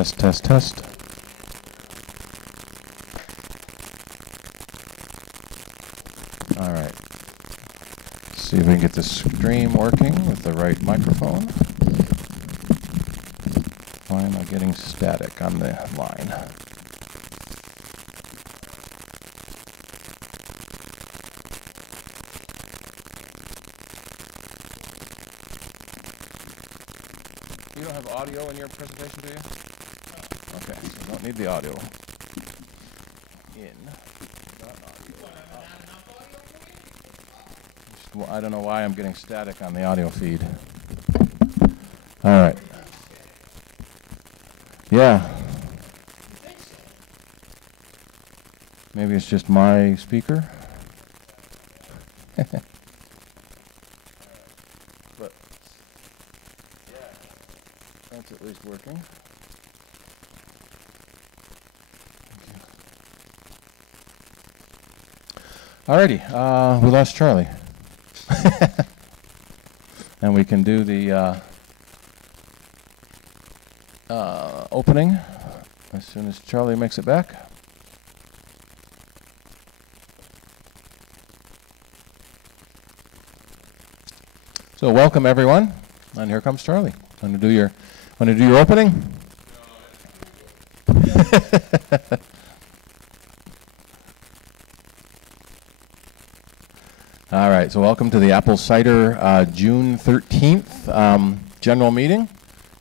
Test, test, test. All right. See if we can get the stream working with the right microphone. Why am I getting static on the line? You don't have audio in your presentation, do you? No. Okay, so you don't need the audio. Well, I don't know why I'm getting static on the audio feed. All right. Yeah. Maybe it's just my speaker. But yeah, that's at least working. Alrighty, we lost Charlie. And we can do the opening as soon as Charlie makes it back. So welcome everyone, and here comes Charlie. Want to do your opening? All right, so welcome to the Apple Cider June 13th general meeting.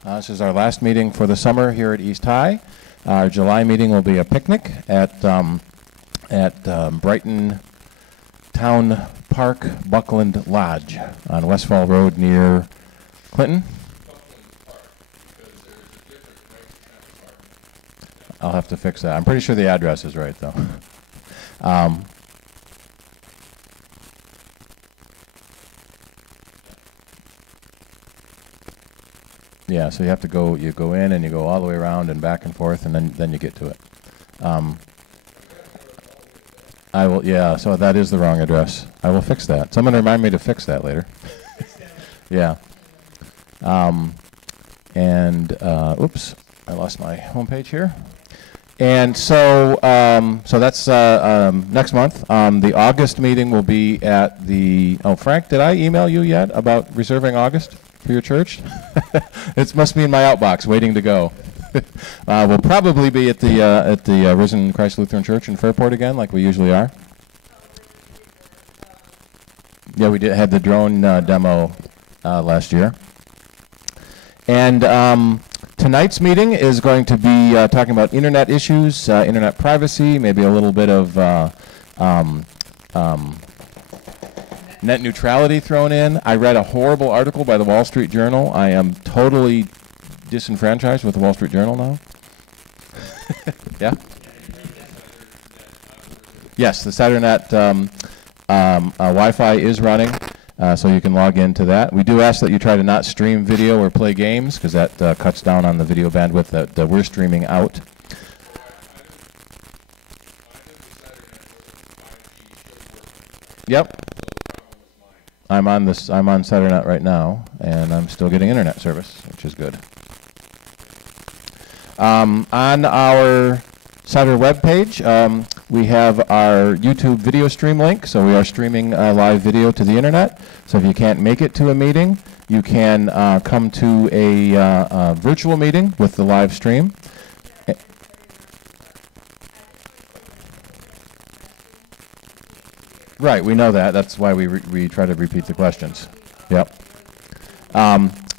This is our last meeting for the summer here at East High. Our July meeting will be a picnic at Brighton Town Park Buckland Lodge on Westfall Road near Clinton. I'll have to fix that. I'm pretty sure the address is right though. Yeah, so you have to go. You go in and you go all the way around and back and forth, and then you get to it. I will. Yeah, so that is the wrong address. I will fix that. Someone remind me to fix that later. Yeah. Oops, I lost my homepage here. And so, so that's next month. The August meeting will be at the. Oh, Frank, did I email you yet about reserving August for your church? It must be in my outbox, waiting to go. We'll probably be at the Risen Christ Lutheran Church in Fairport again, like we usually are. Yeah, we had the drone demo last year. And tonight's meeting is going to be talking about internet issues, internet privacy, maybe a little bit of net neutrality thrown in. I read a horrible article by the Wall Street Journal. I am totally disenfranchised with the Wall Street Journal now. Yeah? Yes, the CIDERnet Wi-Fi is running, so you can log into that. We do ask that you try to not stream video or play games, because that cuts down on the video bandwidth that we're streaming out. Yep. I'm on CIDERnet right now, and I'm still getting internet service, which is good. On our CIDER webpage, we have our YouTube video stream link, so we are streaming live video to the internet. So if you can't make it to a meeting, you can come to a virtual meeting with the live stream. Right, we know that. That's why we try to repeat the questions. Yep.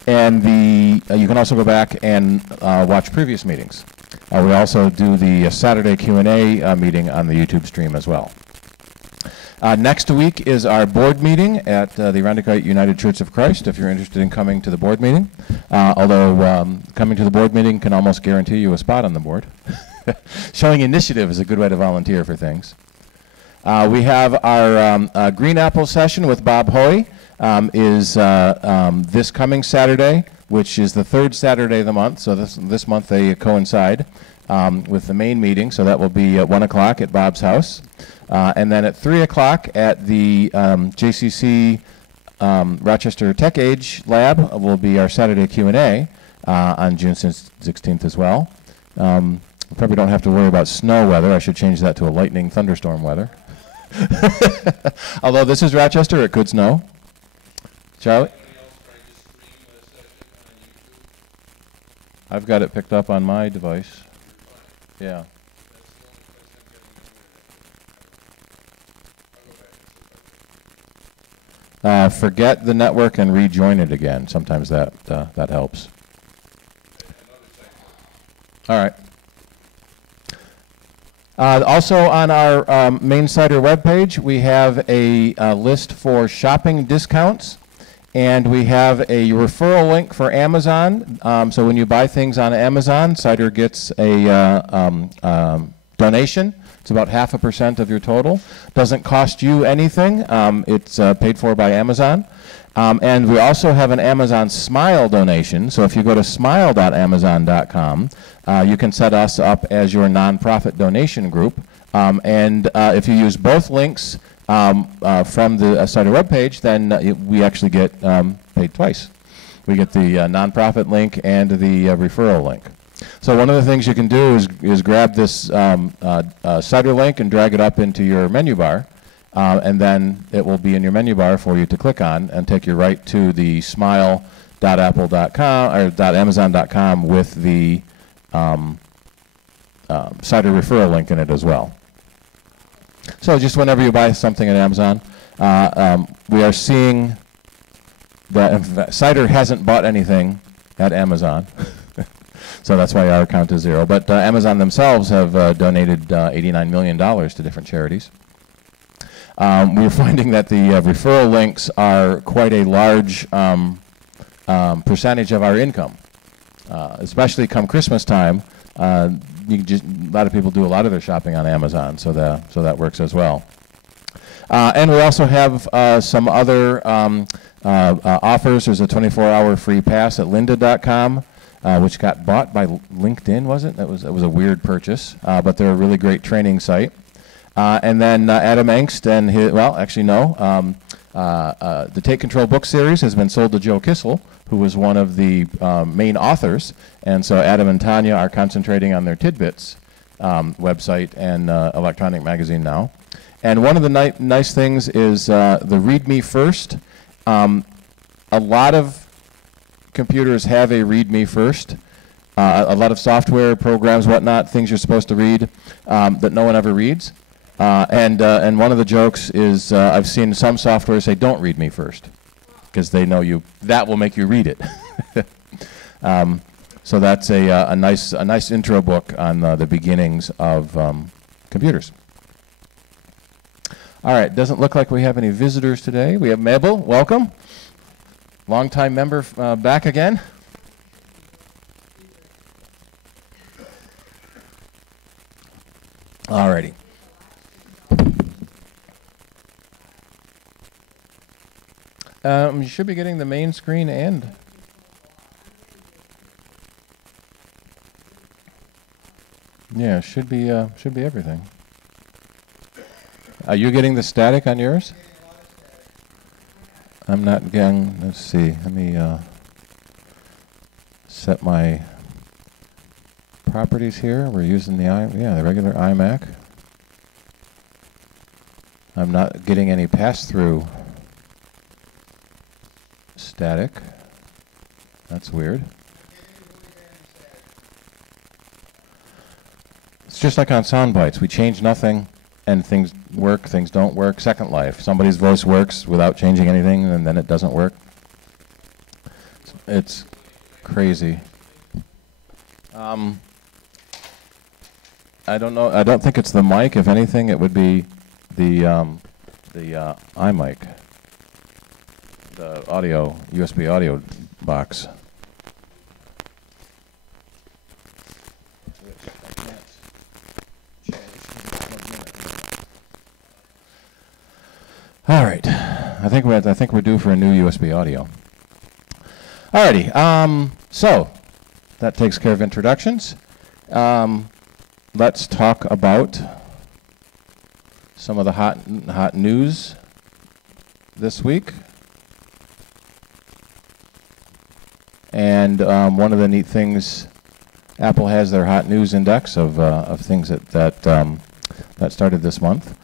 And you can also go back and watch previous meetings. We also do the Saturday Q&A meeting on the YouTube stream as well. Next week is our board meeting at the Irondequoit United Church of Christ, if you're interested in coming to the board meeting. Although coming to the board meeting can almost guarantee you a spot on the board. Showing initiative is a good way to volunteer for things. We have our Green Apple session with Bob Hoy is this coming Saturday, which is the third Saturday of the month. So this month they coincide with the main meeting. So that will be at 1 o'clock at Bob's house. And then at 3 o'clock at the JCC Rochester Tech Age Lab will be our Saturday Q&A on June 16th as well. Probably don't have to worry about snow weather. I should change that to a lightning thunderstorm weather. Although this is Rochester, it could snow. Charlie? I've got it picked up on my device. Yeah. Forget the network and rejoin it again. Sometimes that helps. All right. Also on our main CIDER webpage, we have a list for shopping discounts, and we have a referral link for Amazon. So when you buy things on Amazon, CIDER gets a donation. It's about 0.5% of your total. Doesn't cost you anything. It's paid for by Amazon. And we also have an Amazon Smile donation. So if you go to smile.amazon.com, you can set us up as your nonprofit donation group. And if you use both links from the CIDER webpage, then we actually get paid twice. We get the nonprofit link and the referral link. So one of the things you can do is grab this CIDER link and drag it up into your menu bar, and then it will be in your menu bar for you to click on and take you right to the smile.apple.com or .amazon.com with the CIDER referral link in it as well. So just whenever you buy something at Amazon, we are seeing that CIDER hasn't bought anything at Amazon. So that's why our account is 0. But Amazon themselves have donated $89 million to different charities. We're finding that the referral links are quite a large percentage of our income, especially come Christmas time. You can a lot of people do a lot of their shopping on Amazon, so that works as well. And we also have some other offers. There's a 24-hour free pass at lynda.com. Which got bought by LinkedIn, was it? It was a weird purchase, but they're a really great training site. And then Adam Engst and his, well, actually no, the Take Control book series has been sold to Joe Kissel, who was one of the main authors. And so Adam and Tanya are concentrating on their Tidbits website and electronic magazine now. And one of the nice things is the Read Me First. A lot of computers have a read me first. A lot of software, programs, whatnot, things you're supposed to read that no one ever reads. And one of the jokes is I've seen some software say don't read me first because they know that will make you read it. So that's a nice intro book on the beginnings of computers. All right, doesn't look like we have any visitors today. We have Mabel, welcome. Long-time member back again. All righty. You should be getting the main screen and... Yeah, should be everything. Are you getting the static on yours? I'm not getting, let's see, let me set my properties here. We're using the regular iMac. I'm not getting any pass-through static. That's weird. It's just like on sound bites. We change nothing and things work, things don't work. Second Life. Somebody's voice works without changing anything, and then it doesn't work. It's crazy. I don't know. I don't think it's the mic. If anything, it would be the iMic, the audio USB audio box. All right, I think we're due for a new USB audio. Alrighty, so that takes care of introductions. Let's talk about some of the hot news this week. And one of the neat things, Apple has their hot news index of things that started this month.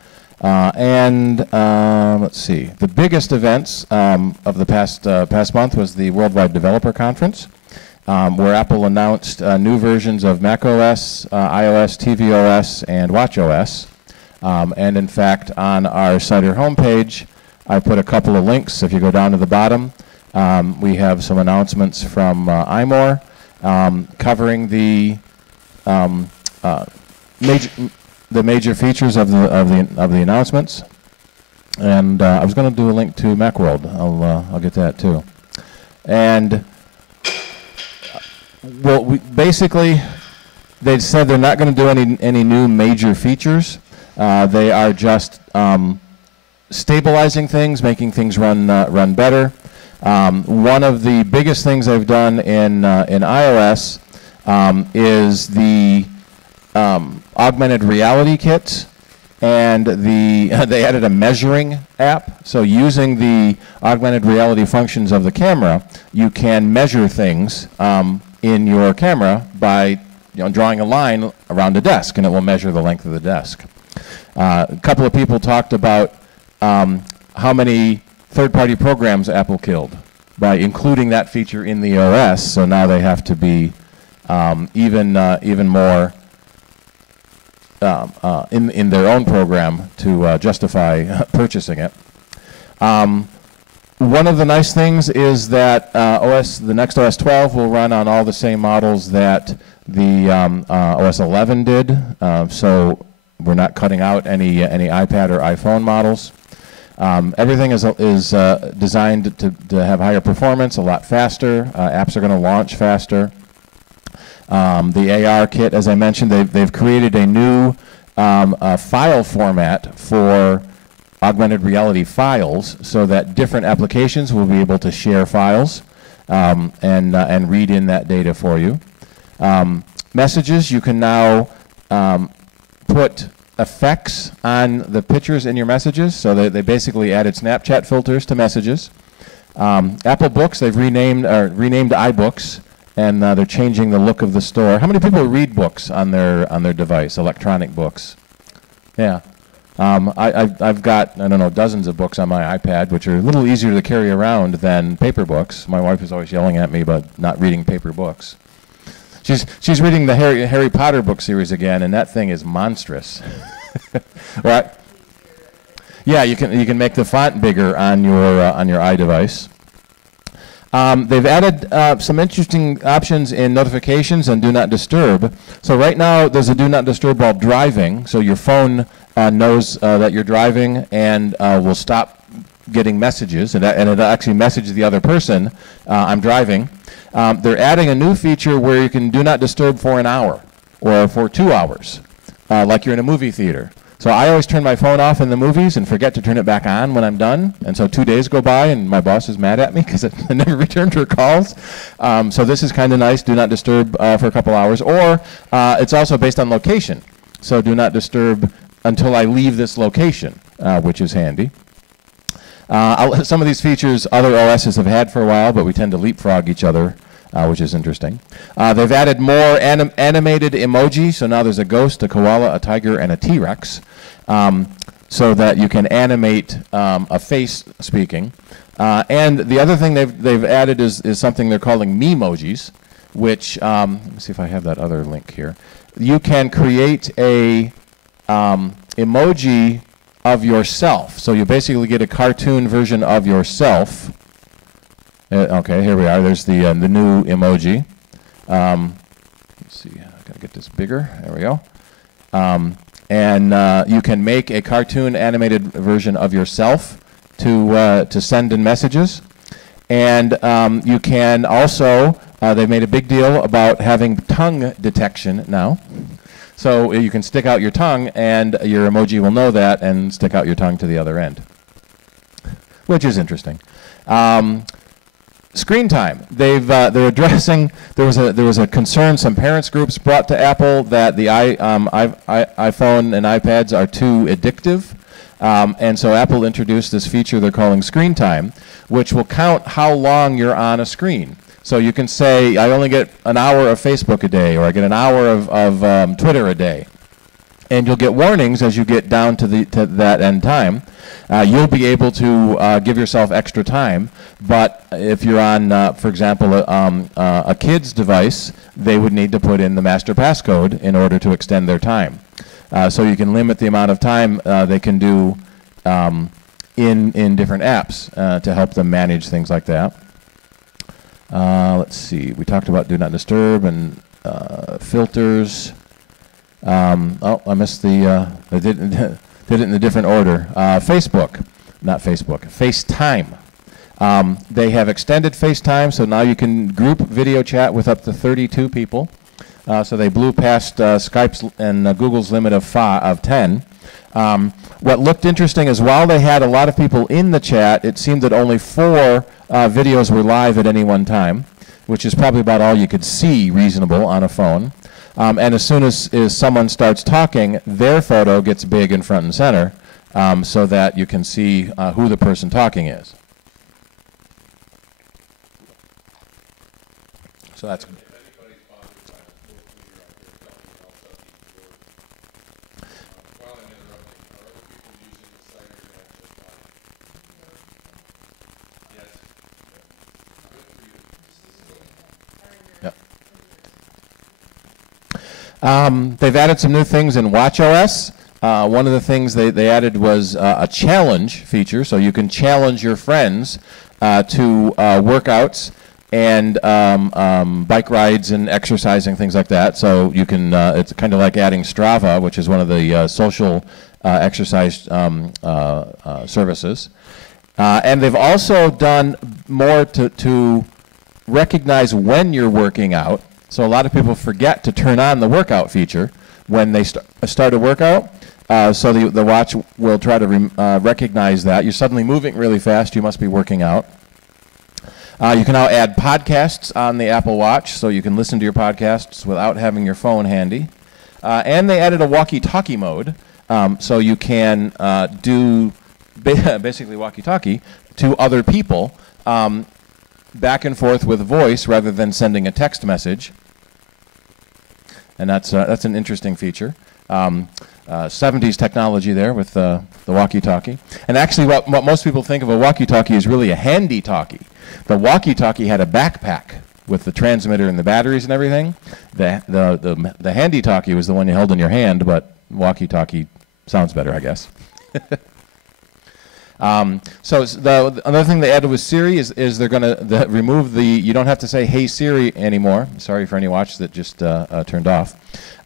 Let's see, the biggest events of the past month was the Worldwide Developer Conference, where Apple announced new versions of macOS, iOS, tvOS, and watchOS. And in fact, on our CIDER homepage, I put a couple of links. If you go down to the bottom, we have some announcements from iMore covering the major features of the announcements. And I was going to do a link to Macworld. I'll get that too. And well, basically, they said they're not going to do any new major features. They are just stabilizing things, making things run better. One of the biggest things they've done in iOS is the augmented reality kit, and they added a measuring app. So using the augmented reality functions of the camera, you can measure things in your camera by drawing a line around a desk, and it will measure the length of the desk. A couple of people talked about how many third-party programs Apple killed by including that feature in the OS, so now they have to be even more in their own program to justify purchasing it. One of the nice things is that the next OS 12 will run on all the same models that the OS 11 did, so we're not cutting out any iPad or iPhone models. Everything is designed to have higher performance, a lot faster. Apps are going to launch faster. The AR kit, as I mentioned, they've created a new file format for augmented reality files, so that different applications will be able to share files and read in that data for you. Messages, you can now put effects on the pictures in your messages, so they basically added Snapchat filters to messages. Apple Books, they've renamed iBooks, and they're changing the look of the store. How many people read books on their device, electronic books? Yeah. I've got, I don't know, dozens of books on my iPad, which are a little easier to carry around than paper books. My wife is always yelling at me about not reading paper books. She's reading the Harry Potter book series again, and that thing is monstrous. Right? Yeah, you can make the font bigger on your iDevice. They've added some interesting options in notifications and Do Not Disturb. So right now, there's a Do Not Disturb while driving. So your phone knows that you're driving and will stop getting messages, and it'll actually message the other person, I'm driving. They're adding a new feature where you can Do Not Disturb for an hour or for 2 hours, like you're in a movie theater. So I always turn my phone off in the movies and forget to turn it back on when I'm done. And so 2 days go by and my boss is mad at me because I never returned her calls. So this is kind of nice, Do Not Disturb for a couple hours. Or it's also based on location. So Do Not Disturb until I leave this location, which is handy. Some of these features other OSs have had for a while, but we tend to leapfrog each other, which is interesting. They've added more animated emoji, so now there's a ghost, a koala, a tiger, and a T-Rex, so that you can animate a face speaking. And the other thing they've added is something they're calling memojis, which, let me see if I have that other link here. You can create a emoji of yourself. So you basically get a cartoon version of yourself. Okay, here we are. There's the new emoji. Let's see. I've got to get this bigger. There we go. And you can make a cartoon animated version of yourself to send in messages. And you can also, they've made a big deal about having tongue detection now. So you can stick out your tongue, and your emoji will know that and stick out your tongue to the other end, which is interesting. Screen time. They're addressing. There was a concern some parents groups brought to Apple that the iPhone and iPads are too addictive, and so Apple introduced this feature they're calling Screen Time, which will count how long you're on a screen. So you can say, I only get an hour of Facebook a day, or I get an hour of Twitter a day. And you'll get warnings as you get down to that end time. You'll be able to give yourself extra time, but if you're on, for example, a kid's device, they would need to put in the master passcode in order to extend their time. So you can limit the amount of time they can do in different apps to help them manage things like that. Let's see, we talked about Do Not Disturb and filters. Oh, I missed the, I did it in a different order. Facebook, not Facebook, FaceTime. They have extended FaceTime, so now you can group video chat with up to 32 people. So they blew past Skype's and Google's limit of 10. What looked interesting is while they had a lot of people in the chat, it seemed that only 4 videos were live at any one time, which is probably about all you could see reasonable on a phone. And as soon as someone starts talking, their photo gets big and front and center so that you can see who the person talking is. So that's good. They've added some new things in watchOS. One of the things they added was a challenge feature, so you can challenge your friends to workouts and bike rides and exercising, things like that. So you can, it's kind of like adding Strava, which is one of the social exercise services. And they've also done more to recognize when you're working out. So a lot of people forget to turn on the workout feature when they start a workout. So the watch will try to recognize that. You're suddenly moving really fast, you must be working out. You can now add podcasts on the Apple Watch, so you can listen to your podcasts without having your phone handy. And they added a walkie-talkie mode, so you can do basically walkie-talkie to other people. Back and forth with voice rather than sending a text message, and that's an interesting feature. 70s technology there with the walkie-talkie. And actually, what most people think of a walkie-talkie is really a handy-talkie. The walkie-talkie had a backpack with the transmitter and the batteries and everything. The handy-talkie was the one you held in your hand, but walkie-talkie sounds better, I guess. So another thing they added with Siri is they're going to remove the, you don't have to say, "Hey Siri" anymore. Sorry for any watch that just turned off.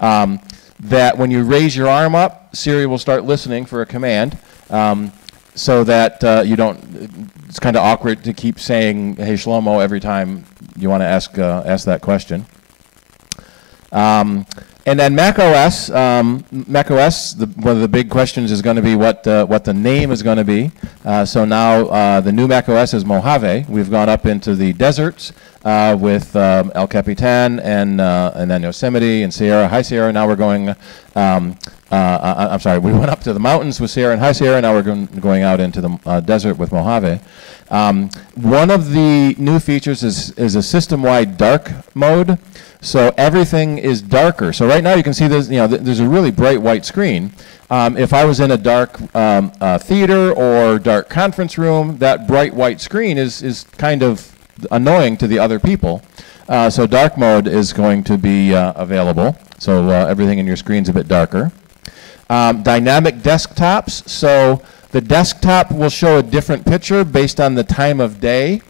That when you raise your arm up, Siri will start listening for a command, so that you don't, it's kind of awkward to keep saying, "Hey Shlomo" every time you want to ask that question. And then macOS, one of the big questions is going to be what the name is going to be. So now the new macOS is Mojave. We've gone up into the deserts with El Capitan and then Yosemite and Sierra, High Sierra. Now we're going, I'm sorry, we went up to the mountains with Sierra and High Sierra. Now we're going out into the desert with Mojave. One of the new features is a system-wide dark mode. So everything is darker. So right now you can see there's a really bright white screen. If I was in a dark theater or dark conference room, that bright white screen is kind of annoying to the other people. So dark mode is going to be available. So everything in your screen's a bit darker. Dynamic desktops. So the desktop will show a different picture based on the time of day.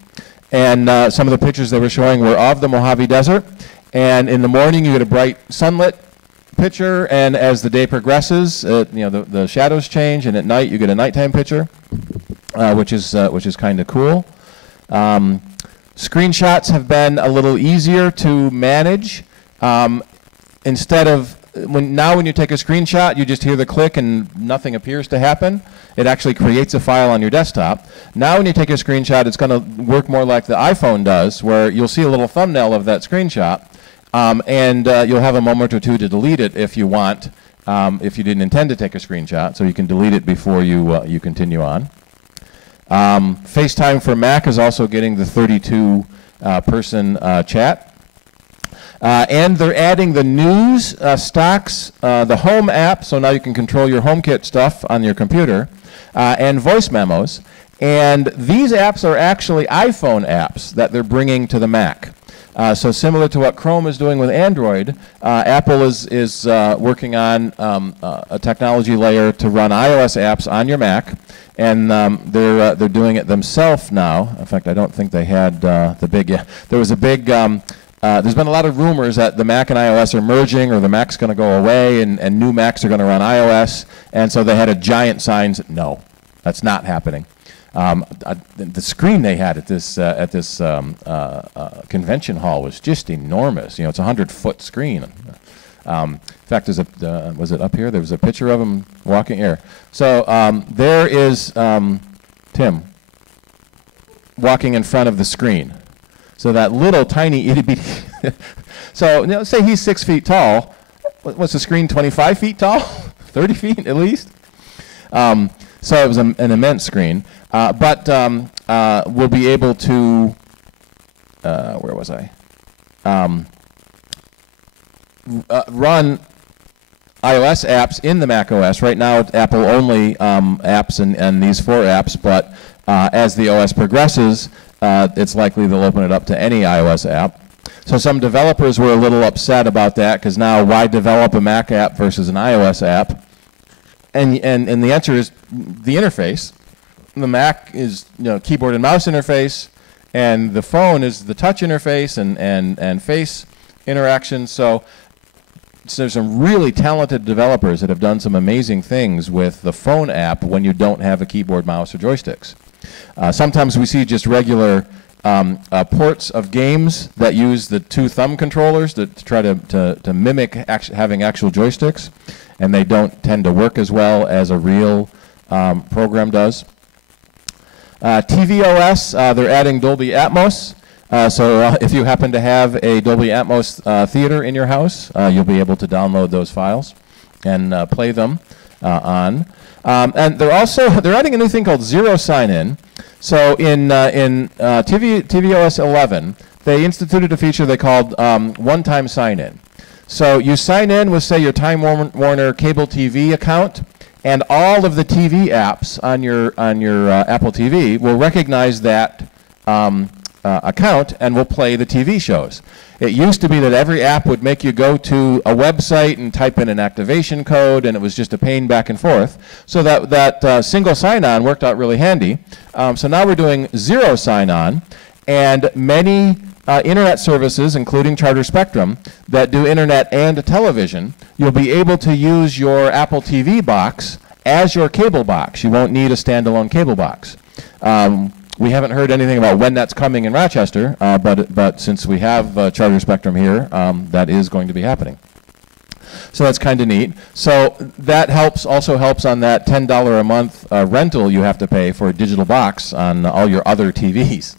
And some of the pictures they were showing were of the Mojave Desert. And in the morning you get a bright sunlit picture, and as the day progresses, the shadows change, and at night you get a nighttime picture, which is kind of cool. Screenshots have been a little easier to manage. Instead of when you take a screenshot, you just hear the click and nothing appears to happen. It actually creates a file on your desktop. Now when you take a screenshot, it's going to work more like the iPhone does, where you'll see a little thumbnail of that screenshot, and you'll have a moment or two to delete it if you want, if you didn't intend to take a screenshot, so you can delete it before you continue on. FaceTime for Mac is also getting the 32 person chat. And they're adding the news, stocks, the home app, so now you can control your HomeKit stuff on your computer, and voice memos. And these apps are actually iPhone apps that they're bringing to the Mac. So similar to what Chrome is doing with Android, Apple is working on a technology layer to run iOS apps on your Mac, and they're doing it themselves now. In fact, I don't think they had the big. Yeah, there was a big. There's been a lot of rumors that the Mac and iOS are merging, or the Mac's going to go away, and new Macs are going to run iOS, and so they had a giant sign. No, that's not happening. The screen they had at this convention hall was just enormous. You know, it's a 100-foot screen. In fact, there's a was it up here? There was a picture of him walking here. So there is Tim walking in front of the screen. So that little tiny itty bitty. So, you know, say he's 6 feet tall. What's the screen? 25 feet tall? 30 feet at least. So it was an immense screen. But we'll be able to. Where was I? Run iOS apps in the Mac OS. Right now, it's Apple only apps and these 4 apps. But as the OS progresses, it's likely they'll open it up to any iOS app. So some developers were a little upset about that, because now why develop a Mac app versus an iOS app? And the answer is the interface. The Mac is, you know, keyboard and mouse interface, and the phone is the touch interface and face interaction. So there's some really talented developers that have done some amazing things with the phone app when you don't have a keyboard, mouse, or joysticks. Sometimes we see just regular ports of games that use the 2 thumb controllers to try to mimic having actual joysticks, and they don't tend to work as well as a real program does. tvOS, they're adding Dolby Atmos. So if you happen to have a Dolby Atmos theater in your house, you'll be able to download those files and play them on. And they're adding a new thing called Zero Sign-In. So in tvOS 11, they instituted a feature they called one-time sign-in. So you sign in with, say, your Time Warner cable TV account, and all of the TV apps on your Apple TV will recognize that account and will play the TV shows. It used to be that every app would make you go to a website and type in an activation code, and it was just a pain back and forth. So that single sign-on worked out really handy. So now we're doing zero sign-on, and many internet services, including Charter Spectrum, that do internet and television, you'll be able to use your Apple TV box as your cable box. You won't need a standalone cable box. We haven't heard anything about when that's coming in Rochester, but since we have Charter Spectrum here, that is going to be happening. So that's kind of neat. So that also helps on that $10 a month rental you have to pay for a digital box on all your other TVs.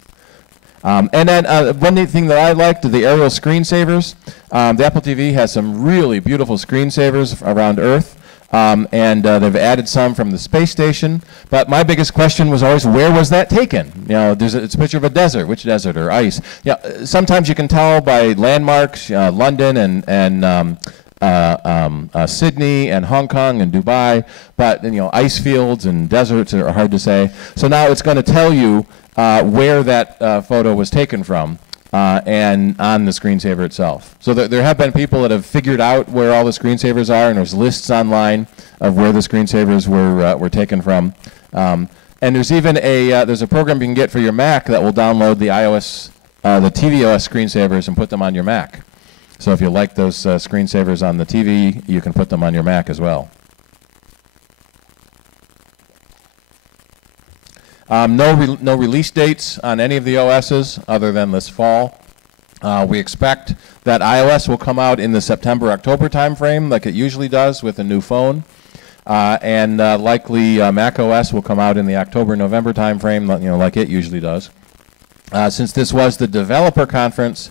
And then one neat thing that I liked, the aerial screensavers. The Apple TV has some really beautiful screensavers around Earth. And they've added some from the space station. But my biggest question was always, where was that taken? You know, it's a picture of a desert. Which desert, or ice? Yeah, sometimes you can tell by landmarks, London and Sydney and Hong Kong and Dubai. But ice fields and deserts are hard to say. So now it's going to tell you where that photo was taken from. And on the screensaver itself. So there have been people that have figured out where all the screensavers are, and there's lists online of where the screensavers were taken from. And there's even there's a program you can get for your Mac that will download the tvOS screensavers and put them on your Mac. So if you like those screensavers on the TV, you can put them on your Mac as well. No release dates on any of the OSs other than this fall. We expect that iOS will come out in the September-October timeframe, like it usually does with a new phone, and likely Mac OS will come out in the October-November timeframe, like it usually does. Since this was the developer conference,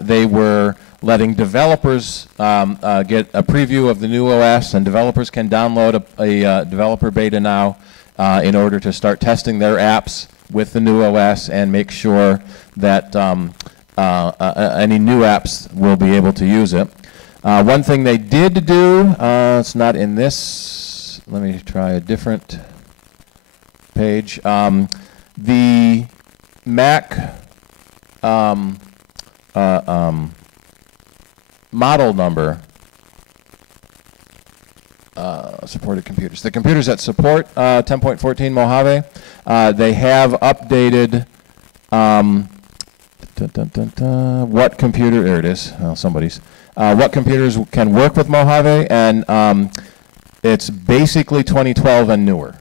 they were letting developers get a preview of the new OS, and developers can download a developer beta now. In order to start testing their apps with the new OS and make sure that any new apps will be able to use it. One thing they did do, it's not in this, let me try a different page. The Mac model number, supported computers. The computers that support 10.14 Mojave, they have updated what computer, there it is, well, somebody's, what computers can work with Mojave, and it's basically 2012 and newer.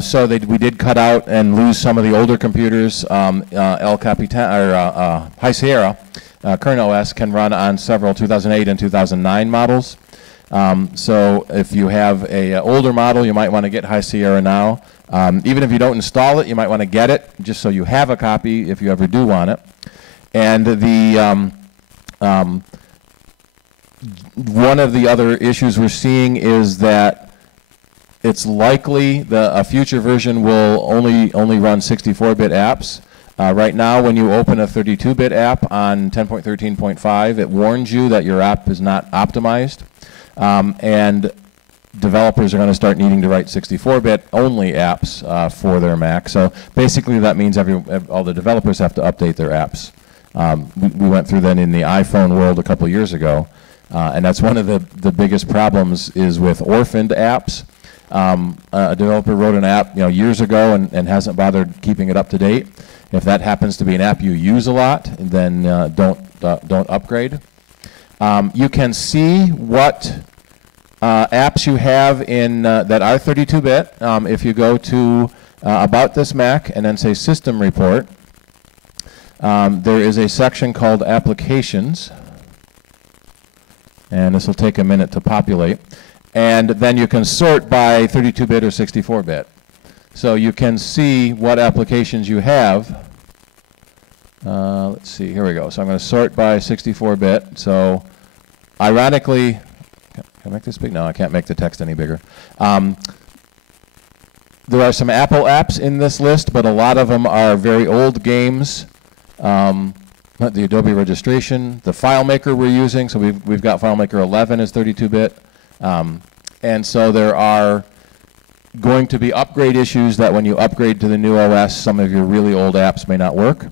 So we did cut out and lose some of the older computers. El Capitan, or High Sierra, current OS can run on several 2008 and 2009 models. So if you have a older model, you might want to get High Sierra now. Even if you don't install it, you might want to get it just so you have a copy if you ever do want it. And the one of the other issues we're seeing is that it's likely a future version will only run 64-bit apps. Right now, when you open a 32-bit app on 10.13.5, it warns you that your app is not optimized. And developers are going to start needing to write 64-bit only apps for their Mac. So basically that means all the developers have to update their apps. We went through that in the iPhone world a couple years ago. And that's one of the biggest problems is with orphaned apps. A developer wrote an app years ago and hasn't bothered keeping it up to date. If that happens to be an app you use a lot, then don't upgrade. You can see what apps you have in that are 32-bit. If you go to About This Mac and then say System Report, there is a section called Applications, and this will take a minute to populate. And then you can sort by 32-bit or 64-bit. So you can see what applications you have. Let's see, here we go. So I'm going to sort by 64-bit. So ironically, can I make this big? No, I can't make the text any bigger. There are some Apple apps in this list, but a lot of them are very old games. The Adobe registration, the FileMaker we're using, so we've got FileMaker 11 as 32-bit. And so there are going to be upgrade issues that when you upgrade to the new OS, some of your really old apps may not work.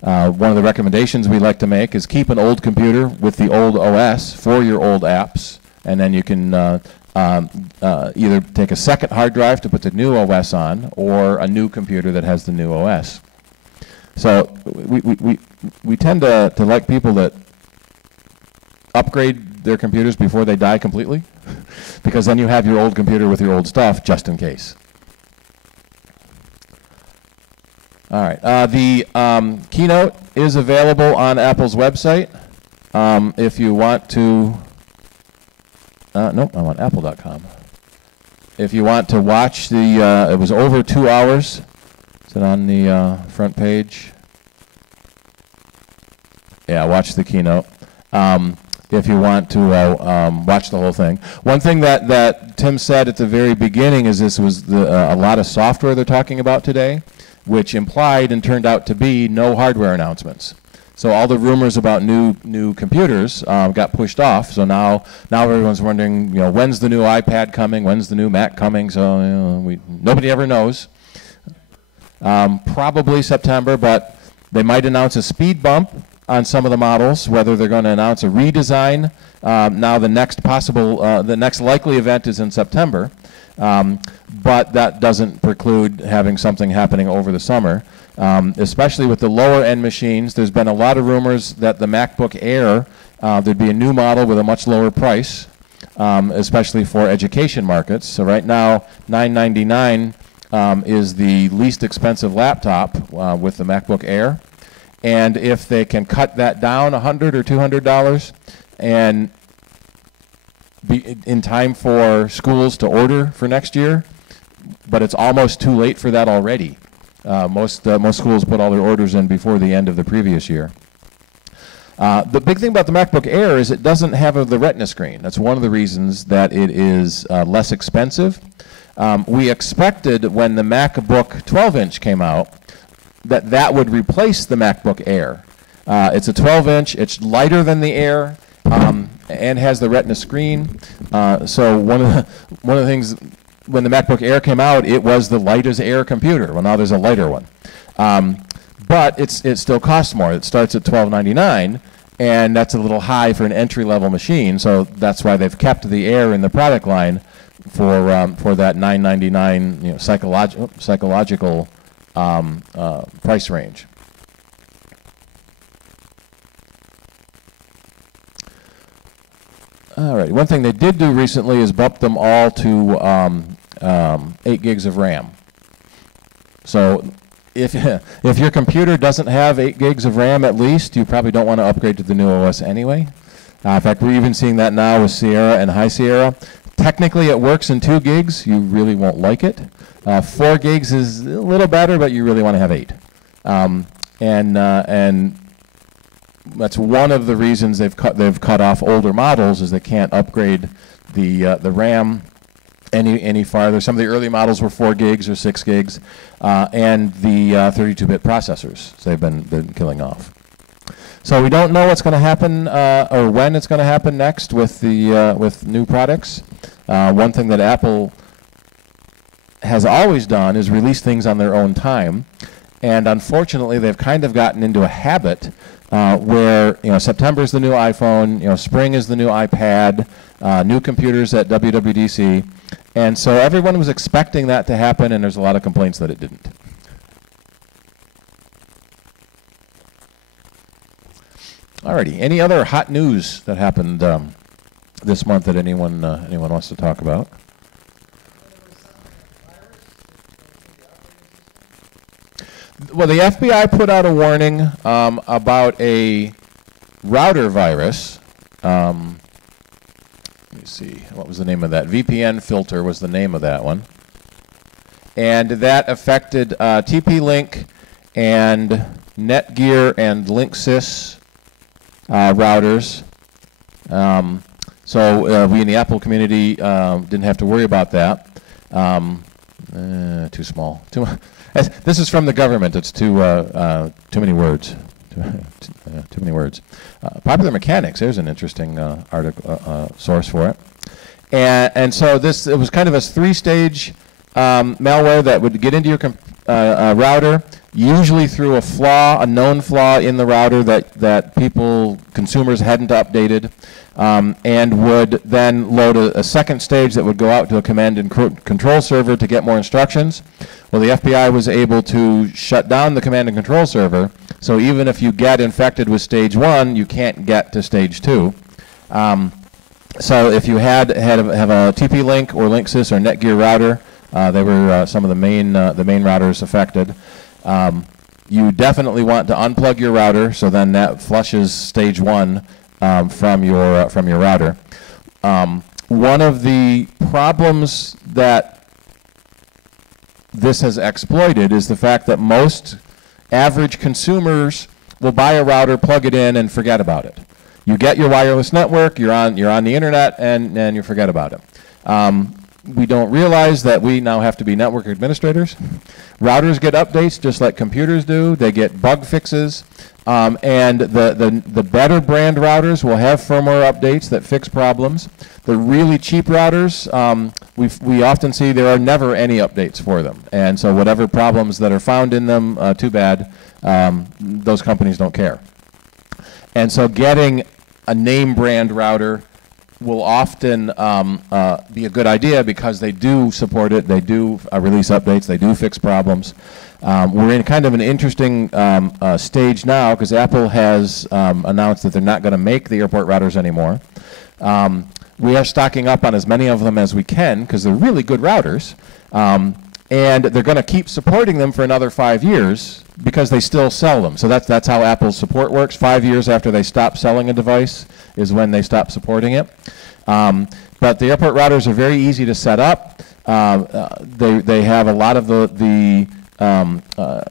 One of the recommendations we like to make is keep an old computer with the old OS for your old apps, and then you can either take a second hard drive to put the new OS on, or a new computer that has the new OS. So we tend to like people that upgrade their computers before they die completely, because then you have your old computer with your old stuff just in case. All right, the keynote is available on Apple's website. If you want to, nope, I'm on apple.com. If you want to watch the, it was over 2 hours. Is it on the front page? Yeah, watch the keynote. If you want to watch the whole thing. One thing that Tim said at the very beginning is this was a lot of software they're talking about today, which implied and turned out to be no hardware announcements. So all the rumors about new computers got pushed off. So now everyone's wondering, when's the new iPad coming? When's the new Mac coming? So nobody ever knows. Probably September, but they might announce a speed bump on some of the models, whether they're going to announce a redesign. Now the next likely event is in September, but that doesn't preclude having something happening over the summer, especially with the lower end machines. There's been a lot of rumors that the MacBook Air, there'd be a new model with a much lower price, especially for education markets. So right now, $999 is the least expensive laptop with the MacBook Air. And if they can cut that down $100 or $200 and be in time for schools to order for next year, but it's almost too late for that already. Most schools put all their orders in before the end of the previous year. The big thing about the MacBook Air is it doesn't have the Retina screen. That's one of the reasons that it is less expensive. We expected when the MacBook 12-inch came out that would replace the MacBook Air. It's a 12-inch. It's lighter than the Air, and has the Retina screen. So one of the things when the MacBook Air came out, it was the lightest Air computer. Well, now there's a lighter one, but it still costs more. It starts at $1299, and that's a little high for an entry-level machine. So that's why they've kept the Air in the product line for that $999 psychological price range. All right. One thing they did do recently is bump them all to 8 gigs of RAM. So if your computer doesn't have 8 gigs of RAM at least, you probably don't want to upgrade to the new OS anyway. In fact, we're even seeing that now with Sierra and High Sierra. Technically, it works in 2 gigs. You really won't like it. 4 gigs is a little better, but you really want to have 8. And that's one of the reasons they've cut off older models, is they can't upgrade the RAM any farther. Some of the early models were 4 gigs or 6 gigs, and the 32-bit processors, so they've been killing off. So we don't know what's going to happen or when it's going to happen next with the with new products. One thing that Apple has always done is release things on their own time, and unfortunately they've kind of gotten into a habit where September is the new iPhone, spring is the new iPad, new computers at WWDC, and so everyone was expecting that to happen, and there's a lot of complaints that it didn't. Alrighty, any other hot news that happened this month that anyone wants to talk about? Well, the FBI put out a warning about a router virus. Let me see, what was the name of that? VPN filter was the name of that one. And that affected TP-Link and Netgear and Linksys routers. So we in the Apple community didn't have to worry about that. Too small. This is from the government. It's too many words. Too many words. Popular Mechanics. There's an interesting article source for it. And so it was kind of a 3-stage malware that would get into your router, usually through a known flaw in the router that consumers hadn't updated, and would then load a second stage that would go out to a command and control server to get more instructions. Well, the FBI was able to shut down the command and control server, so even if you get infected with stage 1, you can't get to stage 2. So if you have a TP-Link or Linksys or Netgear router, they were some of the main routers affected. You definitely want to unplug your router, so then that flushes stage 1 from your router. One of the problems that this has exploited is the fact that most average consumers will buy a router, plug it in, and forget about it. You get your wireless network, you're on the internet, and you forget about it. We don't realize that we now have to be network administrators. Routers get updates just like computers do. They get bug fixes, and the better brand routers will have firmware updates that fix problems. The really cheap routers, we often see there are never any updates for them, and so whatever problems that are found in them, too bad. Those companies don't care. And so getting a name brand router will often be a good idea because they do support it, they do release updates, they do fix problems. We're in kind of an interesting stage now because Apple has announced that they're not going to make the airport routers anymore. We are stocking up on as many of them as we can because they're really good routers. And they're going to keep supporting them for another 5 years because they still sell them. So that's how Apple's support works. 5 years after they stop selling a device is when they stop supporting it. But the airport routers are very easy to set up. They have a lot of the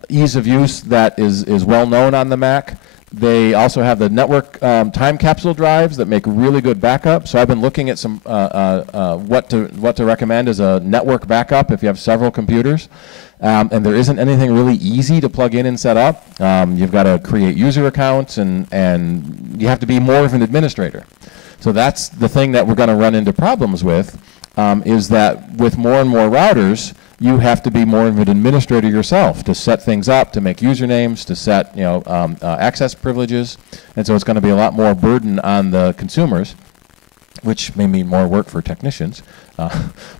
ease of use that is well known on the Mac. They also have the network time capsule drives that make really good backup. So I've been looking at some what to recommend as a network backup if you have several computers. And there isn't anything really easy to plug in and set up. You've got to create user accounts, and you have to be more of an administrator. So that's the thing that we're going to run into problems with, is that with more and more routers, you have to be more of an administrator yourself to set things up, to make usernames, to set access privileges, and so it's going to be a lot more burden on the consumers, which may mean more work for technicians.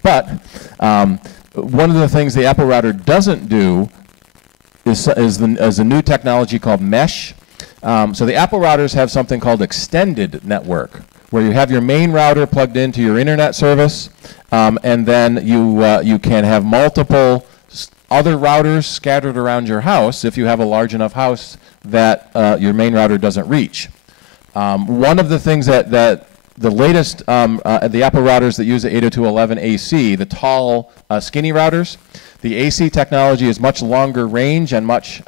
But one of the things the Apple router doesn't do is a new technology called mesh. So the Apple routers have something called extended network, where you have your main router plugged into your internet service, and then you can have multiple other routers scattered around your house if you have a large enough house that your main router doesn't reach. One of the things that the latest, the Apple routers that use the 802.11ac, the tall, skinny routers, the AC technology is much longer range and much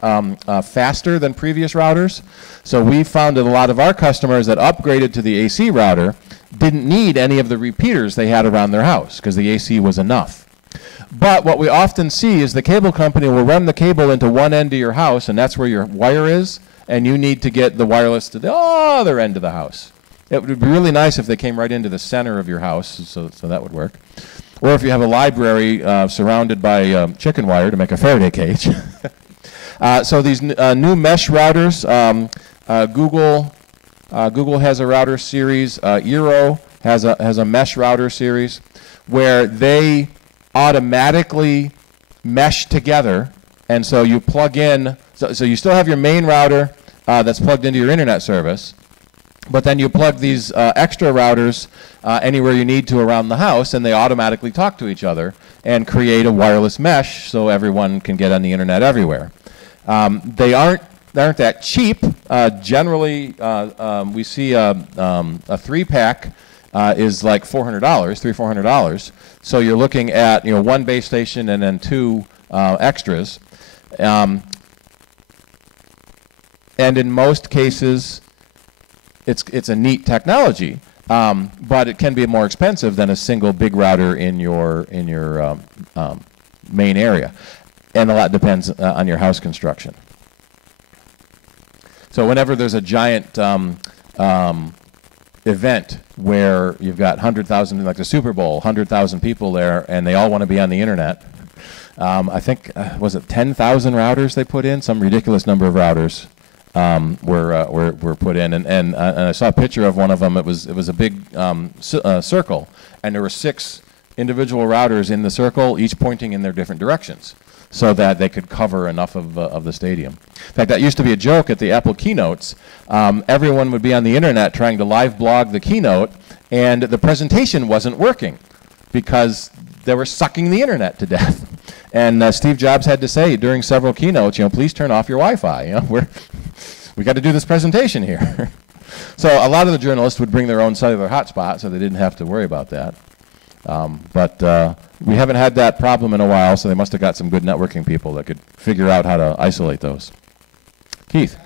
faster than previous routers. So we found that a lot of our customers that upgraded to the AC router didn't need any of the repeaters they had around their house because the AC was enough. But what we often see is the cable company will run the cable into one end of your house, and that's where your wire is, and you need to get the wireless to the other end of the house. It would be really nice if they came right into the center of your house, so that would work. Or if you have a library surrounded by chicken wire to make a Faraday cage. So these new mesh routers, Google has a router series, Eero has a mesh router series, where they automatically mesh together, and so you plug in, so you still have your main router that's plugged into your internet service, but then you plug these extra routers anywhere you need to around the house, and they automatically talk to each other and create a wireless mesh so everyone can get on the internet everywhere. They aren't that cheap. Generally, we see a 3-pack is like $400, $400. So you're looking at one base station and then 2 extras. And in most cases, it's a neat technology, but it can be more expensive than a single big router in your main area, and a lot depends on your house construction. So whenever there's a giant event where you've got 100,000, like the Super Bowl, 100,000 people there, and they all want to be on the internet, I think was it 10,000 routers they put in? Some ridiculous number of routers. Were put in, and I saw a picture of one of them. It was a big circle, and there were 6 individual routers in the circle, each pointing in their different directions, so that they could cover enough of the stadium. In fact, that used to be a joke at the Apple keynotes. Everyone would be on the internet trying to live blog the keynote, and the presentation wasn't working because they were sucking the internet to death. And Steve Jobs had to say during several keynotes, please turn off your Wi-Fi. We got to do this presentation here. So a lot of the journalists would bring their own cellular hotspot, so they didn't have to worry about that. But we haven't had that problem in a while, so they must have got some good networking people that could figure out how to isolate those. Keith.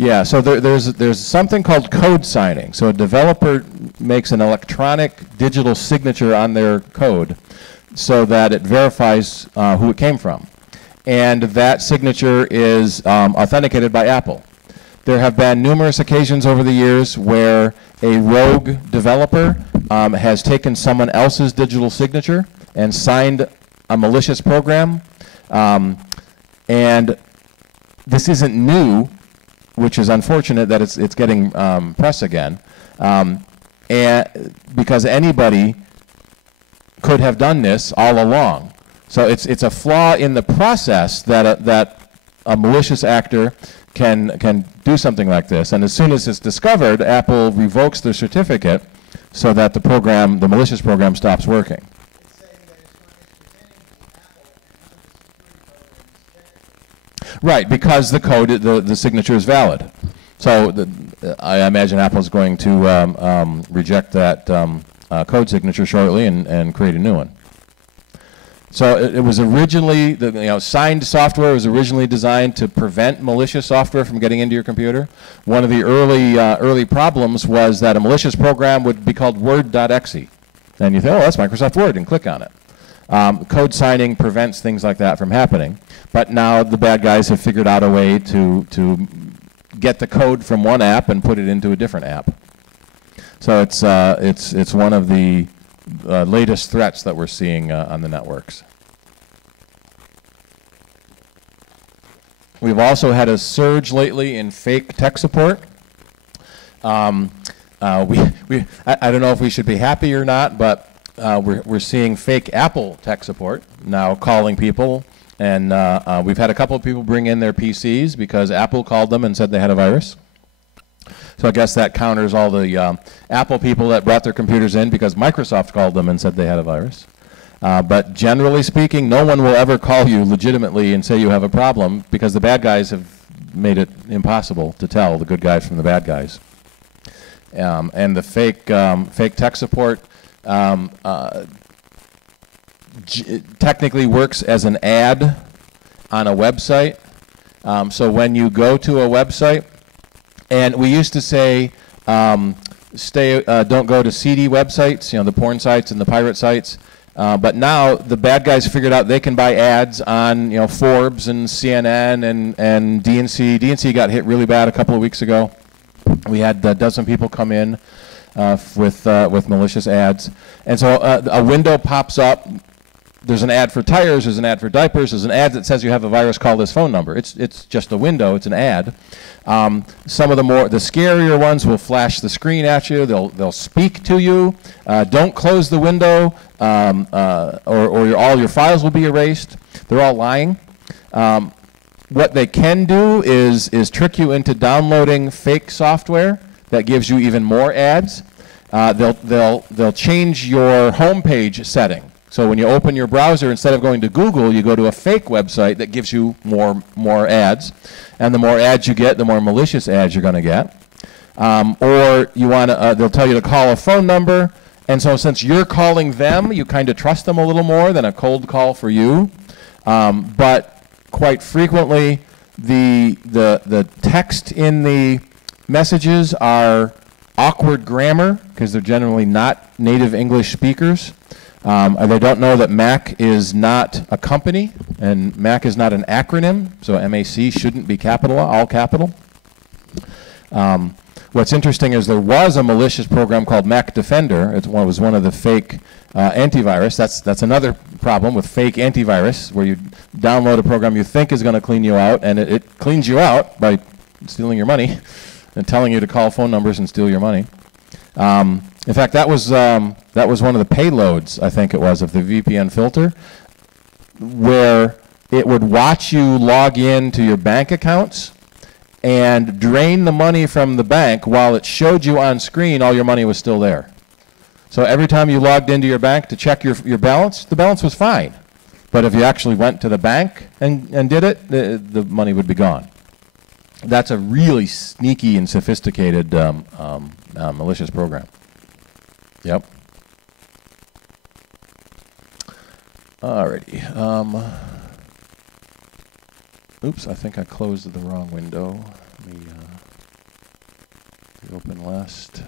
Yeah, so there's something called code signing. So a developer makes an electronic digital signature on their code so that it verifies who it came from. And that signature is authenticated by Apple. There have been numerous occasions over the years where a rogue developer has taken someone else's digital signature and signed a malicious program. And this isn't new, which is unfortunate that it's getting press again, and because anybody could have done this all along. So it's a flaw in the process that a malicious actor can do something like this, and as soon as it's discovered, Apple revokes their certificate so that the malicious program stops working. Right, because the code, the signature is valid. So I imagine Apple's going to reject that code signature shortly and create a new one. So it was originally, signed software was originally designed to prevent malicious software from getting into your computer. One of the early problems was that a malicious program would be called Word.exe. And you think, oh, that's Microsoft Word, and click on it. Code signing prevents things like that from happening. But now the bad guys have figured out a way to get the code from one app and put it into a different app. So it's one of the latest threats that we're seeing on the networks. We've also had a surge lately in fake tech support. I don't know if we should be happy or not, but we're seeing fake Apple tech support now calling people, and we've had a couple of people bring in their PCs because Apple called them and said they had a virus. So I guess that counters all the Apple people that brought their computers in because Microsoft called them and said they had a virus. But generally speaking, no one will ever call you legitimately and say you have a problem because the bad guys have made it impossible to tell the good guys from the bad guys. And the fake tech support technically works as an ad on a website. So when you go to a website, and we used to say, don't go to seedy websites, the porn sites and the pirate sites. But now the bad guys figured out they can buy ads on Forbes and CNN and DNC. DNC got hit really bad a couple of weeks ago. We had a dozen people come in with malicious ads, and so a window pops up. There's an ad for tires, there's an ad for diapers, there's an ad that says you have a virus, call this phone number. It's just a window, it's an ad. Some of the scarier ones will flash the screen at you, they'll speak to you. Don't close the window, or all your files will be erased. They're all lying. What they can do is trick you into downloading fake software that gives you even more ads. They'll change your homepage setting. So when you open your browser, instead of going to Google, you go to a fake website that gives you more ads. And the more ads you get, the more malicious ads you're going to get. Or you want to, they'll tell you to call a phone number. And so since you're calling them, you kind of trust them a little more than a cold call for you. But quite frequently, the text in the messages are awkward grammar because they're generally not native English speakers. They don't know that Mac is not a company, and Mac is not an acronym, so MAC shouldn't be all capital. What's interesting is there was a malicious program called Mac Defender. It was one of the fake antivirus. That's another problem with fake antivirus, where you download a program you think is going to clean you out, and it cleans you out by stealing your money and telling you to call phone numbers and steal your money. In fact, that was one of the payloads, I think it was, of the VPN filter, where it would watch you log in to your bank accounts and drain the money from the bank while it showed you on screen all your money was still there. So every time you logged into your bank to check your balance, the balance was fine. But if you actually went to the bank and did it, the money would be gone. That's a really sneaky and sophisticated malicious program. Yep. Alrighty. Oops, I think I closed the wrong window. Let me open last.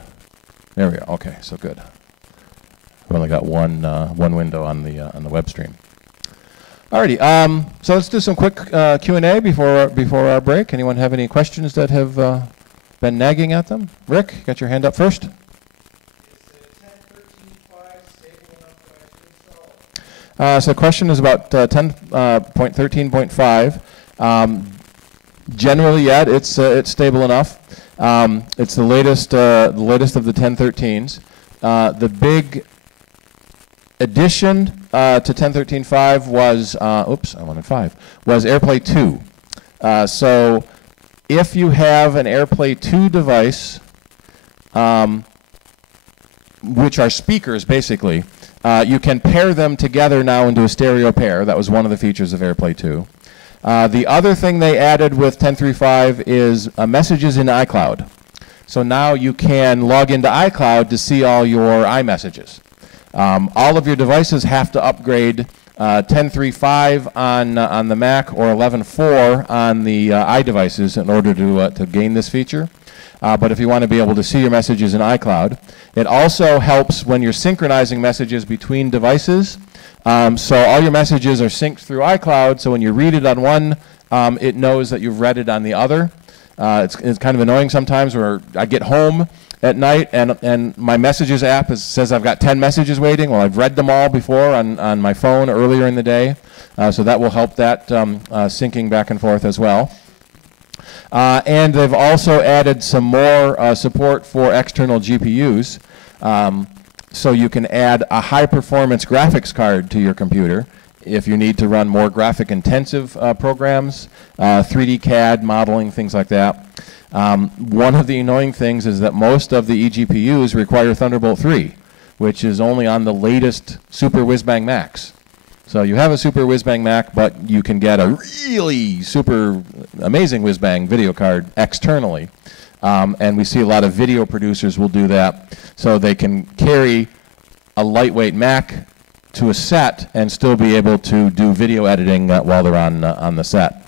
There we go. Okay, so good. I've only got one window on the web stream. Alrighty. So let's do some quick Q&A before our break. Anyone have any questions that have been nagging at them? Rick, got your hand up first. So the question is about 10.13.5. Generally, yeah, it's stable enough. It's the latest of the 10.13s. The big addition to 10.13.5 was oops, I wanted 5. Was AirPlay 2. So if you have an AirPlay 2 device, which are speakers basically, you can pair them together now into a stereo pair. That was one of the features of AirPlay 2. The other thing they added with 10.3.5 is messages in iCloud. So now you can log into iCloud to see all your iMessages. All of your devices have to upgrade 10.3.5 on the Mac or 11.4 on the iDevices in order to gain this feature. But if you want to be able to see your messages in iCloud, it also helps when you're synchronizing messages between devices. So all your messages are synced through iCloud, so when you read it on one, it knows that you've read it on the other. It's kind of annoying sometimes where I get home at night and my messages app says I've got 10 messages waiting. Well, I've read them all before on my phone earlier in the day. So that will help that syncing back and forth as well. And they've also added some more support for external GPUs. So you can add a high-performance graphics card to your computer if you need to run more graphic-intensive programs, 3D CAD modeling, things like that. One of the annoying things is that most of the eGPUs require Thunderbolt 3, which is only on the latest Super Whiz-Bang Macs. So you have a Super Whiz-Bang Mac, but you can get a really super amazing Whiz-Bang video card externally. And we see a lot of video producers will do that. So they can carry a lightweight Mac to a set and still be able to do video editing while they're on the set.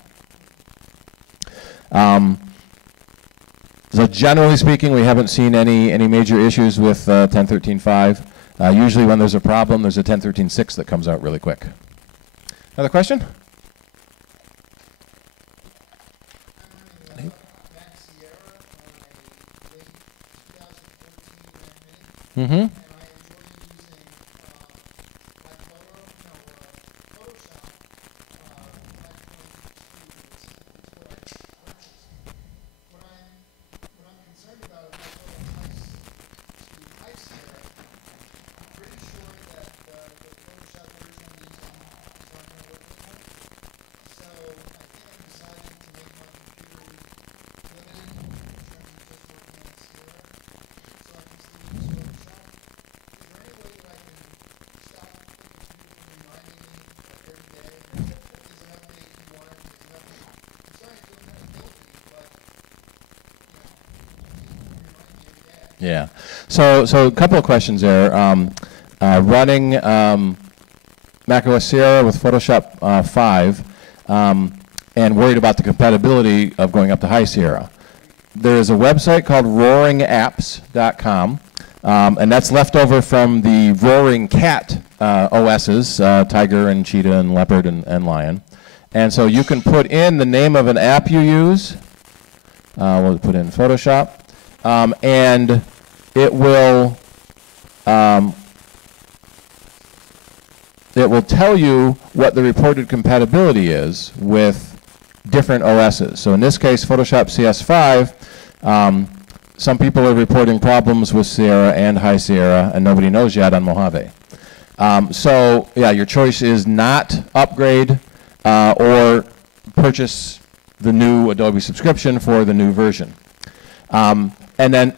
So generally speaking, we haven't seen any major issues with 10.13.5. Usually when there's a problem, there's a 10.13.6 that comes out really quick. Another question? Mm-hmm. Yeah. So a couple of questions there. Running macOS Sierra with Photoshop 5 and worried about the compatibility of going up to High Sierra. There is a website called roaringapps.com, and that's left over from the Roaring Cat OSs, Tiger and Cheetah and Leopard and Lion. And so you can put in the name of an app you use. We'll put in Photoshop. And it will tell you what the reported compatibility is with different OSs. So in this case, Photoshop CS5, some people are reporting problems with Sierra and High Sierra, and nobody knows yet on Mojave. So yeah, your choice is not upgrade or purchase the new Adobe subscription for the new version. And then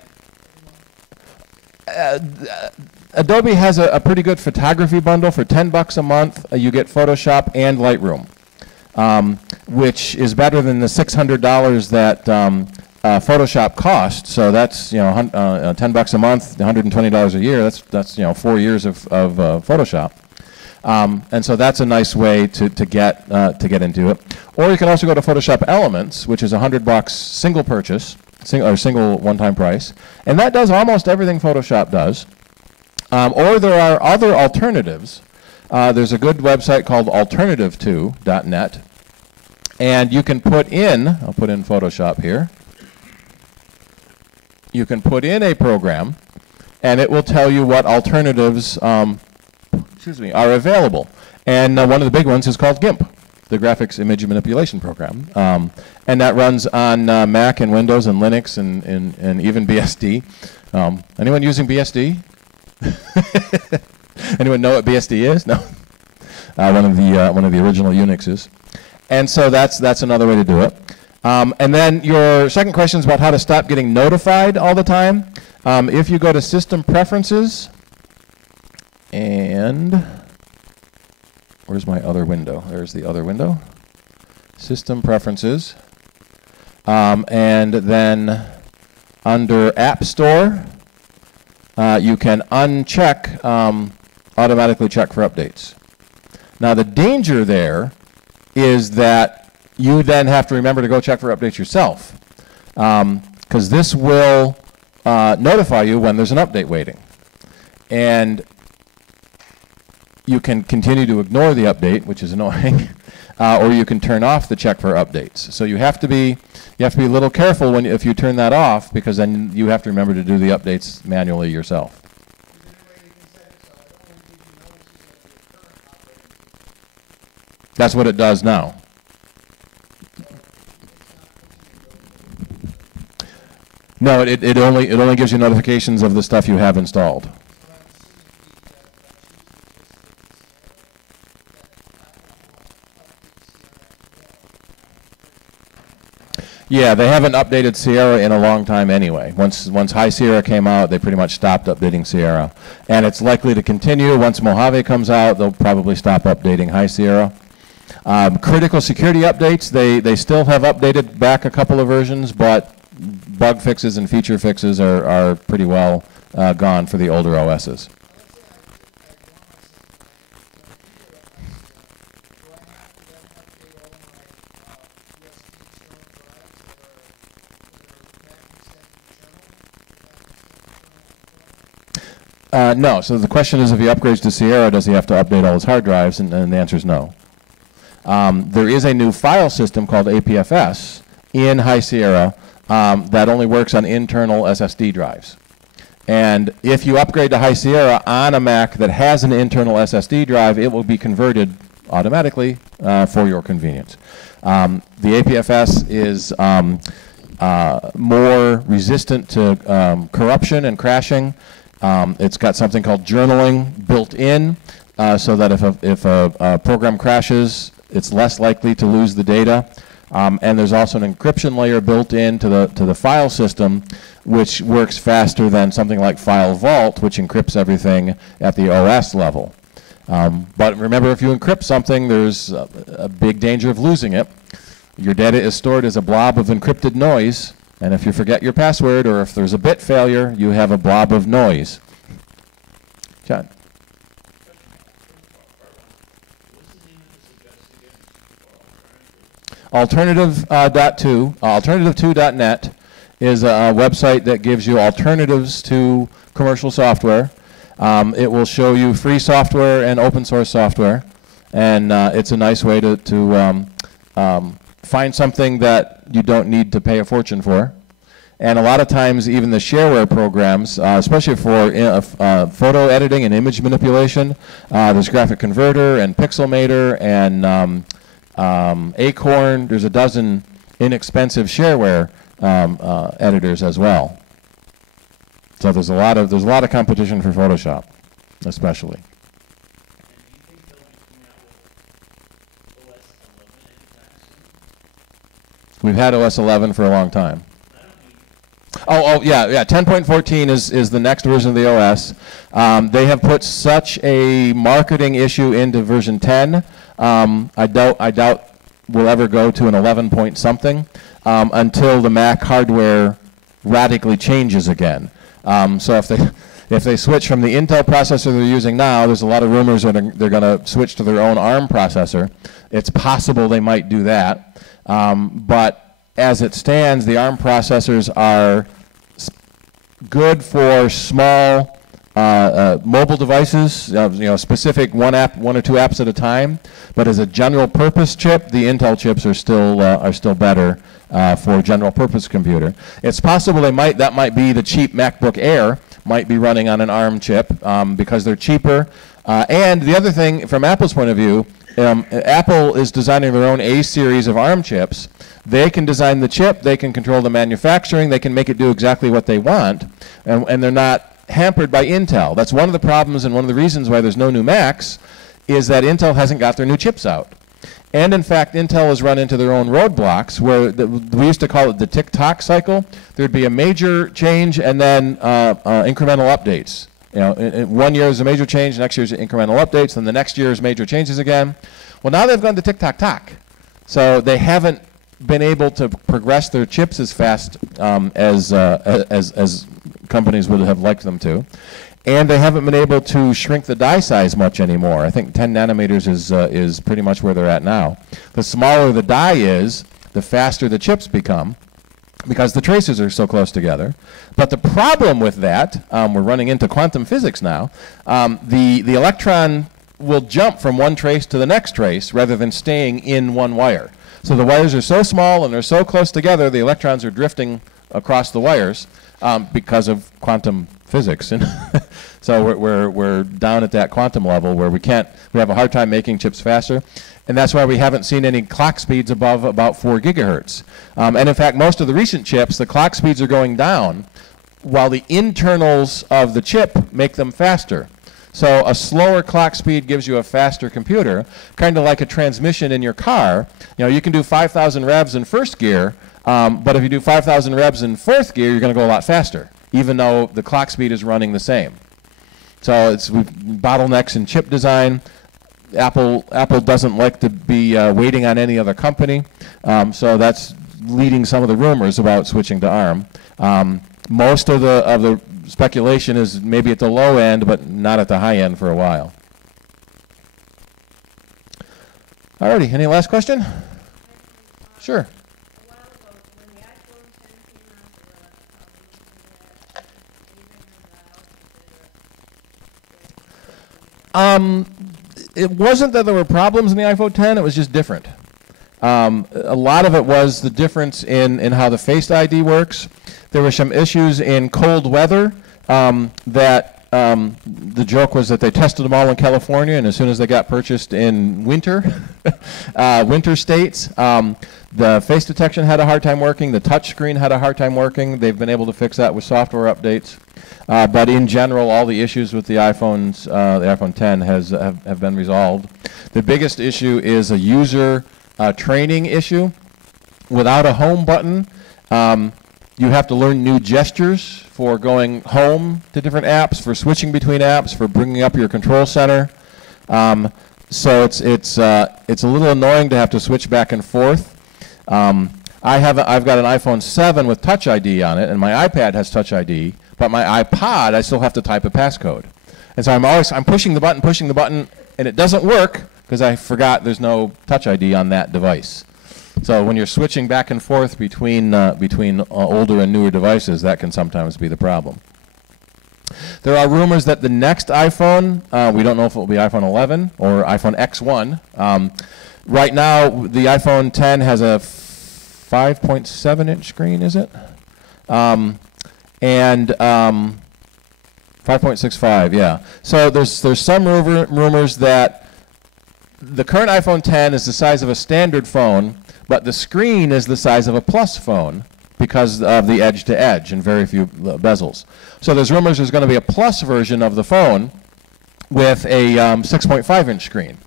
Adobe has a pretty good photography bundle for $10 a month. You get Photoshop and Lightroom, which is better than the $600 that Photoshop costs. So that's $10 a month, $120 a year. That's 4 years of Photoshop. And so that's a nice way to get into it. Or you can also go to Photoshop Elements, which is $100 single purchase. Single one-time price, and that does almost everything Photoshop does. Or there are other alternatives. There's a good website called alternative2.net, and you can put in, I'll put in Photoshop here, you can put in a program, and it will tell you what alternatives are available. And one of the big ones is called GIMP, the graphics image manipulation program. And that runs on Mac and Windows and Linux and even BSD. Anyone using BSD? Anyone know what BSD is? No. One of the original Unixes. And so that's another way to do it. And then your second question is about how to stop getting notified all the time. If you go to System Preferences, and where's my other window? There's the other window. System Preferences, and then under App Store, you can uncheck automatically check for updates. Now the danger there is that you then have to remember to go check for updates yourself, because this will notify you when there's an update waiting. And you can continue to ignore the update, which is annoying, or you can turn off the check for updates. So you have to be a little careful when if you turn that off, because then you have to remember to do the updates manually yourself. That's what it does now. No, it only gives you notifications of the stuff you have installed. Yeah, they haven't updated Sierra in a long time anyway. Once High Sierra came out, they pretty much stopped updating Sierra. And it's likely to continue. Once Mojave comes out, they'll probably stop updating High Sierra. Critical security updates, they still have updated back a couple of versions, but bug fixes and feature fixes are pretty well gone for the older OSs. No. So the question is, if he upgrades to Sierra, does he have to update all his hard drives? And the answer is no. There is a new file system called APFS in High Sierra that only works on internal SSD drives. And if you upgrade to High Sierra on a Mac that has an internal SSD drive, it will be converted automatically for your convenience. The APFS is more resistant to corruption and crashing. It's got something called journaling built in, so that if a program crashes, it's less likely to lose the data. And there's also an encryption layer built into the file system, which works faster than something like File Vault, which encrypts everything at the OS level. But remember, if you encrypt something, there's a big danger of losing it. Your data is stored as a blob of encrypted noise, and if you forget your password or if there's a bit failure, you have a blob of noise. John? Alternative2.net is a website that gives you alternatives to commercial software. It will show you free software and open source software, and it's a nice way to find something that you don't need to pay a fortune for. And a lot of times, even the shareware programs, especially for photo editing and image manipulation, there's Graphic Converter and Pixelmator and Acorn. There's a dozen inexpensive shareware editors as well. So there's a lot of competition for Photoshop, especially. We've had OS 11 for a long time. Yeah. 10.14 is the next version of the OS. They have put such a marketing issue into version 10. I doubt we'll ever go to an 11 point something until the Mac hardware radically changes again. So if they switch from the Intel processor they're using now, there's a lot of rumors that they're going to switch to their own ARM processor. It's possible they might do that. But as it stands, the ARM processors are good for small mobile devices, specific one or two apps at a time. But as a general purpose chip, the Intel chips are still better for a general purpose computer. It's possible that might be the cheap MacBook Air might be running on an ARM chip because they're cheaper. And the other thing, from Apple's point of view, Apple is designing their own A series of ARM chips. They can design the chip, they can control the manufacturing, they can make it do exactly what they want, and they're not hampered by Intel. That's one of the problems and one of the reasons why there's no new Macs, is that Intel hasn't got their new chips out. And in fact, Intel has run into their own roadblocks where we used to call it the tick-tock cycle. There'd be a major change and then incremental updates. In 1 year is a major change, next year's incremental updates, then the next year's major changes again. Well, now they've gone to tick-tock-tock. So they haven't been able to progress their chips as fast as companies would have liked them to. And they haven't been able to shrink the die size much anymore. I think 10 nanometers is pretty much where they're at now. The smaller the die is, the faster the chips become, because the traces are so close together. But the problem with that, we're running into quantum physics now, the electron will jump from one trace to the next trace rather than staying in one wire. So the wires are so small and they're so close together, the electrons are drifting across the wires because of quantum physics. So we're down at that quantum level where we have a hard time making chips faster. And that's why we haven't seen any clock speeds above about 4 gigahertz. And in fact, most of the recent chips, the clock speeds are going down while the internals of the chip make them faster. So a slower clock speed gives you a faster computer, kind of like a transmission in your car. You know, you can do 5,000 revs in first gear, but if you do 5,000 revs in fourth gear, you're going to go a lot faster, even though the clock speed is running the same. So it's bottlenecks in chip design. Apple doesn't like to be waiting on any other company, so that's leading some of the rumors about switching to ARM. Most of the speculation is maybe at the low end, but not at the high end for a while. Alrighty, any last question? Sure. It wasn't that there were problems in the iPhone 10, it was just different. A lot of it was the difference in how the Face ID works. There were some issues in cold weather that the joke was that they tested them all in California, and as soon as they got purchased in winter, winter states, the face detection had a hard time working, the touch screen had a hard time working. They've been able to fix that with software updates. But in general, all the issues with the iPhones, the iPhone 10 have been resolved. The biggest issue is a user training issue. Without a home button, you have to learn new gestures for going home to different apps, for switching between apps, for bringing up your control center. So it's a little annoying to have to switch back and forth. I've got an iPhone 7 with Touch ID on it, and my iPad has Touch ID, but my iPod, I still have to type a passcode. And so I'm pushing the button, and it doesn't work because I forgot there's no Touch ID on that device. So when you're switching back and forth between older and newer devices, that can sometimes be the problem. There are rumors that the next iPhone, we don't know if it will be iPhone 11 or iPhone X1. Right now, the iPhone 10 has a 5.7-inch screen, is it? And 5.65, yeah. So there's some rumors that the current iPhone 10 is the size of a standard phone, but the screen is the size of a Plus phone because of the edge-to-edge and very few bezels. So there's rumors there's going to be a Plus version of the phone with a 6.5-inch screen.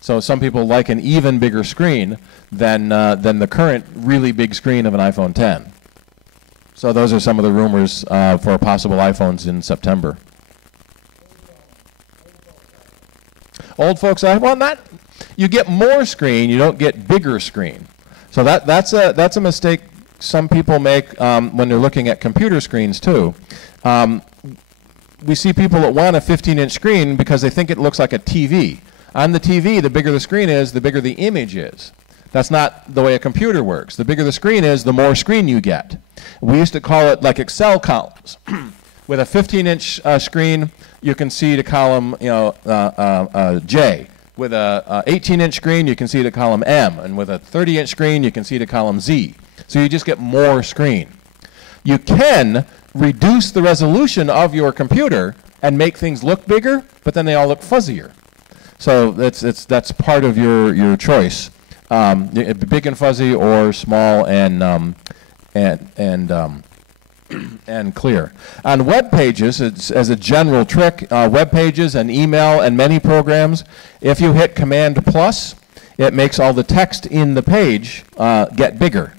So some people like an even bigger screen than the current really big screen of an iPhone 10. So those are some of the rumors for possible iPhones in September. Old folks, you get more screen, you don't get bigger screen. So that's a mistake some people make when they're looking at computer screens too. We see people that want a 15-inch screen because they think it looks like a TV. On the TV, the bigger the screen is, the bigger the image is. That's not the way a computer works. The bigger the screen is, the more screen you get. We used to call it like Excel columns. With a 15-inch screen, you can see the column, J. With a 18-inch screen, you can see the column M. And with a 30-inch screen, you can see the column Z. So you just get more screen. You can reduce the resolution of your computer and make things look bigger, but then they all look fuzzier. So that's part of your choice. Big and fuzzy or small and clear. On web pages, as a general trick, web pages and email and many programs, if you hit Command plus, it makes all the text in the page get bigger.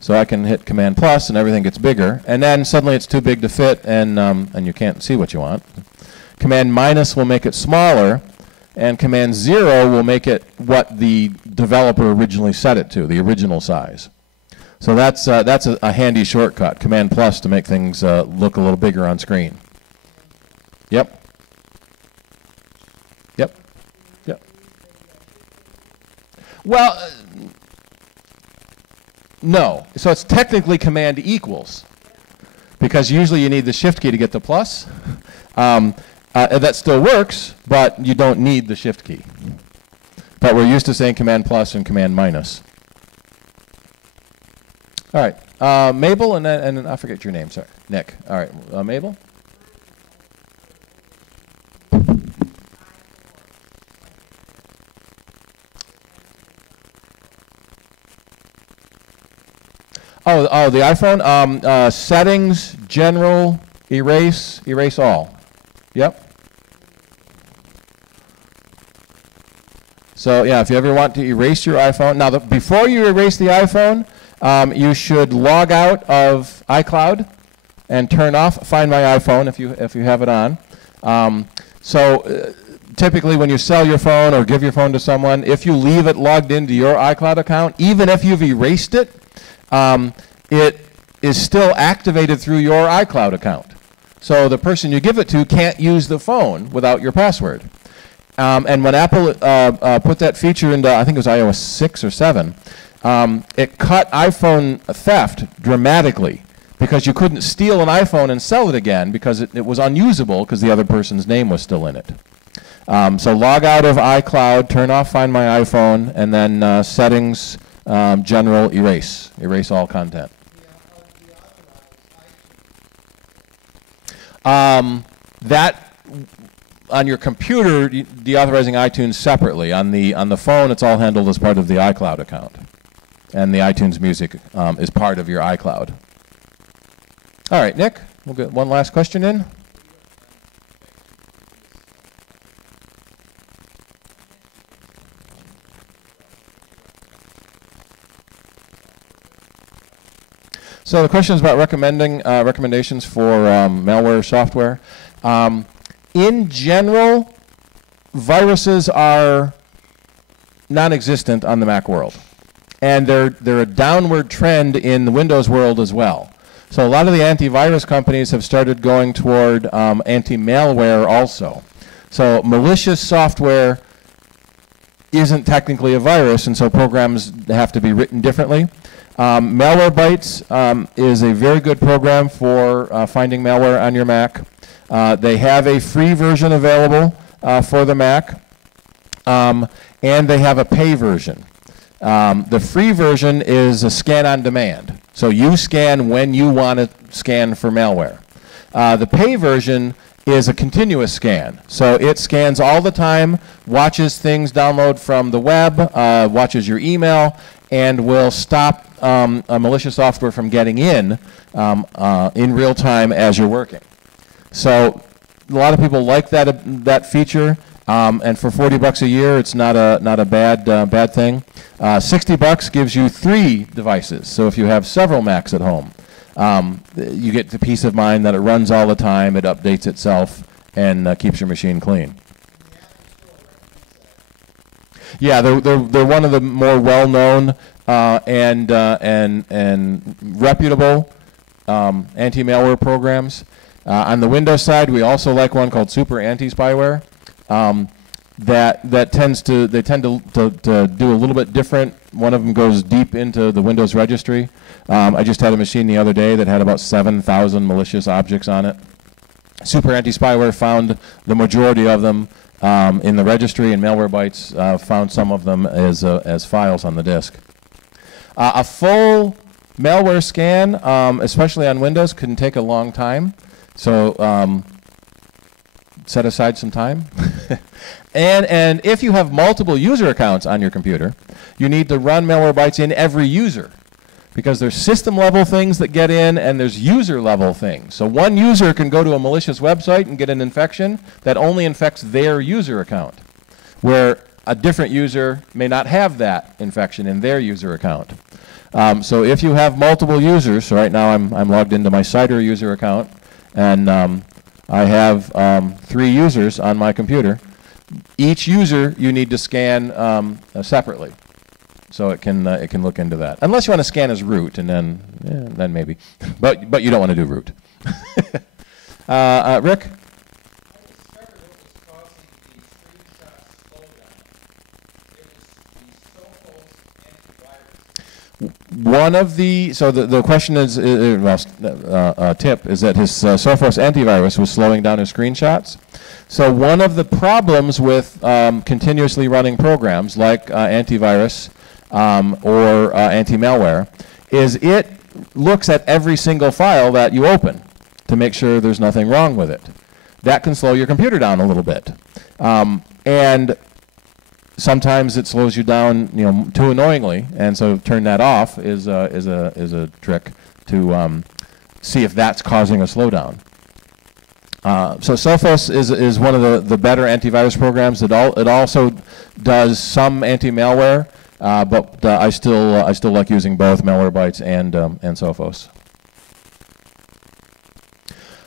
So I can hit Command plus and everything gets bigger, and then suddenly it's too big to fit and you can't see what you want. Command minus will make it smaller, and Command 0 will make it what the developer originally set it to, the original size. So that's a handy shortcut, Command plus, to make things look a little bigger on screen. Yep. Yep. Yep. Well, no. So it's technically Command equals, because usually you need the Shift key to get the plus. That still works, but you don't need the Shift key. But we're used to saying Command plus and Command minus. All right, Mabel, and then I forget your name. Sorry, Nick. All right, Mabel. Oh, the iPhone. Settings, general, erase all. Yep. So yeah, if you ever want to erase your iPhone, now before you erase the iPhone, you should log out of iCloud and turn off Find My iPhone if you have it on. Typically when you sell your phone or give your phone to someone, if you leave it logged into your iCloud account, even if you've erased it, it is still activated through your iCloud account. So the person you give it to can't use the phone without your password. And when Apple put that feature into, I think it was iOS 6 or 7, it cut iPhone theft dramatically, because you couldn't steal an iPhone and sell it again because it was unusable because the other person's name was still in it. So log out of iCloud, turn off Find My iPhone, and then settings, general, erase all content. That on your computer, deauthorizing iTunes separately. On the phone, it's all handled as part of the iCloud account, and the iTunes Music is part of your iCloud. All right, Nick, we'll get one last question in. So the question is about recommendations for malware software. In general, viruses are non-existent on the Mac world, and they're a downward trend in the Windows world as well. So a lot of the antivirus companies have started going toward anti-malware also. So malicious software isn't technically a virus, and so programs have to be written differently. Malwarebytes is a very good program for finding malware on your Mac. They have a free version available for the Mac, and they have a pay version. The free version is a scan on demand. So you scan when you want to scan for malware. The pay version is a continuous scan. So it scans all the time, watches things download from the web, watches your email, and will stop a malicious software from getting in real time as you're working. So a lot of people like that feature, and for $40 a year, it's not a bad thing. $60 gives you 3 devices. So if you have several Macs at home, you get the peace of mind that it runs all the time, it updates itself, and keeps your machine clean. Yeah, they're one of the more well-known and reputable anti-malware programs. On the Windows side, we also like one called Super Anti-Spyware. They tend to do a little bit different. One of them goes deep into the Windows registry. I just had a machine the other day that had about 7,000 malicious objects on it. Super Anti-Spyware found the majority of them in the registry, and Malwarebytes found some of them as files on the disk. A full malware scan, especially on Windows, can take a long time. So set aside some time. and if you have multiple user accounts on your computer, you need to run Malwarebytes in every user, because there's system-level things that get in, and there's user-level things. So one user can go to a malicious website and get an infection that only infects their user account, where a different user may not have that infection in their user account. So if you have multiple users, so right now I'm logged into my CIDER user account, and I have 3 users on my computer. Each user you need to scan separately, so it can look into that. Unless you want to scan as root, and then maybe, but you don't want to do root. Rick. One of the, so the question is, tip is that his Sophos antivirus was slowing down his screenshots. So one of the problems with continuously running programs like antivirus or anti-malware is it looks at every single file that you open to make sure there's nothing wrong with it. That can slow your computer down a little bit. And sometimes it slows you down, too annoyingly, and so turn that off is a trick to see if that's causing a slowdown. So Sophos is one of the better antivirus programs. It also does some anti-malware, but I still like using both Malwarebytes and Sophos.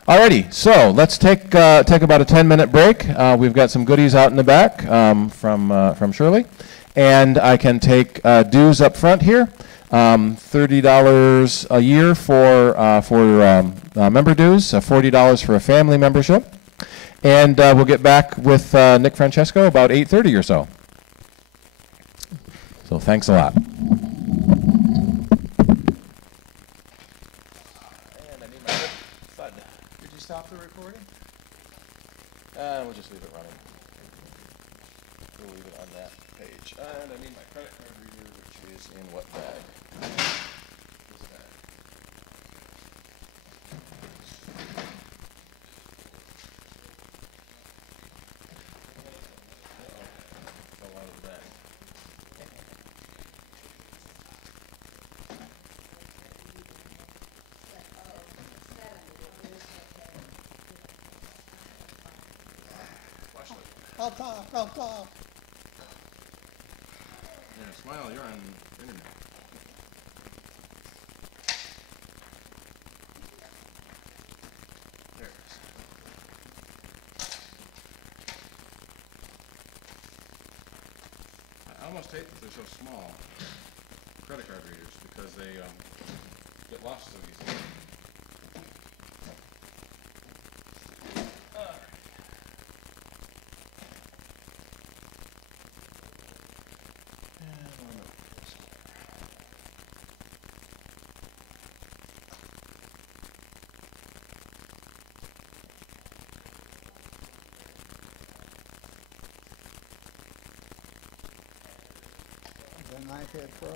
Alrighty, so let's take about a 10-minute break. We've got some goodies out in the back from Shirley, and I can take dues up front here. $30 a year for member dues, $40 for a family membership, and we'll get back with Nick Francesco about 8:30 or so. So thanks a lot. Stop the recording? We'll just leave it running. We'll leave it on that page. And I need my credit card reader, which is in what bag? This bag. Fell out of the bag. I'll talk. Yeah, smile, you're on internet. There it is. I almost hate that they're so small, credit card readers, because they get lost so easily. An iPad Pro?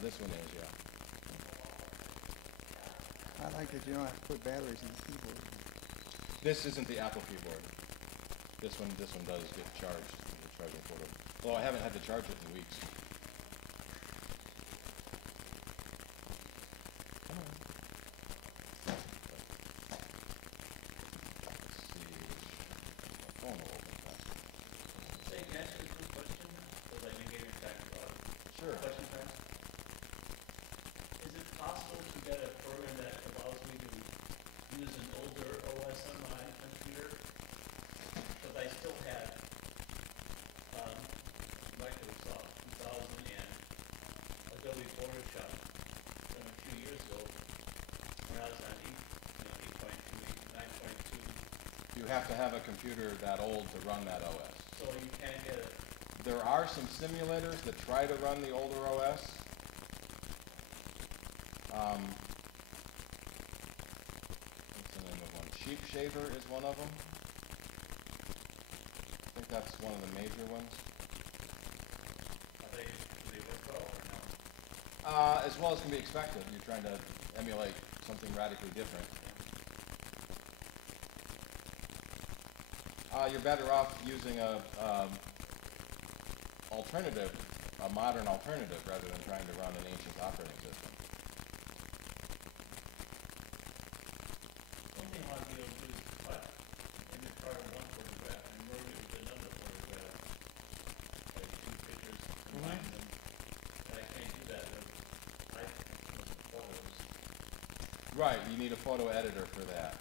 This one is, yeah. I like that you don't have to put batteries in the keyboard. This isn't the Apple keyboard. This one does get charged with the charging port. Well, I haven't had to charge it in weeks. Come on. Let's see. My phone will open faster. Hey, can I ask you a quick question? Because I didn't get your back Sure. question time. Is it possible to get a program that allows me to use an older OS on my computer? Because I still have Microsoft 2000 and Adobe Photoshop from a few years ago when I was on 8.2, 9.2. You have to have a computer that old to run that OS. So you can't get it. There are some simulators that try to run the older OS. What's the name of one? Sheep Shaver is one of them. I think that's one of the major ones. Do they work well or no? As well as can be expected. You're trying to emulate something radically different. You're better off using a modern alternative, rather than trying to run an ancient operating system. One thing I want to be able to do is cut in the part of one photograph and merge it with another photograph, like two pictures, combine them. And I can't do that with photos. Right, you need a photo editor for that.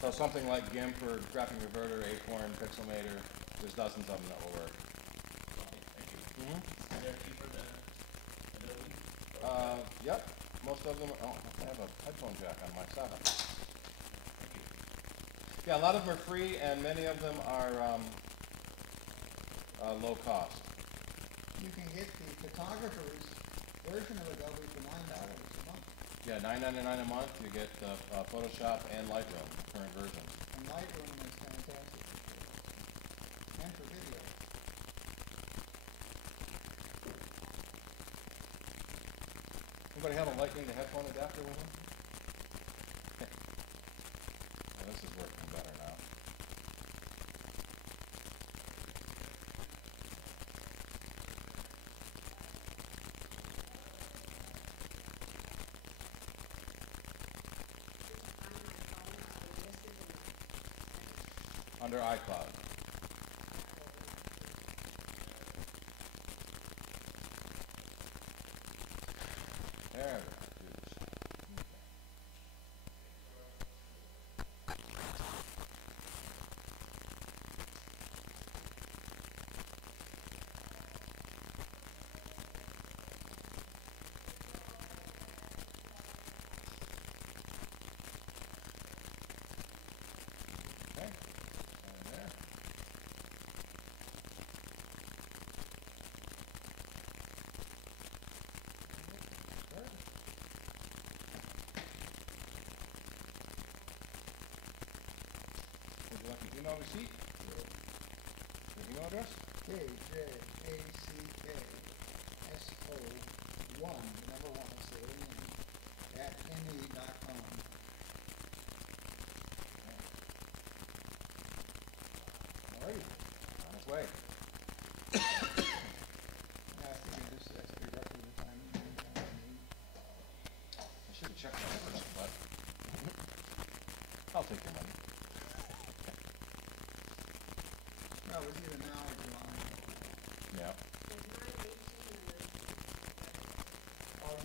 So something like GIMP or Graphic Reverter, Acorn, Pixelmator, There's dozens of them that will work. Okay, thank you. Mm-hmm. And they're cheaper than Adobe? Yep, most of them, oh, I have a headphone jack on my 7. Thank you. Yeah, a lot of them are free, and many of them are low cost. You can get the photographer's version of Adobe for $9 a month. Yeah, $9.99 a month. You get Photoshop and Lightroom, the current versions. And Lightroom is fantastic for photos. And for video. Anybody have a Lightning to headphone adapter with them? Well, this is working better now. Under iCloud. There we go. Okay. And there. Good. Would you like an email receipt? Your email address? KJACKSO1, number 1, so @me.com. Alrighty. On its way. Now, I think this has to be roughly the time you need that. I should have checked that first, but I'll take your money. Well, it's either now or July. Yeah.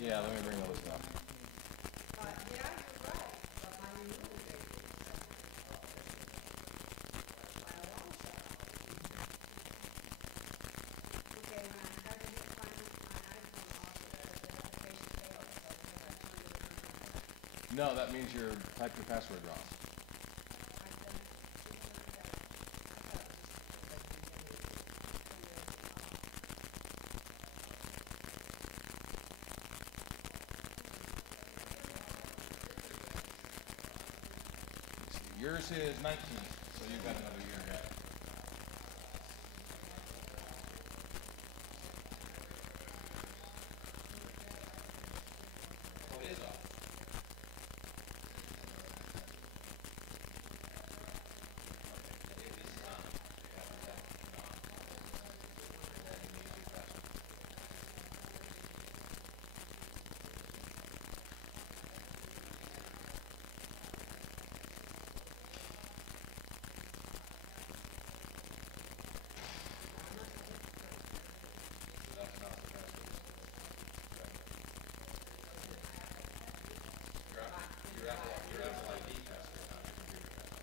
Yeah, let me bring the list up. No, that means you're typed your password wrong. Yours is 19, so you've got another year yet. Oh, it is off. Your Apple ID password, not your computer password.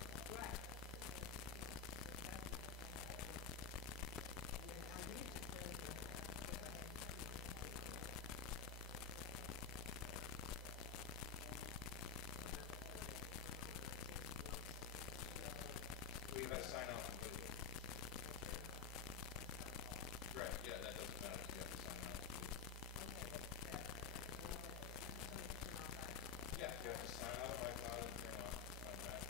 We have to sign off on video. Right, yeah, that doesn't matter. You have to sign off. Yeah, you have to sign out of iCloud and turn off on that.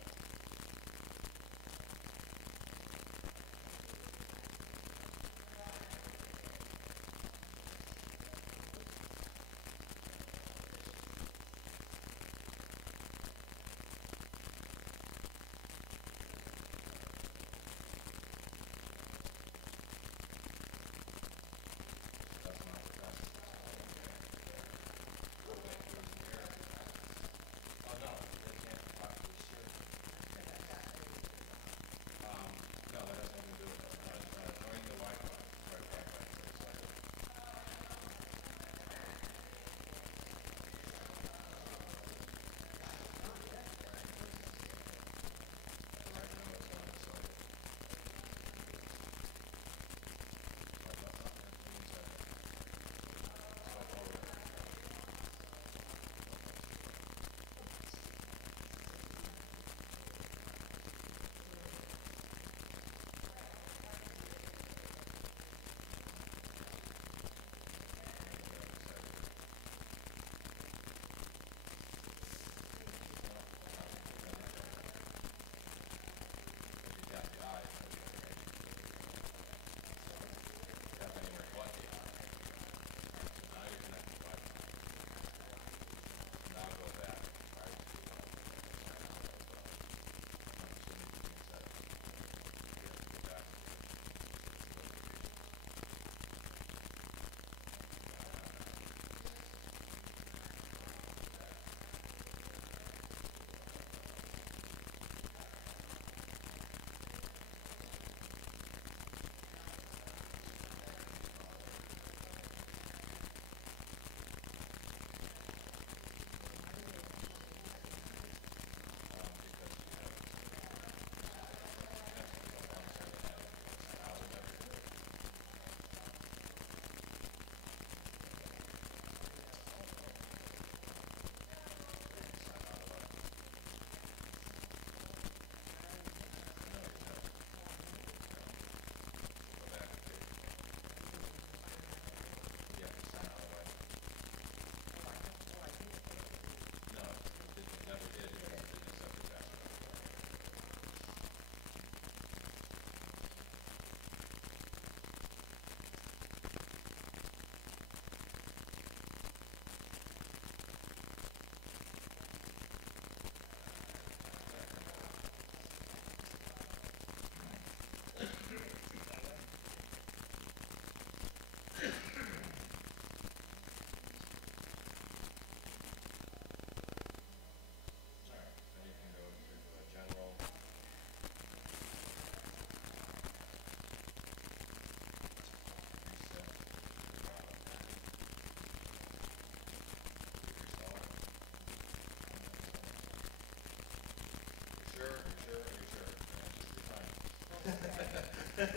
Yeah.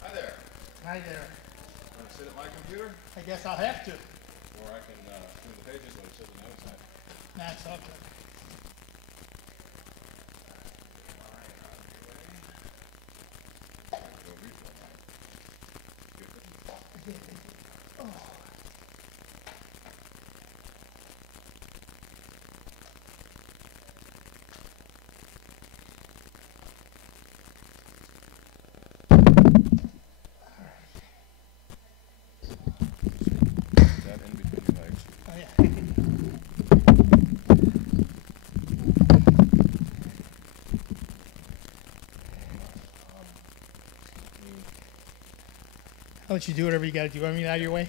Hi there. Hi there. Want to sit at my computer? I guess I'll have to. Or I can turn the pages when it says on the other side. That's okay. Go refill mine. Good. Is that in between your legs? Oh, yeah. I'll let you do whatever you got to do. I mean, out of your way.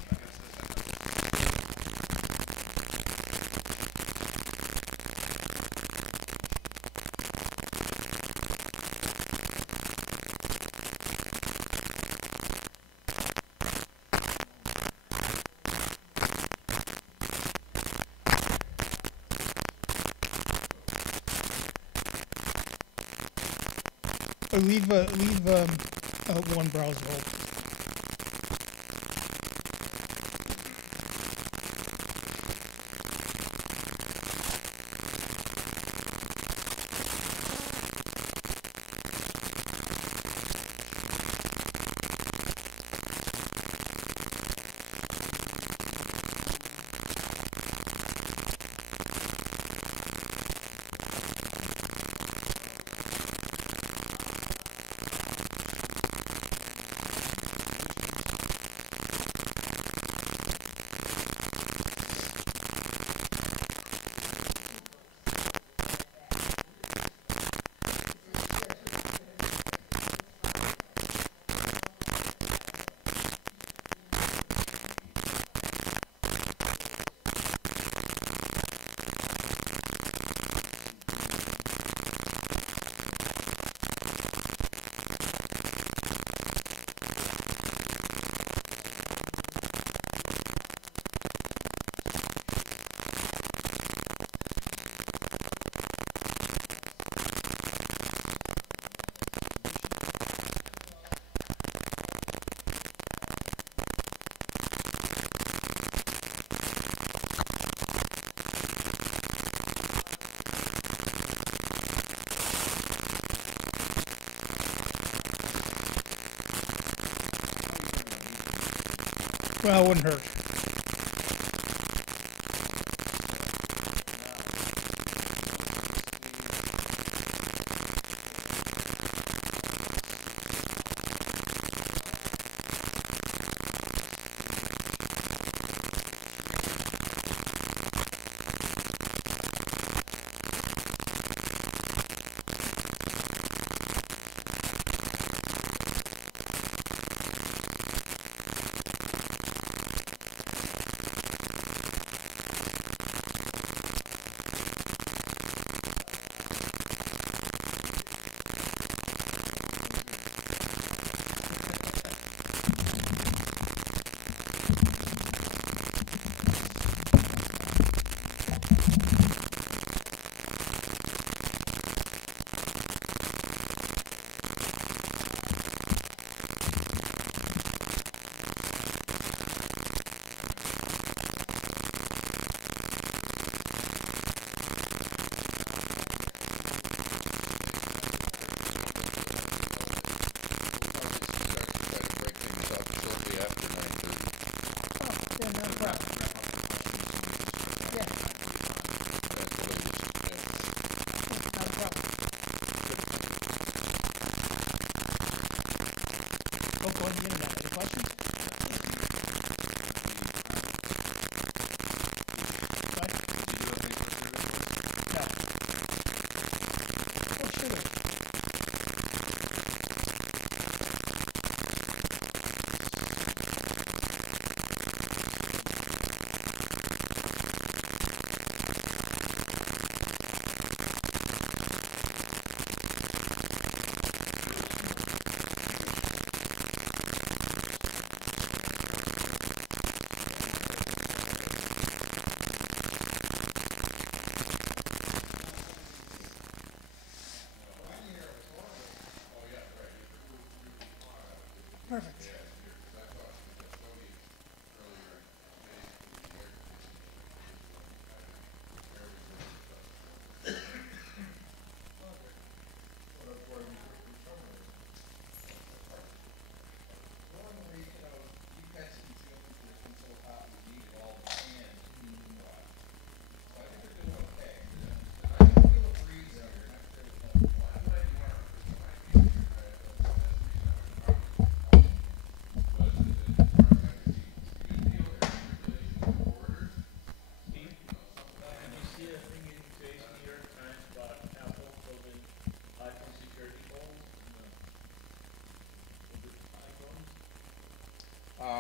Or leave one browser open. Well, it wouldn't hurt.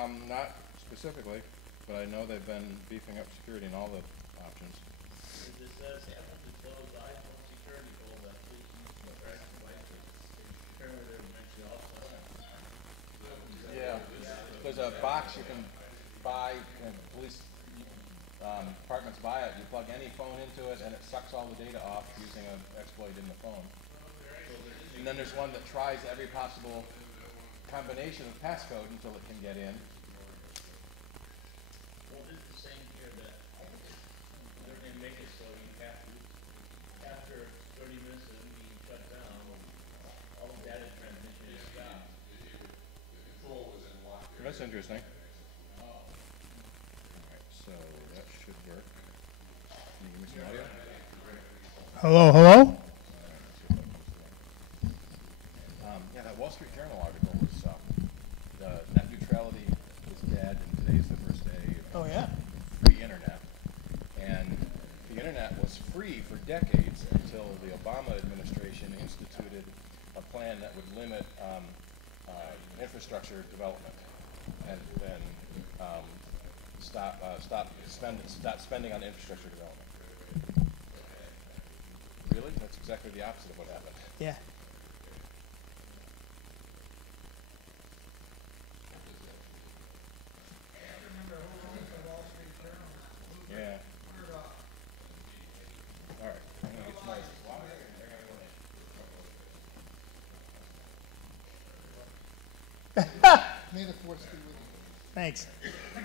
Not specifically, but I know they've been beefing up security in all the options. It says happen to close iPhone security folder, please use the correct devices. Apparently they're mentioned also. Yeah, there's a box you can buy, and police departments buy it. You plug any phone into it, and it sucks all the data off using an exploit in the phone. And then there's one that tries every possible combination of passcode until it can get in. Well, it's the same here that they're going to make it so you have to, after 30 minutes of being shut down, all the data transmission is stopped. That's interesting. All right, so that should work. Can you give me some audio? Hello, hello? Yeah, that Wall Street Journal article was net neutrality is dead, and today's the first day of Oh, yeah? free internet. And the internet was free for decades until the Obama administration instituted a plan that would limit infrastructure development and then stop spending on infrastructure development. Really? That's exactly the opposite of what happened. Yeah. Yeah. All right. I'm gonna get my May the force be with you. Thanks.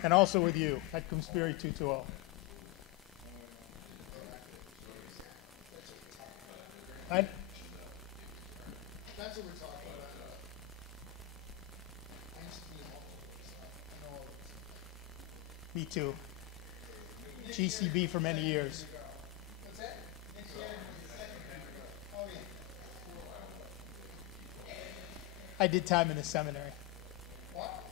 And also with you at Conspiracy 220. I, That's what we're talking about. I used to be in multiple, so I know all of this. me too. GCB for many years. What's that? Oh, yeah. I did time in the seminary. What?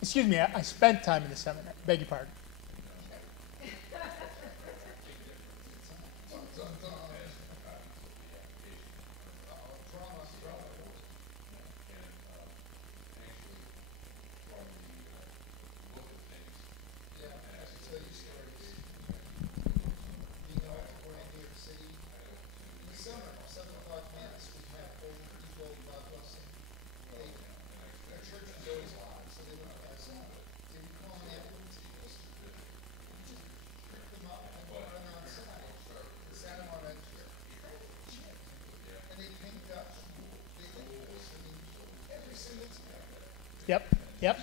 Excuse me, I spent time in the seminary. Beg your pardon. Yep, yep.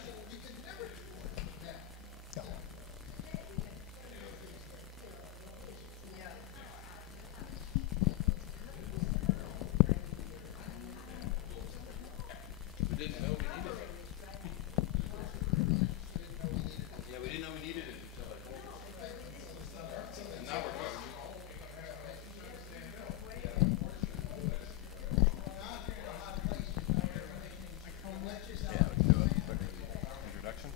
No. We didn't know we needed it. Yeah, we didn't know we needed it until I told us. And now we're talking. Yeah, we can do a quick introduction.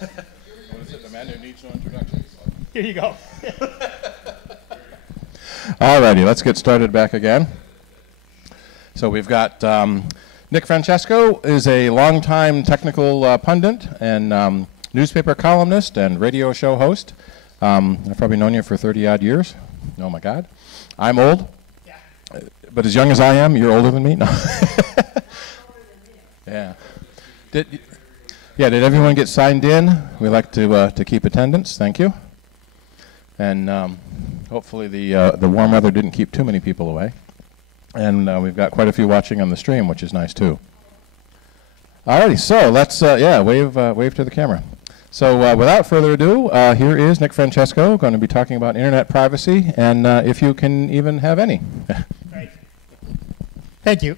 What is it? The man who needs no introduction. Here you go. Alrighty, let's get started back again. So we've got Nick Francesco is a longtime technical pundit and newspaper columnist and radio show host. I've probably known you for 30-odd years. Oh my God. I'm old. Yeah. But as young as I am, you're older than me? No. Yeah. Did everyone get signed in? We like to keep attendance. Thank you. And hopefully the warm weather didn't keep too many people away. And we've got quite a few watching on the stream, which is nice too. Alrighty, so let's wave to the camera. So without further ado, here is Nick Francesco going to be talking about internet privacy and if you can even have any. Right. Thank you.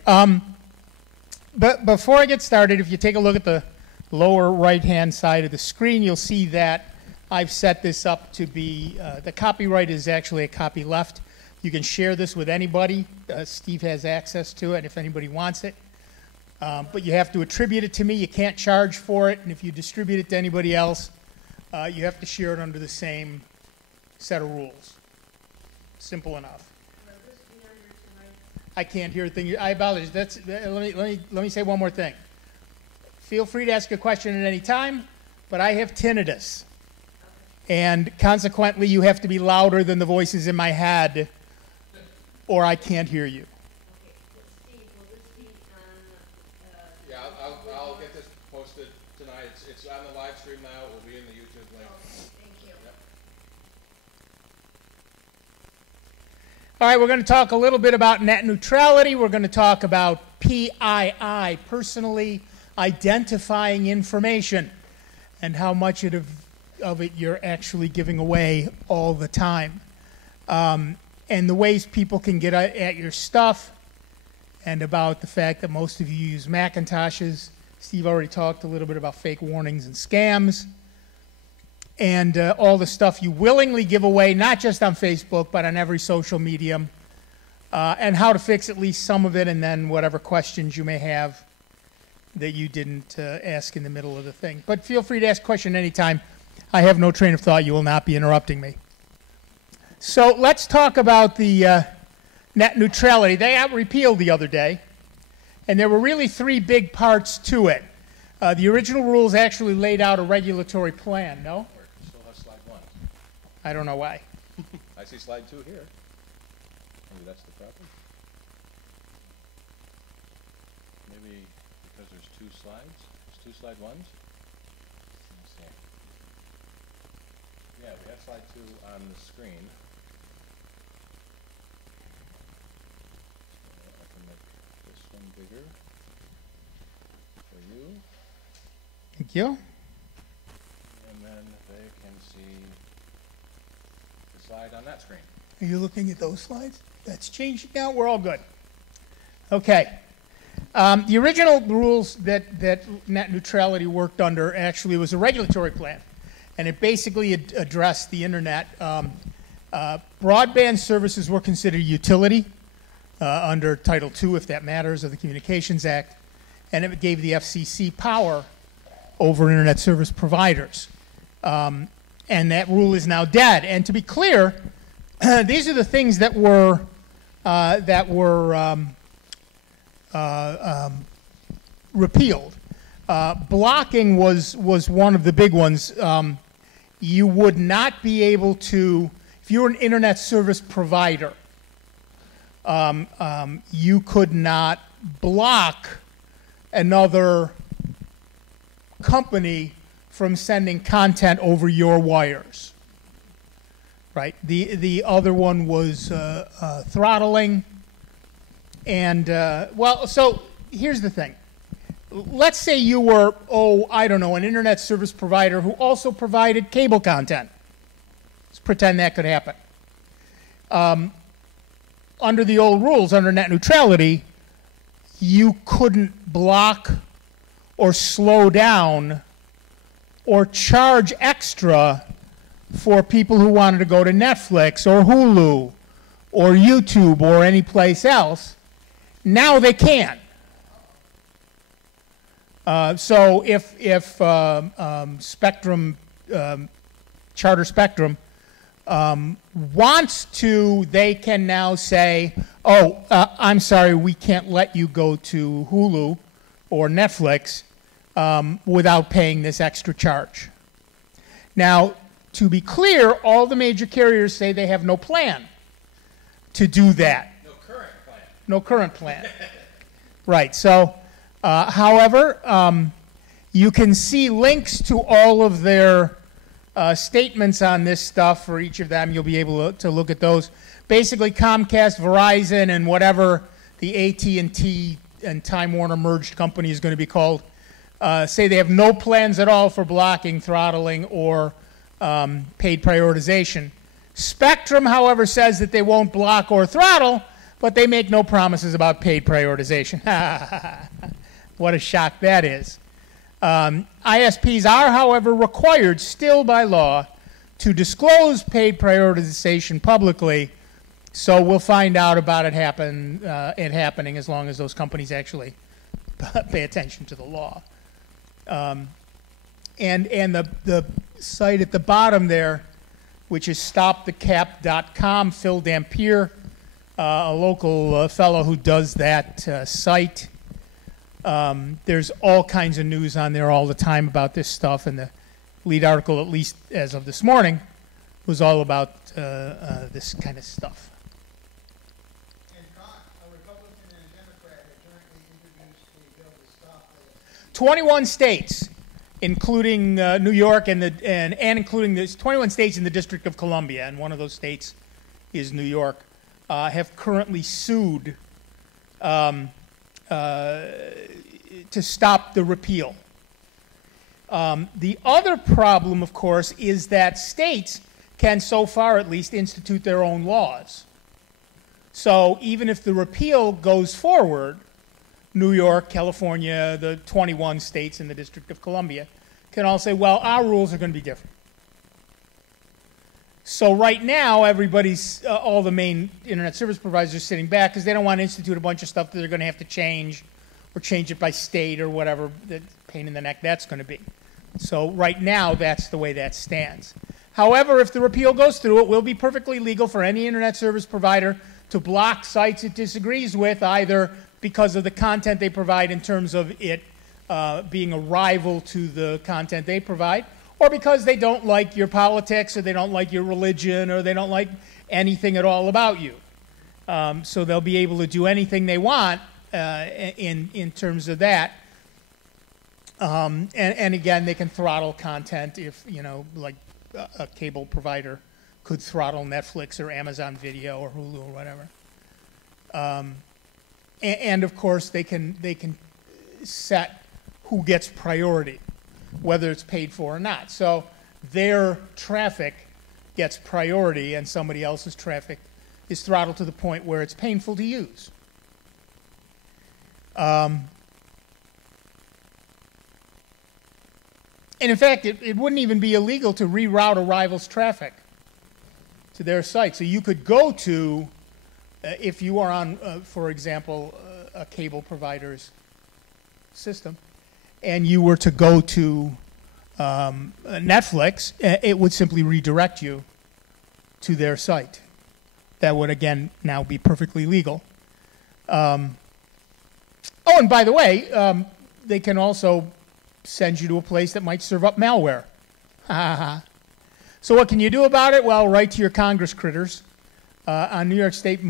But before I get started, if you take a look at the lower right-hand side of the screen, you'll see that I've set this up to be, the copyright is actually a copy left. You can share this with anybody. Steve has access to it if anybody wants it. But you have to attribute it to me. You can't charge for it. And if you distribute it to anybody else, you have to share it under the same set of rules. Simple enough. I can't hear a thing. I apologize. Let me say one more thing. feel free to ask a question at any time, but I have tinnitus. And consequently, you have to be louder than the voices in my head, or I can't hear you. Yeah, I'll get this posted tonight. It's on the live stream now. It will be in the YouTube link. Thank you. Yep. All right, we're going to talk a little bit about net neutrality. We're going to talk about PII, personally identifying information, and how much of it you're actually giving away all the time. And the ways people can get at your stuff, and about the fact that most of you use Macintoshes. Steve already talked a little bit about fake warnings and scams, and all the stuff you willingly give away, not just on Facebook, but on every social medium, and how to fix at least some of it, and then whatever questions you may have that you didn't ask in the middle of the thing. But feel free to ask a question anytime. I have no train of thought. You will not be interrupting me. So let's talk about the net neutrality. They got repealed the other day, and there were really three big parts to it. The original rules actually laid out a regulatory plan, no? We still have slide 1. I don't know why. I see slide 2 here. Maybe that's the problem. Maybe because there's 2 slides. There's 2 slide 1s. Let's see. Yeah, we have slide 2 on the screen. I can make this one bigger for you, Thank you. and then they can see the slide on that screen. Are you looking at those slides? That's changed now. We're all good. Okay. The original rules that net neutrality worked under actually was a regulatory plan, and it basically addressed the internet. Broadband services were considered utility under Title II, if that matters, of the Communications Act, and it gave the FCC power over internet service providers. And that rule is now dead. And to be clear, these are the things that were repealed. Blocking was one of the big ones. You would not be able to, if you're an internet service provider, you could not block another company from sending content over your wires. Right? The other one was throttling. And, well, so here's the thing. Let's say you were, I don't know, an internet service provider who also provided cable content. Let's pretend that could happen. Under the old rules, under net neutrality, you couldn't block or slow down or charge extra for people who wanted to go to Netflix or Hulu or YouTube or any place else. Now they can. So if Spectrum, Charter Spectrum, wants to, they can now say, I'm sorry, we can't let you go to Hulu or Netflix without paying this extra charge. Now, to be clear, all the major carriers say they have no plan to do that. No current plan. No current plan. Right. So, however, you can see links to all of their statements on this stuff for each of them. You'll be able to look at those. Basically, Comcast, Verizon, and whatever the AT&T and Time Warner merged company is going to be called, say they have no plans at all for blocking, throttling, or paid prioritization. Spectrum, however, says that they won't block or throttle, but they make no promises about paid prioritization. What a shock that is. ISPs are, however, required still by law to disclose paid prioritization publicly, so we'll find out about it happening as long as those companies actually pay attention to the law. And the site at the bottom there, which is stopthecap.com, Phil Dampier, a local fellow who does that site, There's all kinds of news on there all the time about this stuff, and the lead article, at least as of this morning, was all about this kind of stuff. And a Republican and a Democrat have jointly introduced a bill to stop this. 21 states, including New York and including this 21 states in the District of Columbia, and one of those states is New York, have currently sued to stop the repeal. The other problem, of course, is that states can, so far at least, institute their own laws. So even if the repeal goes forward, New York, California, the 21 states in the District of Columbia can all say, well, our rules are going to be different. So right now, everybody's, all the main internet service providers are sitting back because they don't want to institute a bunch of stuff that they're going to have to change or change it by state or whatever the pain in the neck that's going to be. So right now, that's the way that stands. However, if the repeal goes through, it will be perfectly legal for any internet service provider to block sites it disagrees with, either because of the content they provide in terms of it being a rival to the content they provide, or because they don't like your politics, or they don't like your religion, or they don't like anything at all about you. So they'll be able to do anything they want in terms of that. And again, they can throttle content if, you know, like a cable provider could throttle Netflix or Amazon Video or Hulu or whatever. And of course, they can set who gets priority, whether it's paid for or not. So their traffic gets priority and somebody else's traffic is throttled to the point where it's painful to use. And in fact, it wouldn't even be illegal to reroute a rival's traffic to their site. So you could go to, if you are on, for example, a cable provider's system, and you were to go to Netflix, it would simply redirect you to their site. That would, again, now be perfectly legal. Oh, and by the way, they can also send you to a place that might serve up malware. So what can you do about it? Well, write to your Congress critters. On New York State,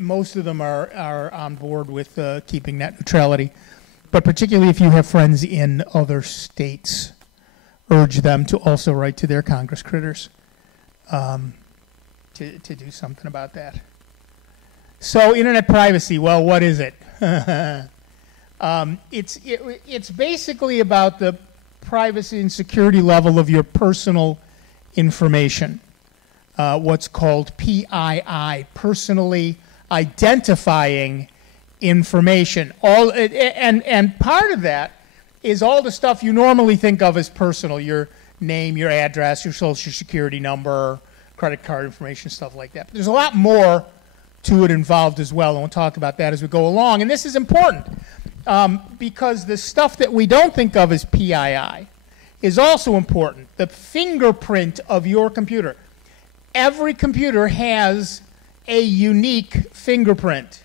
most of them are on board with keeping net neutrality. But particularly if you have friends in other states, urge them to also write to their Congress critters to do something about that. So internet privacy, well, what is it? It's basically about the privacy and security level of your personal information, what's called PII, personally identifying information. And part of that is all the stuff you normally think of as personal, your name, your address, your social security number, credit card information, stuff like that. But there's a lot more to it involved as well, and we'll talk about that as we go along. And this is important because the stuff that we don't think of as PII is also important. The fingerprint of your computer. Every computer has a unique fingerprint.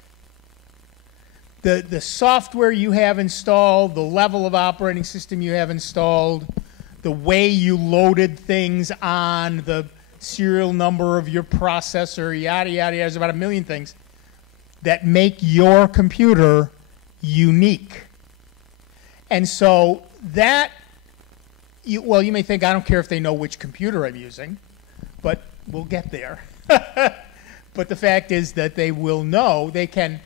The software you have installed, the level of operating system you have installed, the way you loaded things on, the serial number of your processor, yada, yada, yada. There's about 1 million things that make your computer unique. And so that, you may think, I don't care if they know which computer I'm using, but we'll get there. But the fact is that they will know, they can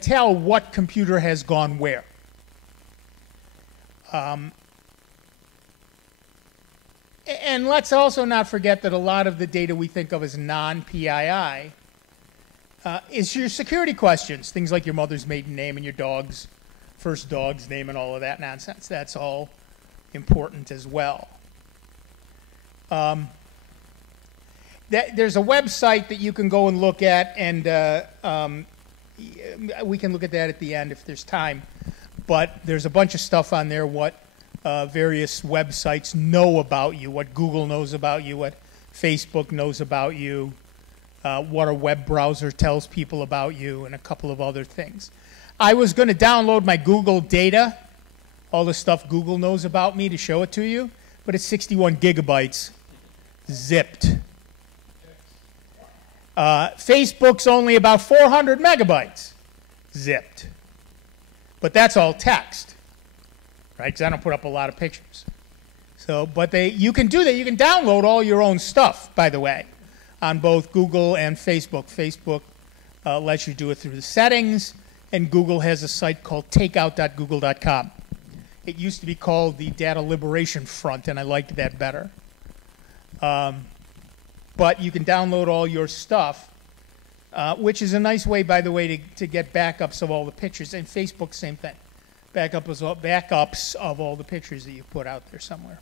tell what computer has gone where. And let's also not forget that a lot of the data we think of as non-PII is your security questions, things like your mother's maiden name and your first dog's name and all of that nonsense. That's all important as well. There's a website that you can go and look at, and we can look at that at the end if there's time. But there's a bunch of stuff on there, what various websites know about you, what Google knows about you, what Facebook knows about you, what a web browser tells people about you, and a couple of other things. I was going to download my Google data, all the stuff Google knows about me, to show it to you, but it's 61 gigabytes zipped. Facebook's only about 400 megabytes zipped. But that's all text, right? Because I don't put up a lot of pictures. So, but you can do that. You can download all your own stuff, by the way, on both Google and Facebook. Facebook lets you do it through the settings, and Google has a site called takeout.google.com. It used to be called the Data Liberation Front, and I liked that better. But you can download all your stuff, which is a nice way, by the way, to get backups of all the pictures. And Facebook, same thing. Backups of all the pictures that you put out there somewhere.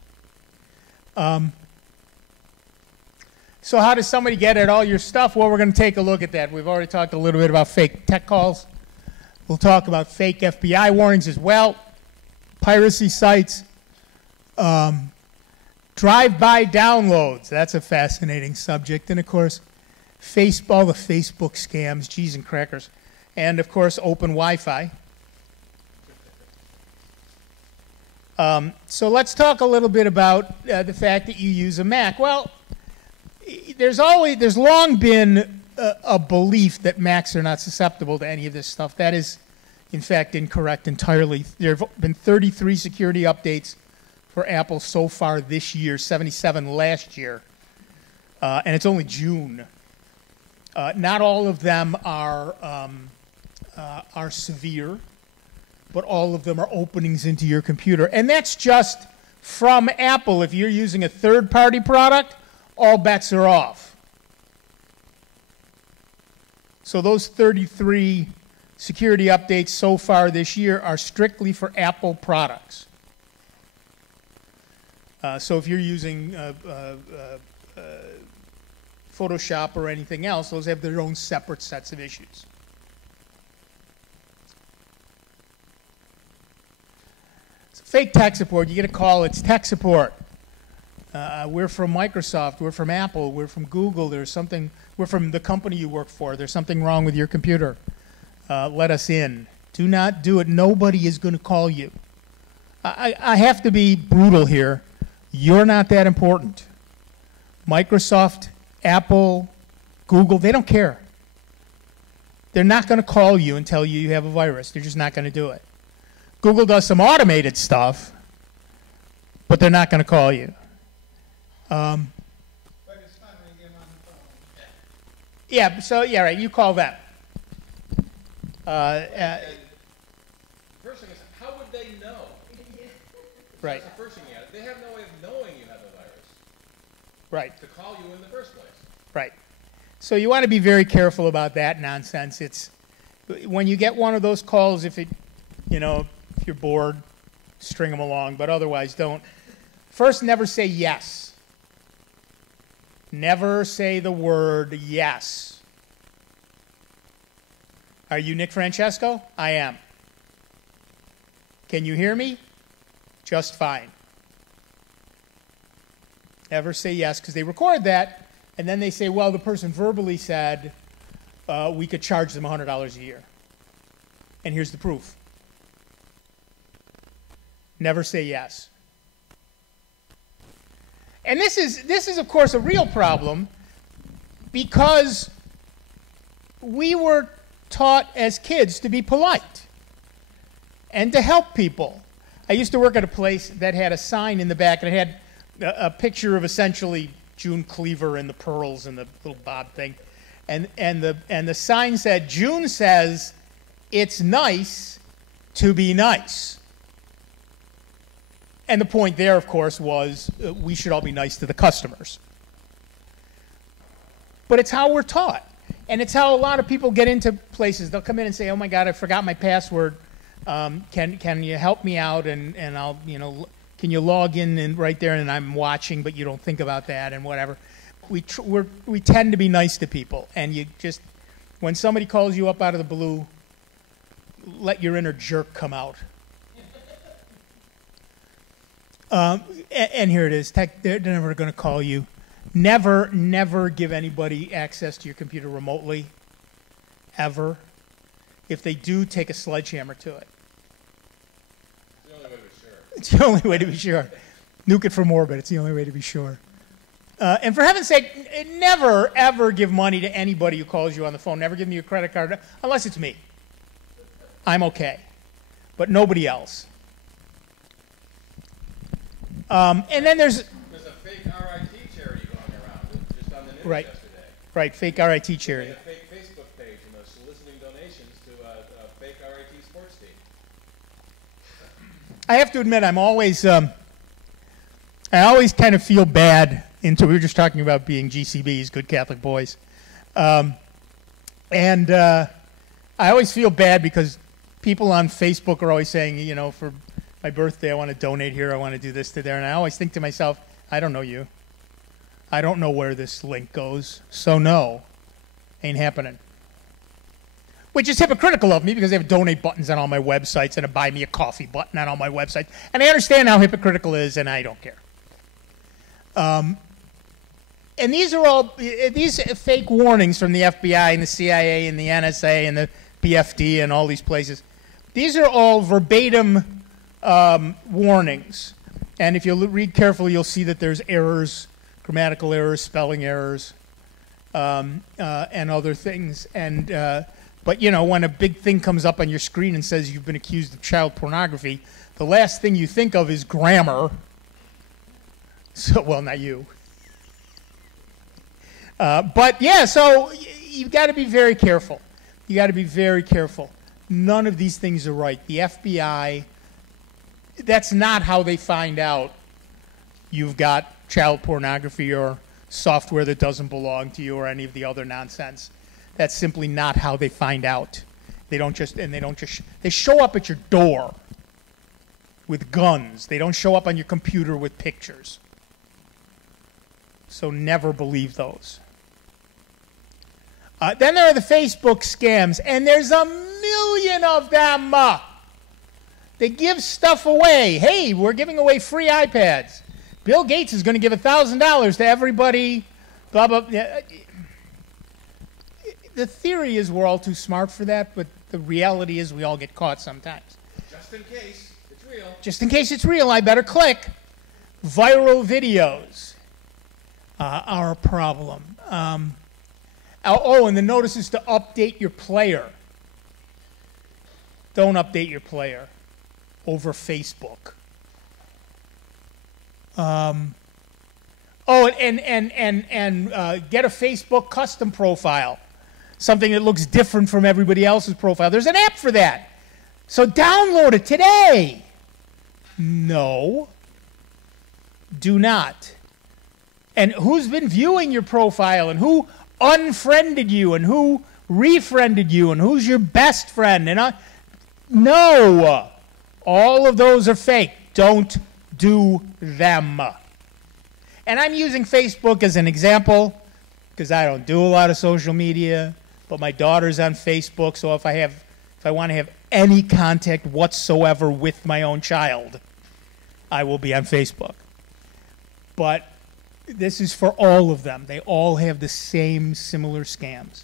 So how does somebody get at all your stuff? Well, we're going to take a look at that. We've already talked a little bit about fake tech calls. We'll talk about fake FBI warnings as well, piracy sites, drive-by downloads. That's a fascinating subject. And, of course, all the Facebook scams, cheese and crackers. And, of course, open Wi-Fi. So let's talk a little bit about the fact that you use a Mac. Well, there's long been a belief that Macs are not susceptible to any of this stuff. That is, in fact, incorrect entirely. There have been 33 security updates for Apple so far this year, 77 last year, and it's only June. Not all of them are severe, but all of them are openings into your computer. And that's just from Apple. If you're using a third-party product, all bets are off. So those 33 security updates so far this year are strictly for Apple products. So if you're using Photoshop or anything else, those have their own separate sets of issues. So fake tech support, you get a call, it's tech support. We're from Microsoft, we're from Apple, we're from Google, we're from the company you work for, there's something wrong with your computer. Let us in. Do not do it. Nobody is going to call you. I have to be brutal here. You're not that important. Microsoft, Apple, Google, they don't care. They're not going to call you and tell you you have a virus. They're just not going to do it. Google does some automated stuff, but they're not going to call you. But it's fun when you get them on the phone. Yeah, so, yeah, right, you call them. The first thing is, how would they know? Right. That's the first thing you have. They have no way of knowing you have a virus. Right. To call you in the first place. Right. So you want to be very careful about that nonsense. It's when you get one of those calls, if you're bored, string them along, but otherwise don't. First, never say yes. Never say the word yes. Are you Nick Francesco? I am. Can you hear me? Just fine. Never say yes, because they record that, and then they say, well, the person verbally said we could charge them $100 a year. And here's the proof. Never say yes. And this is, of course, a real problem, because we were taught as kids to be polite and to help people. I used to work at a place that had a sign in the back, and it had a picture of essentially June Cleaver and the pearls and the little bob thing. And the sign said, June says, it's nice to be nice. And the point there, of course, was we should all be nice to the customers. But it's how we're taught. And it's how a lot of people get into places. They'll come in and say, oh, my God, I forgot my password. Can you help me out? And I'll, can you log in and right there, and I'm watching, but you don't think about that and whatever. We tend to be nice to people. And you just, when somebody calls you up out of the blue, let your inner jerk come out. And here it is. They're never going to call you. Never give anybody access to your computer remotely, ever. If they do, take a sledgehammer to it. It's the only way to be sure. It's the only way to be sure. Nuke it from orbit. It's the only way to be sure. And for heaven's sake, never, ever give money to anybody who calls you on the phone. Never give me your credit card, unless it's me. I'm okay. But nobody else. And then there's a fake RIT charity going around, just on the news Right. yesterday. Right, fake RIT They charity. had a fake Facebook page and they're soliciting donations to a fake RIT sports team. I have to admit, I always kind of feel bad we were just talking about being GCBs, good Catholic boys. I always feel bad because people on Facebook are always saying, you know, for my birthday, I want to donate here, I want to do this to there. And I always think to myself, I don't know you. I don't know where this link goes. So no, ain't happening. Which is hypocritical of me because they have donate buttons on all my websites and a buy me a coffee button on all my websites. And I understand how hypocritical it is, and I don't care. And these are all, these fake warnings from the FBI and the CIA and the NSA and the BFD and all these places. These are all verbatim warnings. And if you read carefully, you'll see that there's errors, grammatical errors, spelling errors, and other things. And but, you know, when a big thing comes up on your screen and says you've been accused of child pornography, the last thing you think of is grammar. So, well, not you. But, yeah, so you've got to be very careful. You got to be very careful. None of these things are right. The FBI, that's not how they find out you've got child pornography or software that doesn't belong to you or any of the other nonsense. That's simply not how they find out. They show up at your door with guns. They don't show up on your computer with pictures. So never believe those. Then there are the Facebook scams, and there's a million of them. They give stuff away. Hey, we're giving away free iPads. Bill Gates is going to give $1,000 to everybody. Blah, blah, blah. The theory is we're all too smart for that, but the reality is we all get caught sometimes. Just in case it's real. Just in case it's real, I better click. Viral videos are a problem. And the notice is to update your player. Don't update your player over Facebook. And get a Facebook custom profile. Something that looks different from everybody else's profile. There's an app for that. So download it today. No. Do not. And who's been viewing your profile and who unfriended you and who refriended you and who's your best friend? And no. All of those are fake. Don't do them. And I'm using Facebook as an example because I don't do a lot of social media, but my daughter's on Facebook, so if I want to have any contact whatsoever with my own child, I will be on Facebook. But this is for all of them. They all have the same similar scams.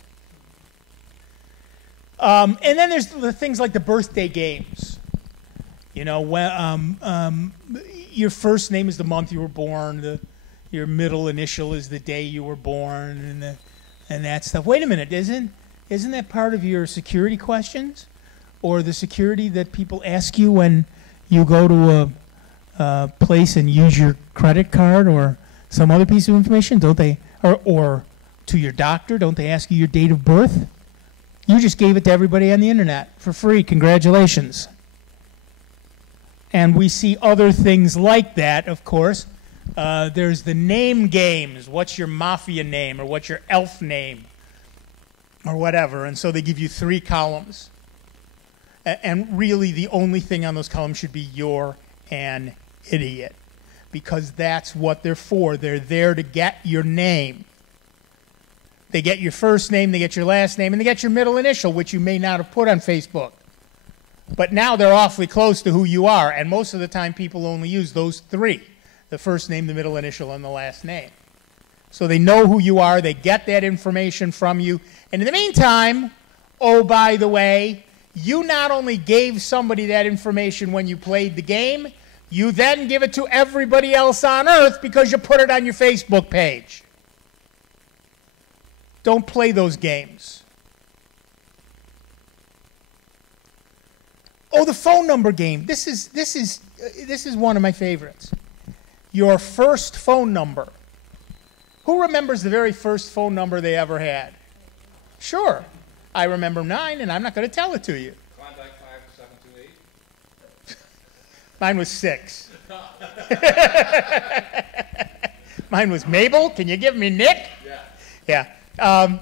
And then there's the things like the birthday games. You know, when your first name is the month you were born, your middle initial is the day you were born, and that stuff. Wait a minute, isn't that part of your security questions? Or the security that people ask you when you go to a place and use your credit card or some other piece of information? Don't they, or to your doctor, don't they ask you your date of birth? You just gave it to everybody on the internet for free. Congratulations. And we see other things like that, of course. There's the name games. What's your mafia name, or what's your elf name, or whatever. And so they give you 3 columns. And really the only thing on those columns should be you're an idiot. Because that's what they're for. They're there to get your name. They get your first name, they get your last name, and they get your middle initial, which you may not have put on Facebook. But now they're awfully close to who you are, and most of the time people only use those 3. The first name, the middle initial, and the last name. So they know who you are, they get that information from you, and in the meantime, oh, by the way, you not only gave somebody that information when you played the game, you then give it to everybody else on earth because you put it on your Facebook page. Don't play those games. Oh, the phone number game. This is one of my favorites. Your first phone number. Who remembers the very first phone number they ever had? Sure. I remember mine, and I'm not going to tell it to you. Klondike 5728. Mine was 6. Mine was Mabel. Can you give me Nick? Yeah. Yeah.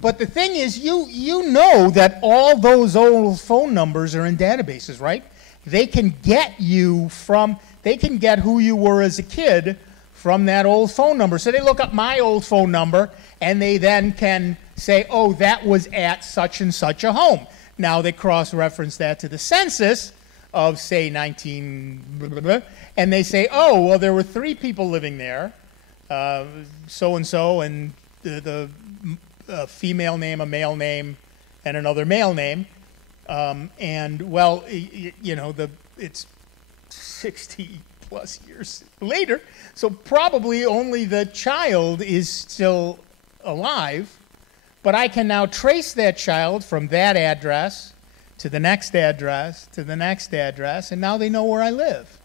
But the thing is, you know that all those old phone numbers are in databases, right? They can get you from, they can get who you were as a kid from that old phone number. So they look up my old phone number, and they then can say, oh, that was at such and such a home. Now they cross-reference that to the census of, say, 19, blah, blah, blah, and they say, oh, well, there were 3 people living there, so-and-so, and the female name, a male name, and another male name. And, well, you know, it's 60-plus years later, so probably only the child is still alive, but I can now trace that child from that address to the next address to the next address, and now they know where I live.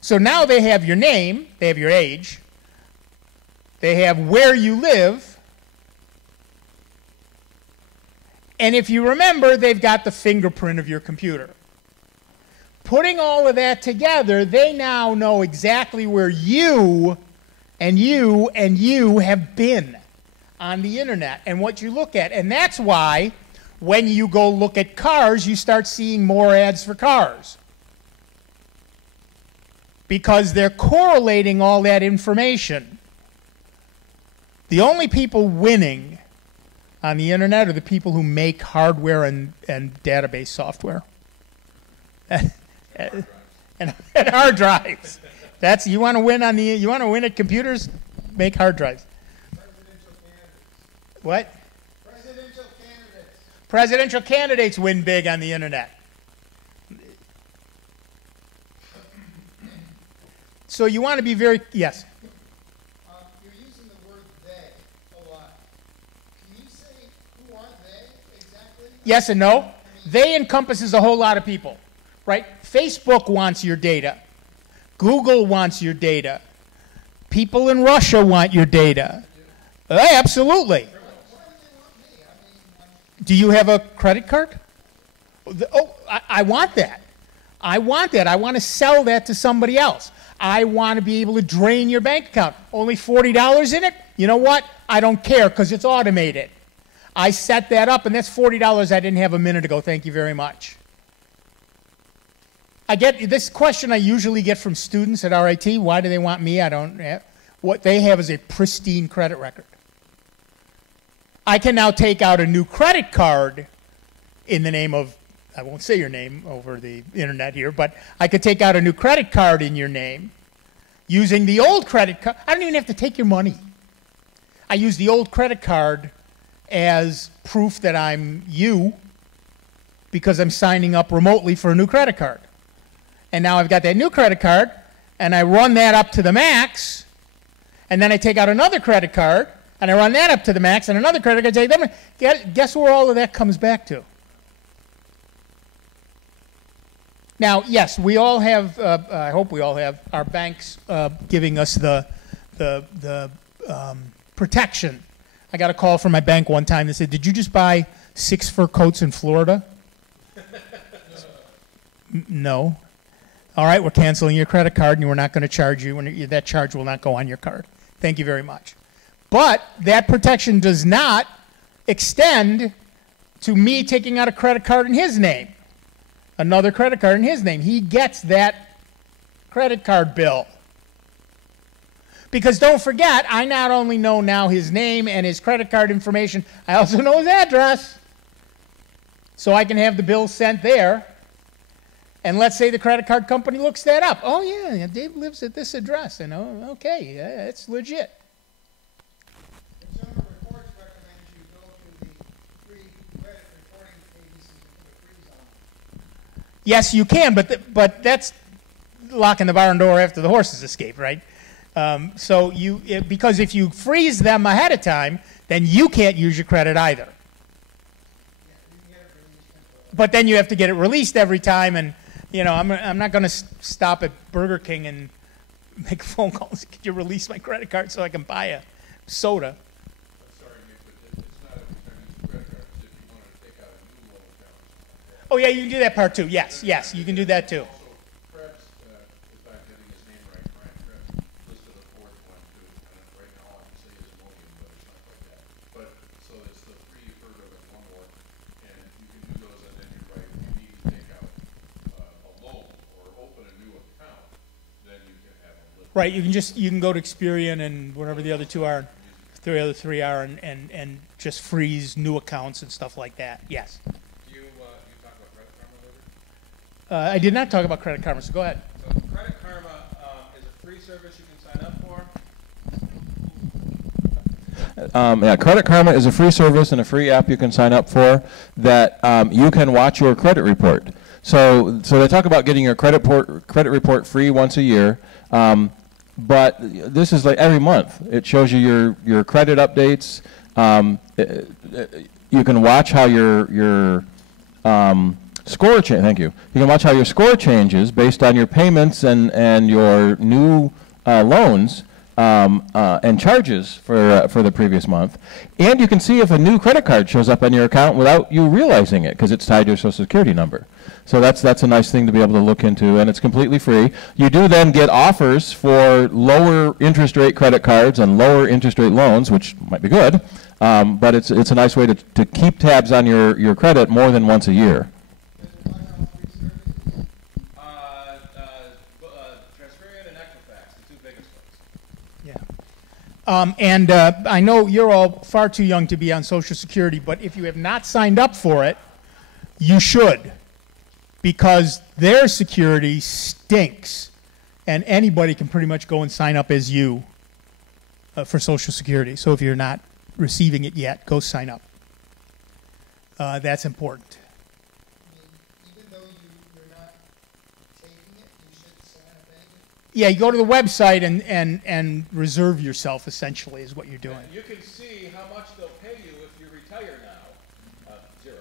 So now they have your name, they have your age, they have where you live, and if you remember, they've got the fingerprint of your computer. Putting all of that together, they now know exactly where you and you and you have been on the internet and what you look at. And that's why when you go look at cars, you start seeing more ads for cars. Because they're correlating all that information. The only people winning on the internet are the people who make hardware and database software. and hard drives. That's, you want to win on the, you want to win at computers, make hard drives. Presidential candidates. What? Presidential candidates. Presidential candidates win big on the internet. So you want to be very, yes. You're using the word they a lot. Can you say who are they exactly? Yes and no. They encompasses a whole lot of people, right? Facebook wants your data. Google wants your data. People in Russia want your data. Absolutely. Why do they want me? I mean, Do you have a credit card? Oh, I want that. I want that. I want to sell that to somebody else. I want to be able to drain your bank account. Only $40 in it? You know what? I don't care because it's automated. I set that up, and that's $40 I didn't have a minute ago. Thank you very much. I get this question I usually get from students at RIT. Why do they want me? I don't have. What they have is a pristine credit record. I can now take out a new credit card in the name of, I won't say your name over the internet here, but I could take out a new credit card in your name using the old credit card. I don't even have to take your money. I use the old credit card as proof that I'm you because I'm signing up remotely for a new credit card. And now I've got that new credit card, and I run that up to the max, and then I take out another credit card, and I run that up to the max, and another credit card, take them. Guess where all of that comes back to? Now, yes, we all have, I hope we all have, our banks giving us the protection. I got a call from my bank one time that said, did you just buy 6 fur coats in Florida? No. All right, we're canceling your credit card, and we're not going to charge you, and that charge will not go on your card. Thank you very much. But that protection does not extend to me taking out a credit card in his name. Another credit card in his name. He gets that credit card bill. Because don't forget, I not only know now his name and his credit card information, I also know his address. So I can have the bill sent there. And let's say the credit card company looks that up. Oh, yeah, Dave lives at this address. And oh, okay, yeah, it's legit. Consumer Reports recommends you go to the free credit reporting Yes, you can, but that's locking the barn door after the horses escape, right? So because if you freeze them ahead of time, then you can't use your credit either. But then you have to get it released every time, and you know, I'm not going to stop at Burger King and make phone calls. Could you release my credit card so I can buy a soda? I'm sorry, Nick, but it's not every time you use credit cards. If you want to take out a new loan account. Oh yeah, you can do that part too. Yes, yes, you can do that too. Also, Krebs, if I'm getting his name right, Brian Krebs, listed a fourth one too. And right now I can say his Imodium, but it's not quite that. But, so it's the three you've heard of and one more. And you can do those, and then you're right, if you need to take out a loan or open a new account, then you can have a little. Right, you can go to Experian and whatever the other two are, the other three are, and just freeze new accounts and stuff like that. Yes. Do you talk about Credit Karma later? I did not talk about Credit Karma, so go ahead. So Credit Karma is a free service you can sign up for. Yeah, Credit Karma is a free service and a free app you can sign up for that you can watch your credit report. So they talk about getting your credit report free once a year, but this is like every month. It shows you your credit updates. You can watch how your score change. Thank you. You can watch how your score changes based on your payments and your new loans. And charges for the previous month, and you can see if a new credit card shows up on your account without you realizing it because it's tied to your Social Security number. So that's a nice thing to be able to look into, and it's completely free. You do then get offers for lower interest rate credit cards and lower interest rate loans, which might be good, but it's a nice way to keep tabs on your credit more than once a year. And I know you're all far too young to be on Social Security, but if you have not signed up for it, you should, because their security stinks, and anybody can pretty much go and sign up as you for Social Security. So if you're not receiving it yet, go sign up. That's important. Even though you're not taking it, you should sign up anyway? Yeah, you go to the website and reserve yourself, essentially, is what you're doing. You can see how much they'll pay you if you retire now. Zero.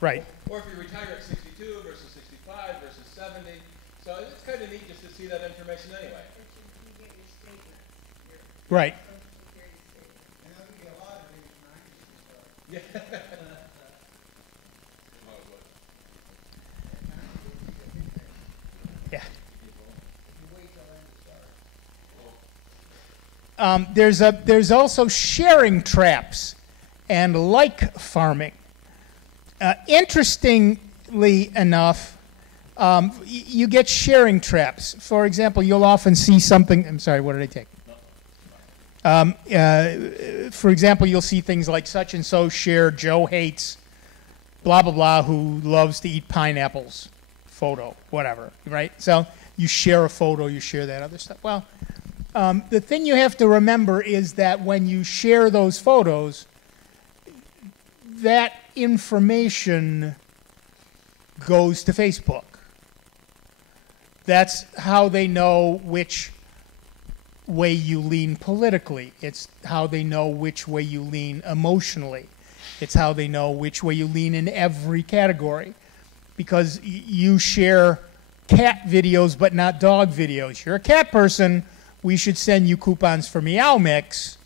Right. Or if you retire at 62 versus 65 versus 70. So it's kind of neat just to see that information anyway. Right. And that would be a lot of these, Yeah. Yeah. you wait till then to start. There's also sharing traps and like farming. Interestingly enough, you get sharing traps. For example, you'll often see something. I'm sorry, what did I take? For example, you'll see things like such and so share Joe hates blah blah blah who loves to eat pineapples. Photo, whatever, right? So you share a photo, you share that other stuff. Well, the thing you have to remember is that when you share those photos, that information goes to Facebook. That's how they know which way you lean politically. It's how they know which way you lean emotionally. It's how they know which way you lean in every category. Because you share cat videos but not dog videos. You're a cat person, we should send you coupons for Meow Mix,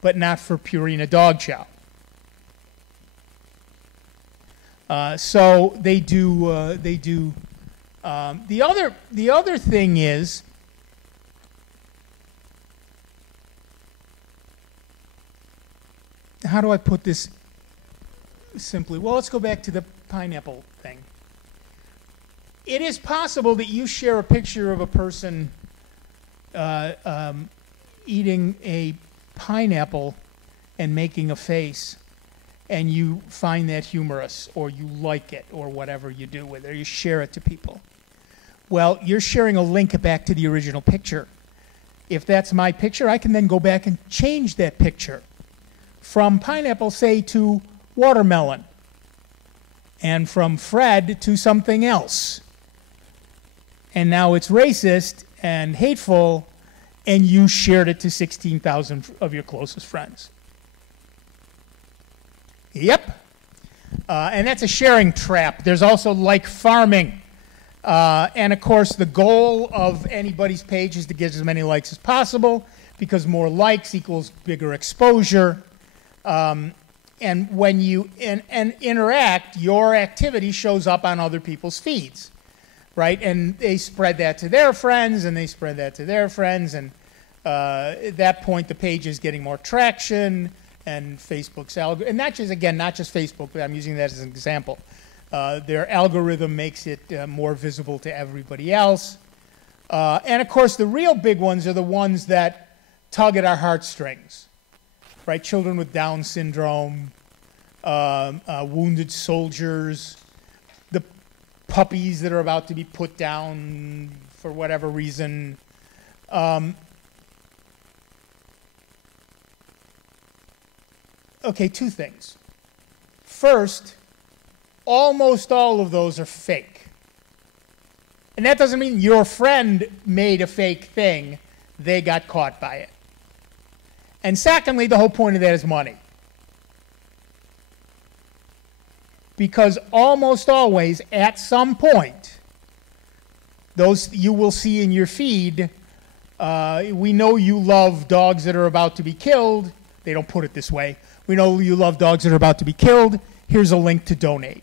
but not for Purina Dog Chow. So they do. The other thing is, how do I put this simply? Well, let's go back to the pineapple thing. It is possible that you share a picture of a person eating a pineapple and making a face, and you find that humorous, or you like it, or whatever you do with it, or you share it to people. Well, you're sharing a link back to the original picture. If that's my picture, I can then go back and change that picture from pineapple, say, to watermelon. and from Fred to something else. And now it's racist and hateful, and you shared it to 16,000 of your closest friends. Yep. And that's a sharing trap. There's also like farming. And of course, the goal of anybody's page is to get as many likes as possible, because more likes equals bigger exposure. And when you interact, your activity shows up on other people's feeds, right? And they spread that to their friends, and they spread that to their friends, and at that point, the page is getting more traction, and Facebook's algorithm, and not just Facebook, but I'm using that as an example. Their algorithm makes it more visible to everybody else. And of course, the real big ones are the ones that tug at our heartstrings, right? Children with Down syndrome, wounded soldiers, the puppies that are about to be put down for whatever reason. Okay, two things. First, almost all of those are fake. And that doesn't mean your friend made a fake thing, they got caught by it. And secondly, the whole point of that is money. Because almost always, at some point, those you will see in your feed, we know you love dogs that are about to be killed. They don't put it this way. We know you love dogs that are about to be killed. Here's a link to donate.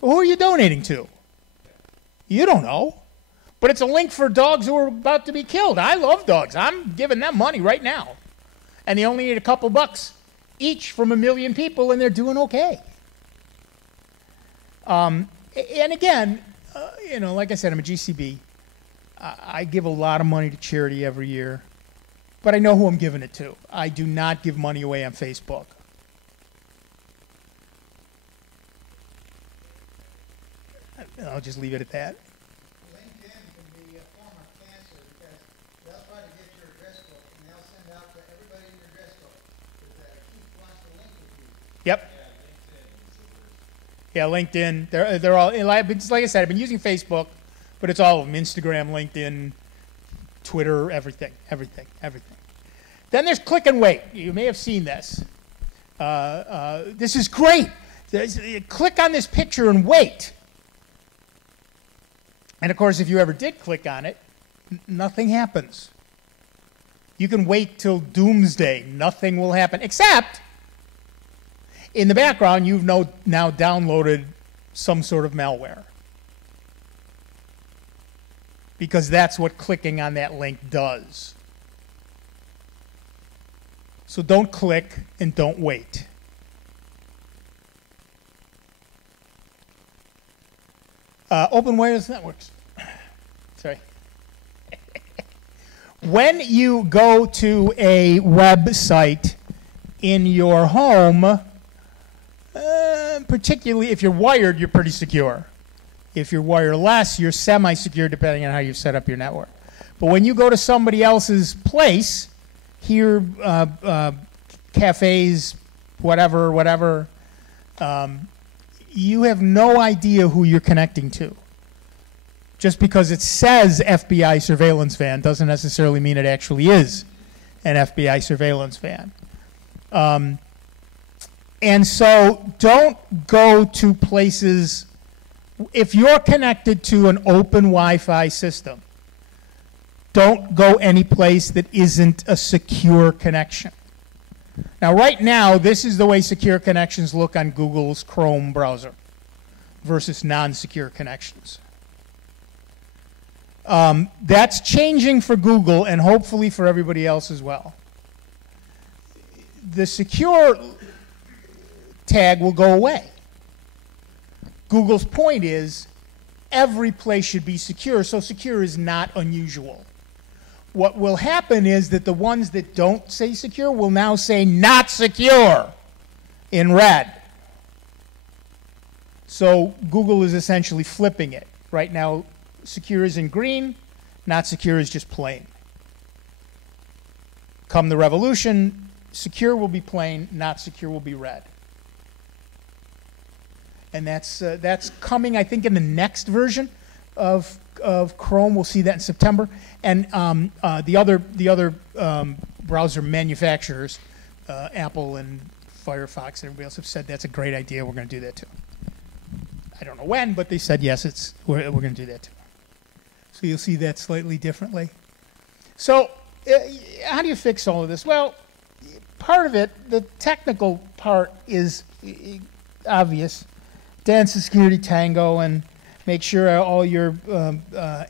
Well, who are you donating to? You don't know. But it's a link for dogs who are about to be killed. I love dogs. I'm giving them money right now. And they only need a couple bucks each from 1 million people, and they're doing okay. And again, you know, like I said, I'm a GCB. I give a lot of money to charity every year. But I know who I'm giving it to. I do not give money away on Facebook. I'll just leave it at that. LinkedIn can be a form of cancer because they'll try to get your address book and they'll send out to everybody in your address book that Keith wants to link with you. Yep. Yeah, LinkedIn. They're all, like I said, I've been using Facebook, but it's all of them. Instagram, LinkedIn, Twitter, everything. Then there's click and wait. You may have seen this. This is great. Click on this picture and wait. And of course, if you ever did click on it, nothing happens. You can wait till doomsday. Nothing will happen, except in the background, you've now downloaded some sort of malware. Because that's what clicking on that link does. So don't click and don't wait. Open wireless networks. Sorry. When you go to a website in your home, particularly if you're wired, you're pretty secure. If you're wireless, you're semi-secure depending on how you've set up your network. But when you go to somebody else's place, here, cafes, whatever, you have no idea who you're connecting to. Just because it says FBI surveillance van doesn't necessarily mean it actually is an FBI surveillance van. And so don't go to places, if you're connected to an open Wi-Fi system, don't go any place that isn't a secure connection. Now, right now, this is the way secure connections look on Google's Chrome browser versus non-secure connections. That's changing for Google and hopefully for everybody else as well. The secure tag will go away. Google's point is every place should be secure, so secure is not unusual. What will happen is that the ones that don't say secure will now say not secure in red. So Google is essentially flipping it. Right now, secure is in green, not secure is just plain. Come the revolution, secure will be plain, not secure will be red. and that's coming, I think, in the next version of Chrome. We'll see that in September. And the other browser manufacturers, Apple and Firefox and everybody else have said that's a great idea. We're going to do that too. I don't know when, but they said yes, we're going to do that too. So you'll see that slightly differently. So how do you fix all of this? Well, part of it, the technical part is obvious. Dance the security tango and make sure all your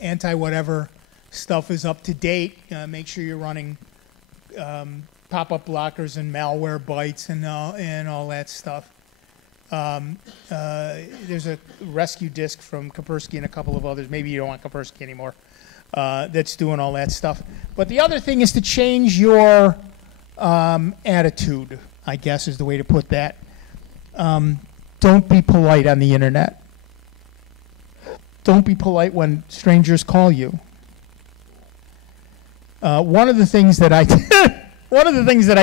anti-whatever stuff is up to date. Make sure you're running pop-up blockers and malware bites and all that stuff. There's a rescue disk from Kaspersky and a couple of others. Maybe you don't want Kaspersky anymore. That's doing all that stuff. But the other thing is to change your attitude, I guess is the way to put that. Don't be polite on the internet. Don't be polite when strangers call you. One of the things that I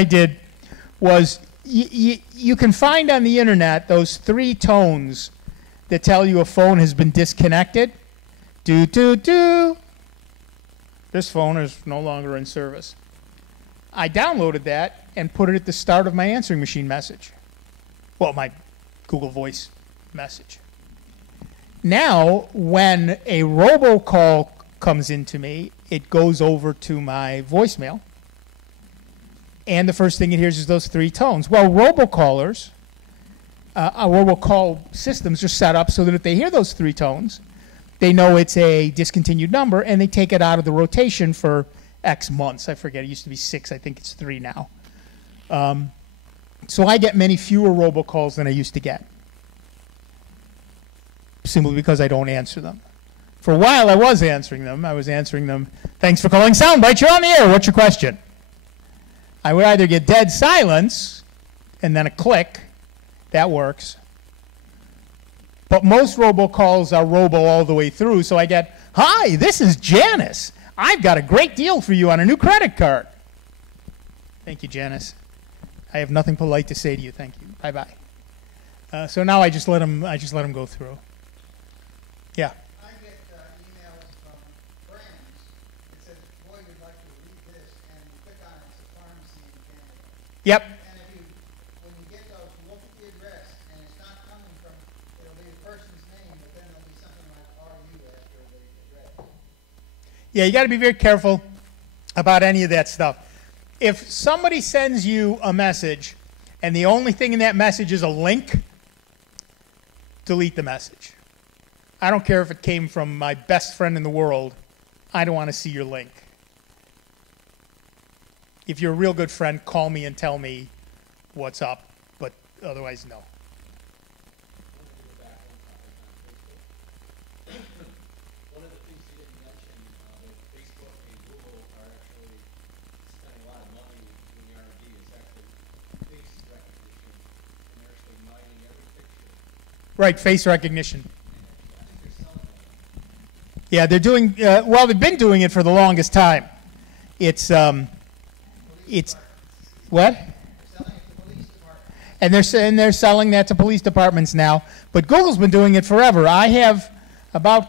did was you can find on the internet those 3 tones that tell you a phone has been disconnected. Do, do, do. This phone is no longer in service. I downloaded that and put it at the start of my answering machine message. Well, my Google Voice message. Now, when a robocall comes into me, it goes over to my voicemail. And the first thing it hears is those 3 tones. Well, robocallers, robocall systems are set up so that if they hear those 3 tones, they know it's a discontinued number, and they take it out of the rotation for X months. I forget. It used to be 6. I think it's 3 now. So I get many fewer robocalls than I used to get, simply because I don't answer them. For a while, I was answering them. I was answering them, thanks for calling Soundbite. You're on the air. What's your question? I would either get dead silence and then a click. That works. But most robocalls are robo all the way through, so I get, hi, this is Janice. I've got a great deal for you on a new credit card. Thank you, Janice. I have nothing polite to say to you. Thank you. Bye-bye. So now I just let them go through. Yeah. I get emails from friends that says, boy, we'd like to read this, and you click on it, it's a pharmacy in Canada. Yep. And when you get those, look at the address, and it's not coming from, it'll be the person's name, but then it'll be something like RU after the address. Yeah, you got to be very careful about any of that stuff. If somebody sends you a message and the only thing in that message is a link, delete the message. I don't care if it came from my best friend in the world. I don't want to see your link. If you're a real good friend, call me and tell me what's up, but otherwise, no. One of the things you didn't mention, that Facebook and Google are actually spending a lot of money doing R&D is actually face recognition, and they're actually mining every picture. Right, face recognition. I think they're selling that. Yeah, they're doing, well, they've been doing it for the longest time. It's what? And they're selling that to police departments now. But Google's been doing it forever. I have about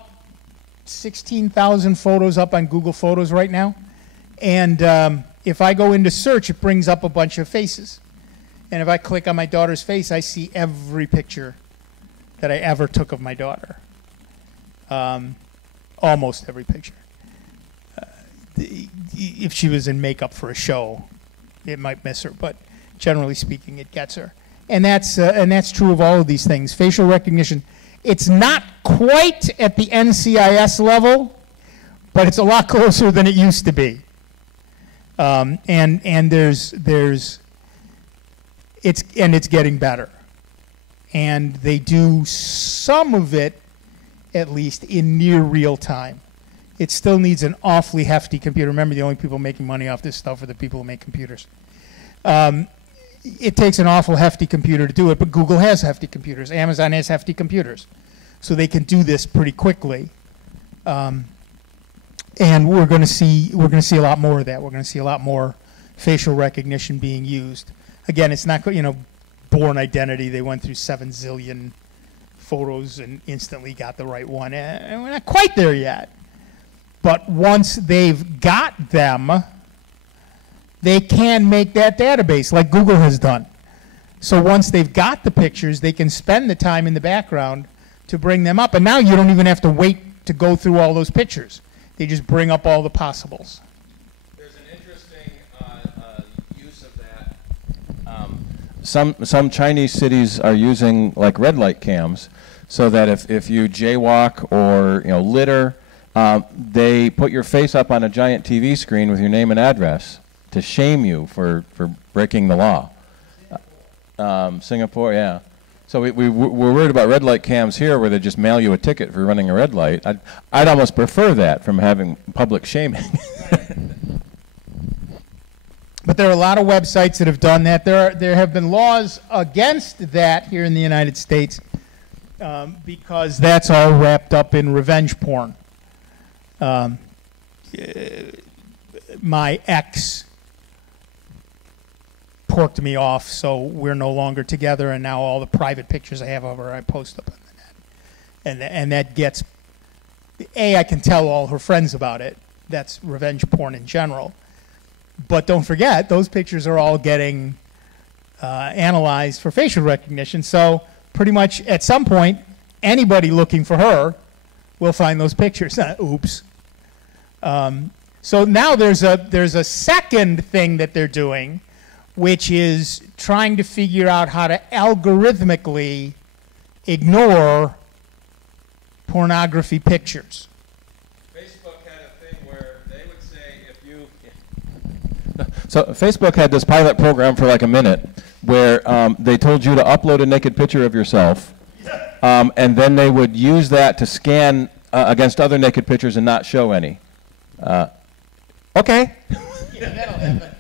16,000 photos up on Google Photos right now. And if I go into search, it brings up a bunch of faces. And if I click on my daughter's face, I see every picture that I ever took of my daughter. Almost every picture. If she was in makeup for a show, it might miss her, but generally speaking, it gets her. And that's true of all of these things. Facial recognition, it's not quite at the NCIS level, but it's a lot closer than it used to be. And it's getting better. And they do some of it, at least, in near real time. It still needs an awfully hefty computer. Remember, the only people making money off this stuff are the people who make computers. It takes an awful hefty computer to do it, but Google has hefty computers. Amazon has hefty computers. So they can do this pretty quickly. And we're going to see a lot more of that. We're going to see a lot more facial recognition being used. Again, it's not, born identity. They went through 7 zillion photos and instantly got the right one. And we're not quite there yet. But once they've got them, they can make that database like Google has done. So once they've got the pictures, they can spend the time in the background to bring them up. And now you don't even have to wait to go through all those pictures. They just bring up all the possibles. There's an interesting use of that. Some Chinese cities are using like red light cams, so that if you jaywalk or litter, they put your face up on a giant TV screen with your name and address to shame you for breaking the law. Singapore, yeah. So we're worried about red light cams here, where they just mail you a ticket for running a red light. I'd almost prefer that from having public shaming. But there are a lot of websites that have done that. There have been laws against that here in the United States because that's all wrapped up in revenge porn. My ex porked me off, so we're no longer together, and now all the private pictures I have of her I post up on the net. And that gets, I can tell all her friends about it. That's revenge porn in general. But don't forget, those pictures are all getting analyzed for facial recognition, so pretty much at some point, anybody looking for her will find those pictures. Oops. So now there's a second thing that they're doing, which is trying to figure out how to algorithmically ignore pornography pictures. Facebook had a thing where they would say if you... So Facebook had this pilot program for like a minute where they told you to upload a naked picture of yourself, and then they would use that to scan against other naked pictures and not show any. Okay. Yeah, that'll happen.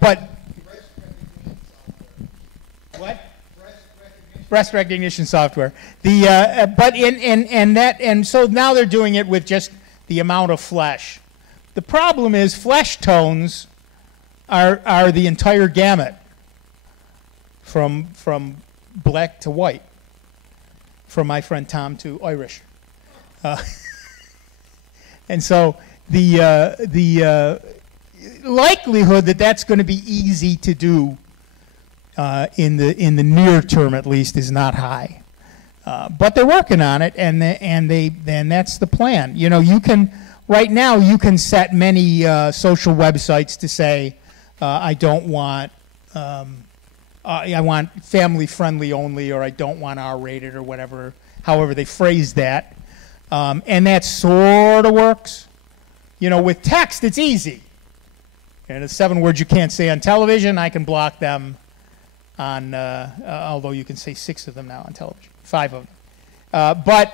But Breast recognition software. what? Breast recognition. Breast recognition software. And so now they're doing it with just the amount of flesh. The problem is flesh tones are the entire gamut from black to white, from my friend Tom to Irish. And so the likelihood that that's going to be easy to do in the near term, at least, is not high. But they're working on it, and that's the plan. You can right now you can set many social websites to say I don't want I want family friendly only, or I don't want R-rated, or whatever. However they phrase that, and that sort of works. With text, it's easy. And the 7 words you can't say on television, I can block them on, although you can say 6 of them now on television, 5 of them. But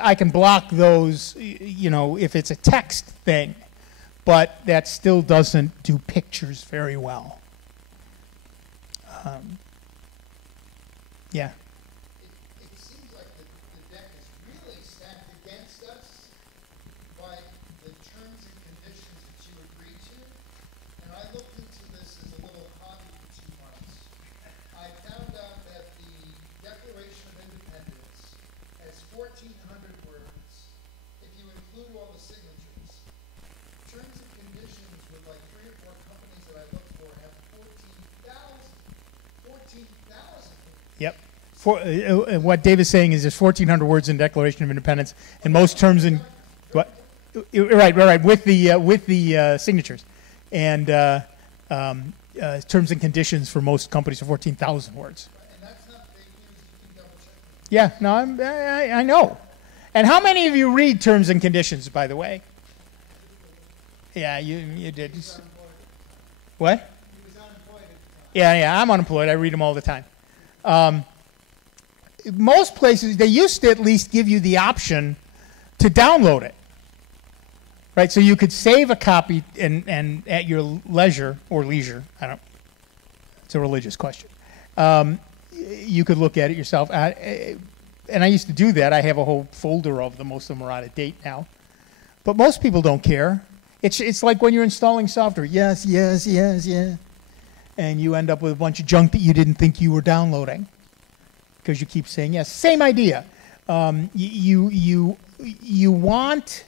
I can block those, if it's a text thing. But that still doesn't do pictures very well. Yeah. It seems like the deck is really stacked against us by the terms and conditions that you agreed to. And I looked into this as a little hobby for 2 months. I found out that the Declaration of Independence has 1,400 words if you include all the signatures. Terms and conditions with like 3 or 4 companies that I looked for have 14,000. Yep. What Dave is saying is there's 1,400 words in Declaration of Independence, and most terms in what? Right. With the signatures, and terms and conditions for most companies are 14,000 words. And that's not fake news. You can double check them. Yeah. No, I know. And how many of you read terms and conditions, by the way? Yeah, you did. What? He was unemployed at the time. Yeah, I'm unemployed. I read them all the time. Most places, they used to at least give you the option to download it. Right? So you could save a copy and at your leisure, or leisure, it's a religious question. You could look at it yourself. And I used to do that. I have a whole folder of them. Most of them are out of date now. But most people don't care. It's like when you're installing software. Yes. And you end up with a bunch of junk that you didn't think you were downloading. because you keep saying yes. Same idea. You want,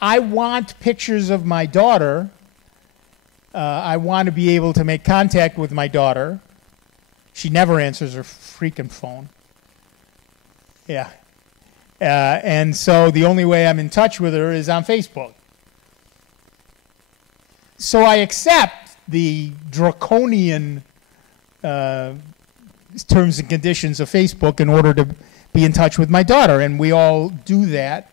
I want pictures of my daughter. I want to be able to make contact with my daughter. She never answers her freaking phone. Yeah. And so the only way I'm in touch with her is on Facebook. So I accept the draconian terms and conditions of Facebook in order to be in touch with my daughter. And we all do that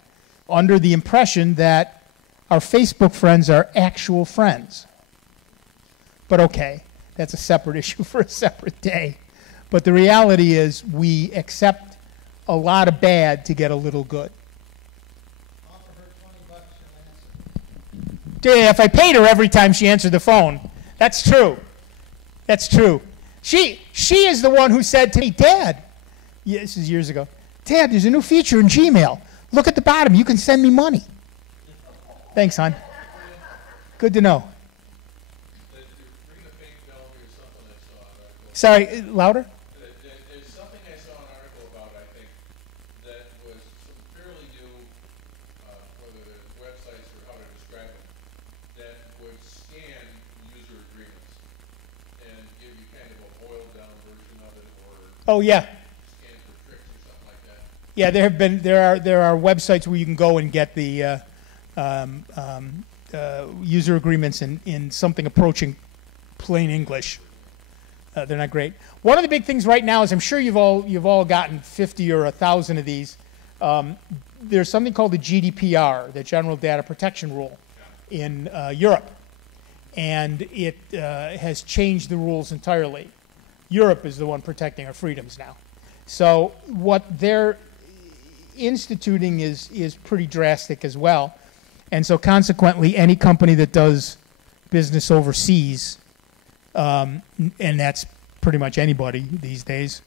under the impression that our Facebook friends are actual friends. But okay, that's a separate issue for a separate day. But the reality is we accept a lot of bad to get a little good. Offer her $20, she'll answer. Yeah, if I paid her every time she answered the phone, that's true. That's true. She is the one who said to me, Dad, yeah, this is years ago, Dad, there's a new feature in Gmail. Look at the bottom. You can send me money. Thanks, hon. Good to know. Sorry, louder? There's something I saw an article about, I think, that was some fairly new, whether they're websites or how to describe them, that would scan user agreements and give you kind of a boiled down version of it, or Oh, yeah. scan for tricks or something like that. Yeah, there are websites where you can go and get the user agreements in something approaching plain English. They're not great. One of the big things right now is I'm sure you've all gotten 50 or 1,000 of these. There's something called the GDPR, the General Data Protection Rule, in Europe, and it has changed the rules entirely. Europe is the one protecting our freedoms now. So what they're instituting is pretty drastic as well, and so consequently, any company that does business overseas. And that's pretty much anybody these days,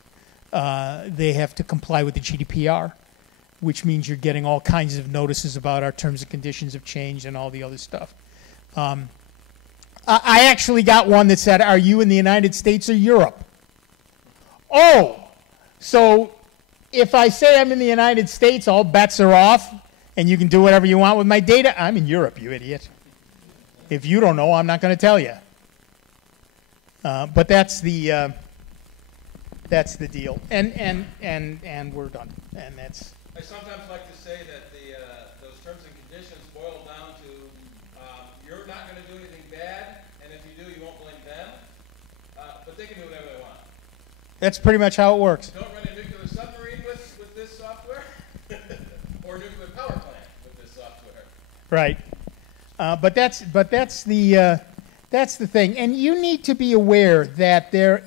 they have to comply with the GDPR, which means you're getting all kinds of notices about our terms and conditions of change and all the other stuff. I actually got one that said, are you in the United States or Europe? Oh, so if I say I'm in the United States, all bets are off, and you can do whatever you want with my data? I'm in Europe, you idiot. If you don't know, I'm not going to tell you. But that's the deal, and we're done, and that's. I sometimes like to say that those terms and conditions boil down to you're not going to do anything bad, and if you do, you won't blame them, but they can do whatever they want. That's pretty much how it works. Don't run a nuclear submarine with this software, or a nuclear power plant with this software. Right, but that's the. That's the thing. And you need to be aware that that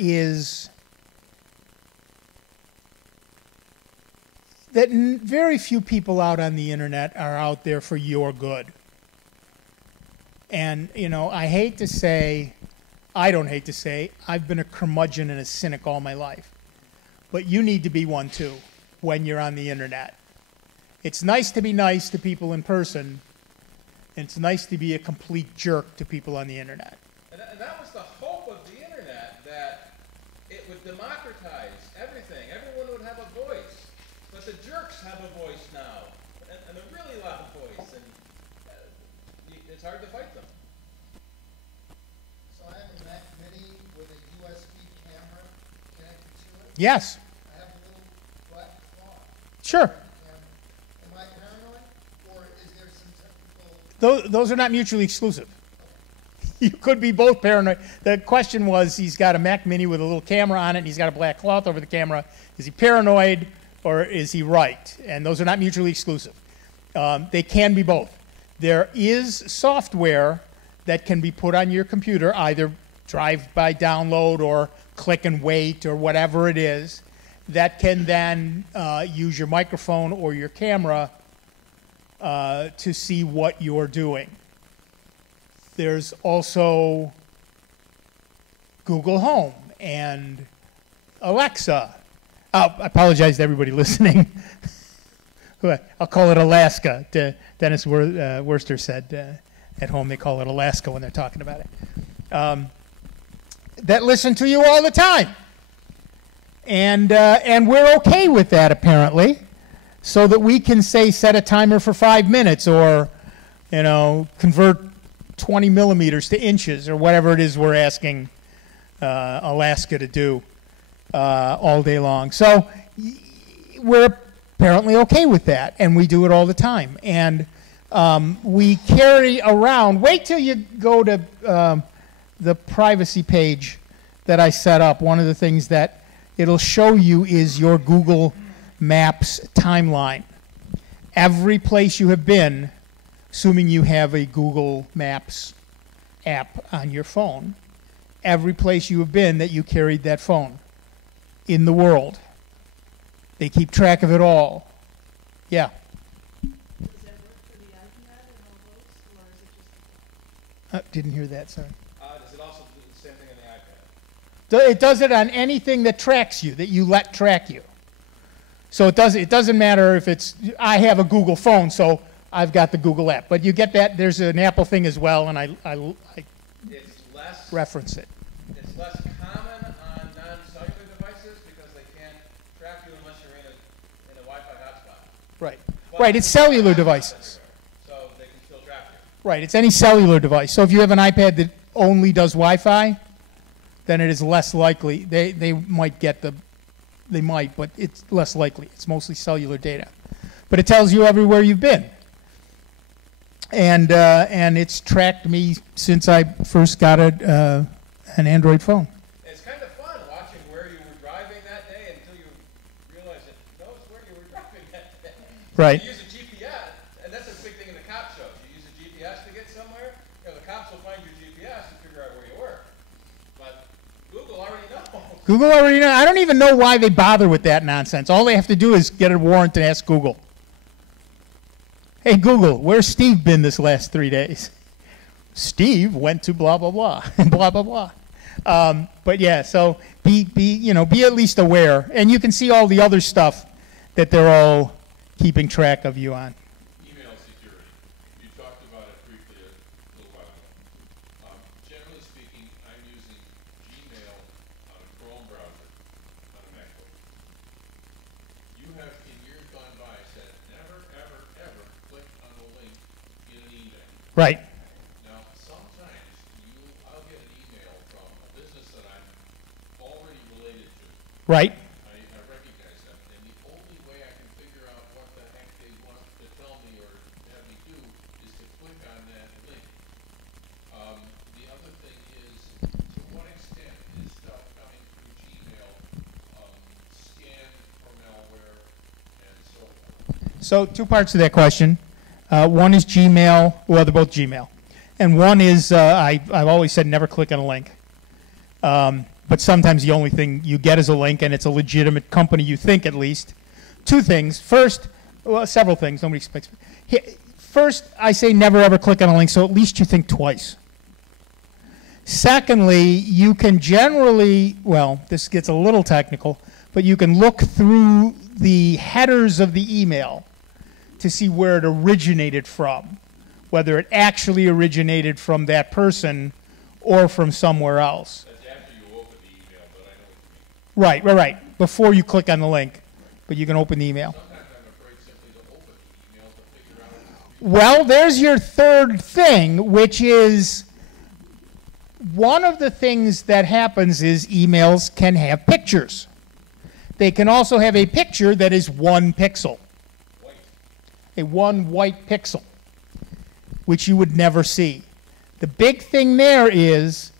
very few people out on the internet are out there for your good. And, you know, I don't hate to say, I've been a curmudgeon and a cynic all my life. But you need to be one too when you're on the internet. It's nice to be nice to people in person. It's nice to be a complete jerk to people on the internet. And that was the hope of the internet, that it would democratize everything. Everyone would have a voice. But the jerks have a voice now, and a really loud voice, and it's hard to fight them. So I have a Mac Mini with a USB camera connected to it. Yes, I have a little black cloth sure. camera. Am I paranoid, or is there some technical? Those are not mutually exclusive. You could be both paranoid. The question was, he's got a Mac Mini with a little camera on it, and he's got a black cloth over the camera. Is he paranoid, or is he right? And those are not mutually exclusive. They can be both. There is software that can be put on your computer, either drive-by download or click and wait or whatever it is, that can then use your microphone or your camera to see what you're doing. There's also Google Home and Alexa. I apologize to everybody listening. I'll call it Alaska. Dennis Worcester said at home they call it Alaska when they're talking about it. That listen to you all the time. And we're okay with that, apparently, so that we can say set a timer for 5 minutes, or, you know, convert 20 millimeters to inches, or whatever it is we're asking Alaska to do all day long. So we're apparently okay with that, and we do it all the time. And we carry around, wait till you go to the privacy page that I set up. One of the things that it'll show you is your Google Maps timeline. Every place you have been, assuming you have a Google Maps app on your phone, every place you have been that you carried that phone in the world. They keep track of it all. Yeah. Does that work for the iPad and all those, or is it just? Didn't hear that, sorry. Does it also do the same thing on the iPad? It does it on anything that tracks you, that you let track you. So it doesn't matter if it's, I have a Google phone, so I've got the Google app. But you get that, there's an Apple thing as well, and I It's less, reference it. it's less common on non-cellular devices because they can't track you unless you're in a Wi-Fi hotspot. Right. But Right, it's cellular devices. everywhere, so they can still track you. Right, it's any cellular device. So if you have an iPad that only does Wi-Fi, then it is less likely. They might get the, they might, but it's less likely. It's mostly cellular data. But it tells you everywhere you've been. And it's tracked me since I first got an Android phone. It's kind of fun watching where you were driving that day until you realize it knows where you were driving that day. Right. You use a GPS, and that's a big thing in the cop shows. You use a GPS to get somewhere, you know, the cops will find your GPS and figure out where you were. But Google already knows. Google already knows. I don't even know why they bother with that nonsense. All they have to do is get a warrant and ask Google. Hey, Google, where's Steve been this last 3 days? Steve went to blah, blah, blah, blah, blah, blah. But yeah, so be at least aware. And you can see all the other stuff that they're all keeping track of you on. Email security. You talked about it briefly a little while ago. Generally speaking, I'm using Gmail on a Chrome browser on a MacBook. You have, in years gone by, said never, ever, ever click on the link in an email. Right. Now, sometimes I'll get an email from a business that I'm already related to. Right. I recognize that, and the only way I can figure out what the heck they want to tell me or have me do is to click on that link. The other thing is, to what extent is stuff coming through Gmail scanned for malware and so forth? So 2 parts to that question. One is Gmail. Well, they're both Gmail. And one is, I've always said never click on a link. But sometimes the only thing you get is a link, and it's a legitimate company, you think at least. 2 things. First, well, several things. Nobody expects. First, I say never ever click on a link, so at least you think twice. Secondly, you can generally, well, this gets a little technical, but you can look through the headers of the email to see where it originated from, whether it actually originated from that person or from somewhere else. That's after you open the email, but I know what you mean. Right. Before you click on the link, but you can open the email. Sometimes I'm afraid simply to open the email to figure out Well, there's your third thing, which is one of the things that happens is emails can have pictures. They can also have a picture that is 1 pixel. A 1 white pixel, which you would never see. The big thing there is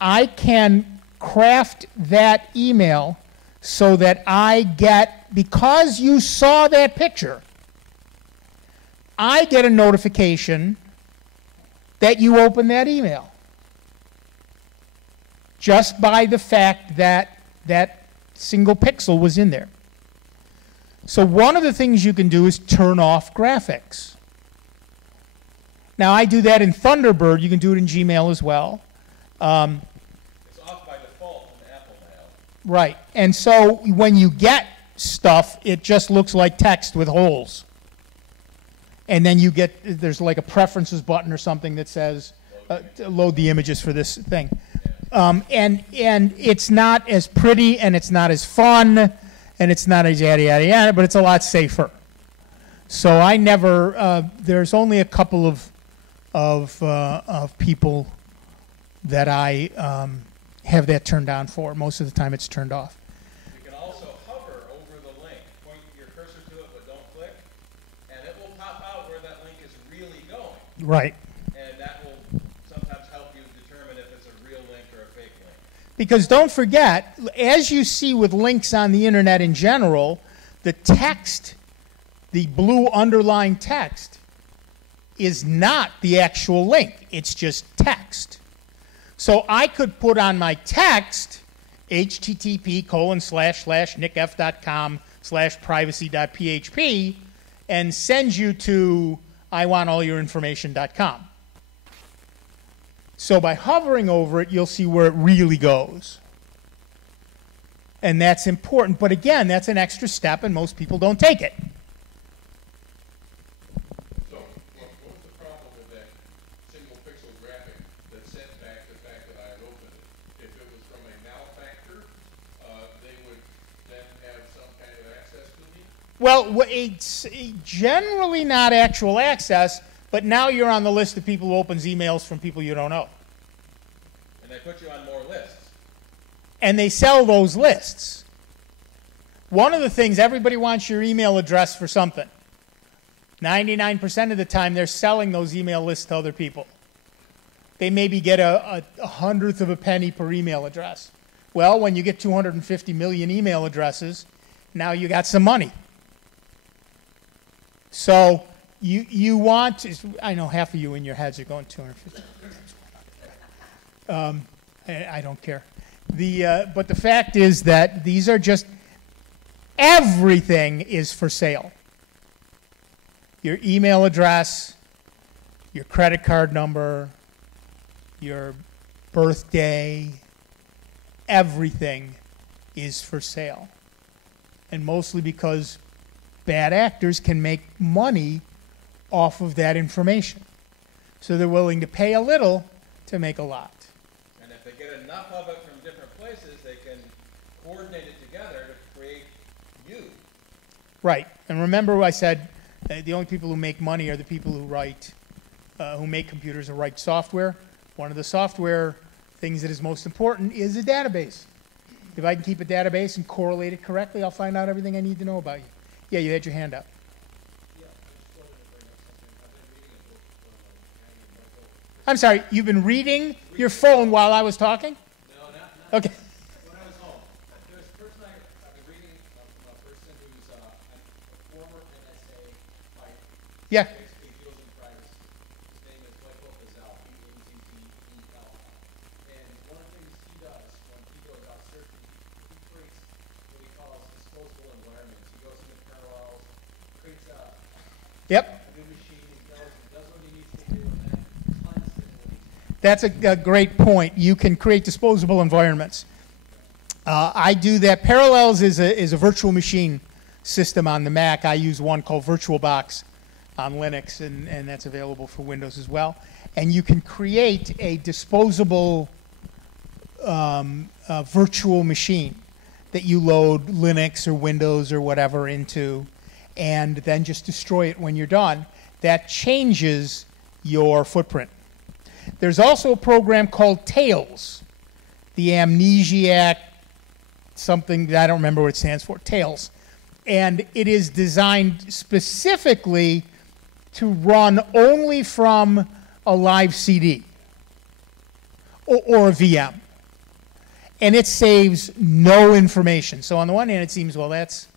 I can craft that email so that I get, because you saw that picture, I get a notification that you opened that email. Just by the fact that that single pixel was in there. So one of the things you can do is turn off graphics. Now I do that in Thunderbird. You can do it in Gmail as well. It's off by default in Apple Mail. Right. And so when you get stuff, it just looks like text with holes. And then you get, there's like a preferences button or something that says, load the images for this thing. And it's not as pretty, and it's not as fun, and it's not as yada, yada, yada, but it's a lot safer. So I never, there's only a couple of people that I have that turned on for. Most of the time it's turned off. You can also hover over the link. Point your cursor to it, but don't click, and it will pop out where that link is really going. Right. And that will sometimes help you determine if it's a real link or a fake link. Because don't forget, as you see with links on the internet in general, the text, the blue underlying text, is not the actual link. It's just text. So I could put on my text http://nickf.com/privacy.php and send you to iwantallyourinformation.com. So by hovering over it, you'll see where it really goes. And that's important. But again, that's an extra step, and most people don't take it. So, what's the problem with that single pixel graphic that sent back the fact that I had opened it? If it was from a malefactor, they would then have some kind of access to me? Well, it's generally not actual access, but now you're on the list of people who opens emails from people you don't know. And they put you on more lists. And they sell those lists. One of the things, everybody wants your email address for something. 99% of the time, they're selling those email lists to other people. They maybe get a hundredth of a penny per email address. Well, when you get 250 million email addresses, now you got some money. So you want to, I know half of you in your heads are going 250. I don't care. But the fact is that these are just, everything is for sale. Your email address, your credit card number, your birthday, everything is for sale. And mostly because bad actors can make money off of that information. So they're willing to pay a little to make a lot. And if they get enough of it from different places, they can coordinate it together to create you. Right. And remember I said the only people who make money are the people who who make computers or write software. One of the software things that is most important is a database. If I can keep a database and correlate it correctly, I'll find out everything I need to know about you. Yeah, you had your hand up. Yeah, I just wanted to bring up something. I've been reading a book from I'm sorry, you've been reading your phone while I was talking? No, not Okay. when I was home. There's a person I've been reading from a person who's a former NSA fighter. Yeah. Basically deals in privacy. His name is Michael Fazell, P-A-Z-Z-E-L-L. And one of the things he does when he goes out searching, he creates what he calls disposable environments. He goes into parallels, creates a Yep. new machine, he does what he needs to do, and then constantly. That's a great point. You can create disposable environments. I do that. Parallels is a virtual machine system on the Mac. I use one called VirtualBox on Linux, and that's available for Windows as well. And you can create a disposable virtual machine that you load Linux or Windows or whatever into, and then just destroy it when you're done. That changes your footprint. There's also a program called Tails, the Amnesiac something, I don't remember what it stands for, Tails. And it is designed specifically to run only from a live CD or a VM. And it saves no information. So on the one hand, it seems, well, that's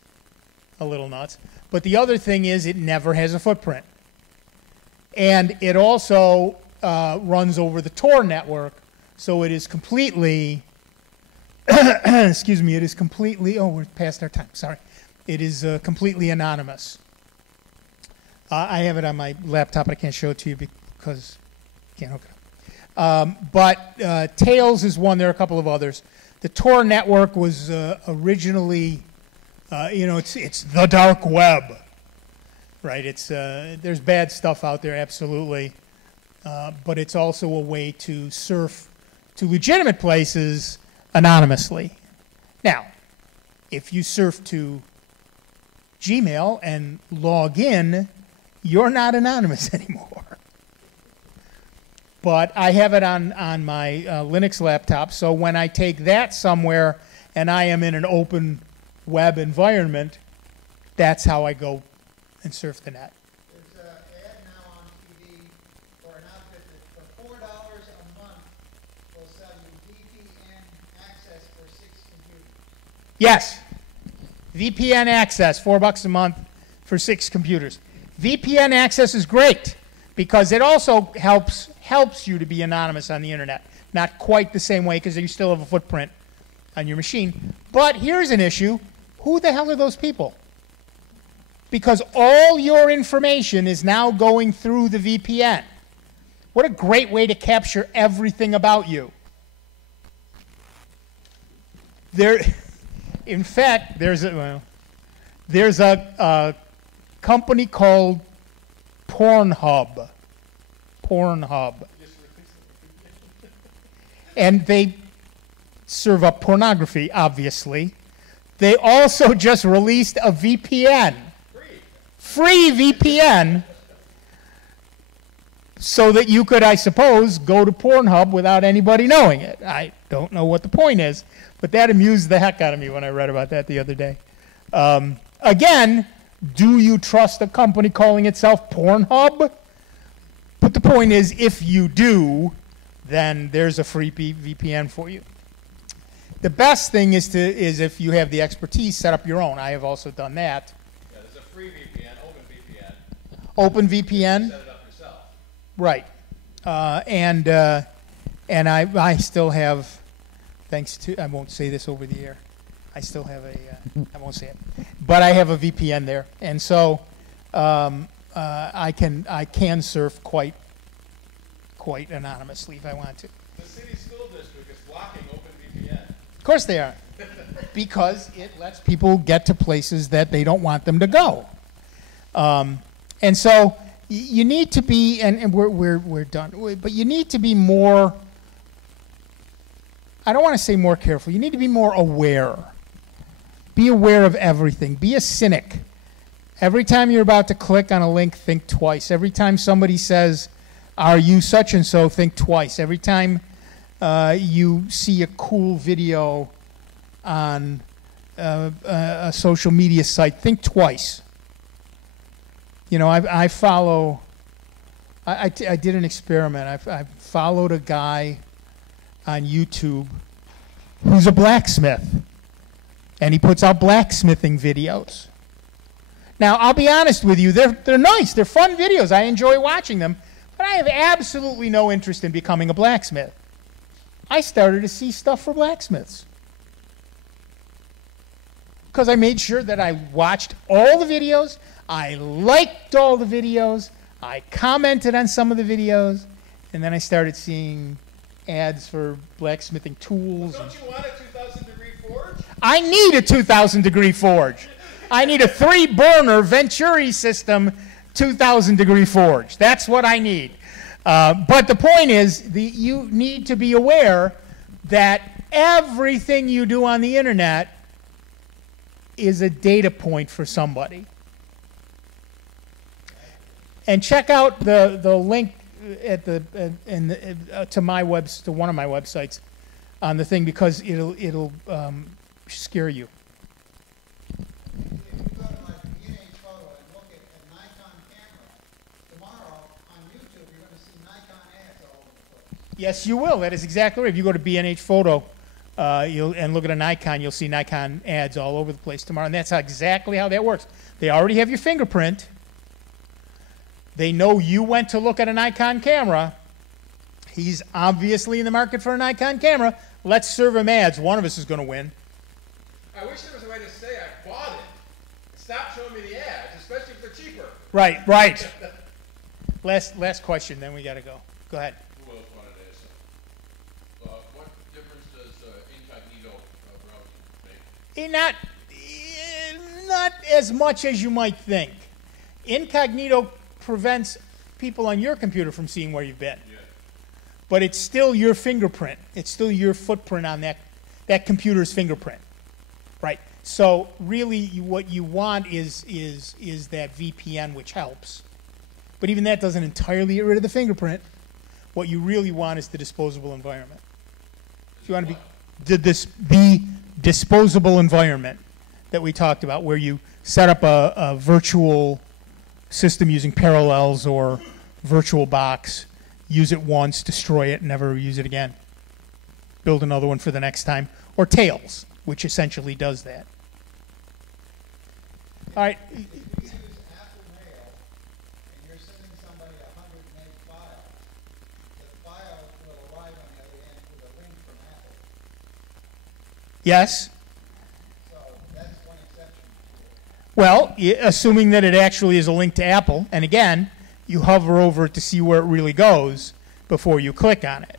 a little nuts. But the other thing is it never has a footprint. And it also runs over the Tor network, so it is completely, excuse me, it is completely, oh, we're past our time, sorry. It is completely anonymous. I have it on my laptop, but I can't show it to you because I can't hook it up. But Tails is one, there are a couple of others. The Tor network was originally, it's the dark web, right? It's, there's bad stuff out there, absolutely. But it's also a way to surf to legitimate places anonymously. Now, if you surf to Gmail and log in, you're not anonymous anymore. But I have it on my Linux laptop, so when I take that somewhere and I am in an open web environment, that's how I go and surf the net. There's an ad now on TV for an outfit that for $4 a month will sell you VPN access for 6 computers. Yes, VPN access, $4 a month for 6 computers. VPN access is great because it also helps you to be anonymous on the internet. Not quite the same way because you still have a footprint on your machine. But here's an issue. Who the hell are those people? Because all your information is now going through the VPN. What a great way to capture everything about you. In fact, there's a company called Pornhub. And they serve up pornography, obviously. They also just released a VPN. Free VPN. So that you could, I suppose, go to Pornhub without anybody knowing it. I don't know what the point is, but that amused the heck out of me when I read about that the other day. Again, do you trust a company calling itself Pornhub? But the point is, if you do, then there's a free VPN for you. The best thing is if you have the expertise, set up your own. I have also done that. Yeah, there's a free VPN, OpenVPN. OpenVPN. Set it up yourself. Right. And I still have, thanks to, I won't say this over the air. I still have I won't say it, but I have a VPN there, and so I can surf quite anonymously if I want to. The city school district is blocking OpenVPN. Of course they are, because it lets people get to places that they don't want them to go, and so you need to be, and we're done, but you need to be more. I don't want to say more careful. You need to be more aware. Be aware of everything. Be a cynic. Every time you're about to click on a link, think twice. Every time somebody says, "Are you such and so?" think twice. Every time you see a cool video on a social media site, think twice. You know, I follow. I did an experiment. I followed a guy on YouTube who's a blacksmith, and he puts out blacksmithing videos. Now, I'll be honest with you, they're nice, they're fun videos, I enjoy watching them, but I have absolutely no interest in becoming a blacksmith. I started to see stuff for blacksmiths because I made sure that I watched all the videos, I liked all the videos, I commented on some of the videos, and then I started seeing ads for blacksmithing tools. Don't you want a 2,000-degree forge? I need a 2,000-degree forge. I need a 3-burner Venturi system 2,000-degree forge. That's what I need. But the point is, you need to be aware that everything you do on the internet is a data point for somebody. And check out the link at to one of my websites on the thing, because it'll scare you. If you go to my B&H photo and look at a Nikon camera, tomorrow on YouTube you're going to see Nikon ads all over the place. Yes, you will. That is exactly right. If you go to B&H Photo and look at a Nikon, you'll see Nikon ads all over the place tomorrow. And that's exactly how that works. They already have your fingerprint. They know you went to look at a Nikon camera. He's obviously in the market for a Nikon camera. Let's serve him ads. One of us is going to win. I wish there was a way to say I bought it. Stop showing me the ads, especially if they're cheaper. Right, right. Last question, then we got to go. Go ahead. Who else wanted to ask something? What difference does incognito browsing make? Not as much as you might think. Incognito prevents people on your computer from seeing where you've been. but it's still your fingerprint. It's still your footprint on that computer's fingerprint, right? So really, what you want is that VPN, which helps. But even that doesn't entirely get rid of the fingerprint. What you really want is the disposable environment. If you want to be disposable environment that we talked about, where you set up a virtual system using Parallels or VirtualBox, use it once, destroy it, never use it again. Build another one for the next time. Or Tails, which essentially does that. All right. If you use Apple Mail and you're sending somebody a 100 meg file, the file will arrive on the other end with a link from Apple. Yes? So that's one exception to it. Well, assuming that it actually is a link to Apple, and again, you hover over it to see where it really goes before you click on it.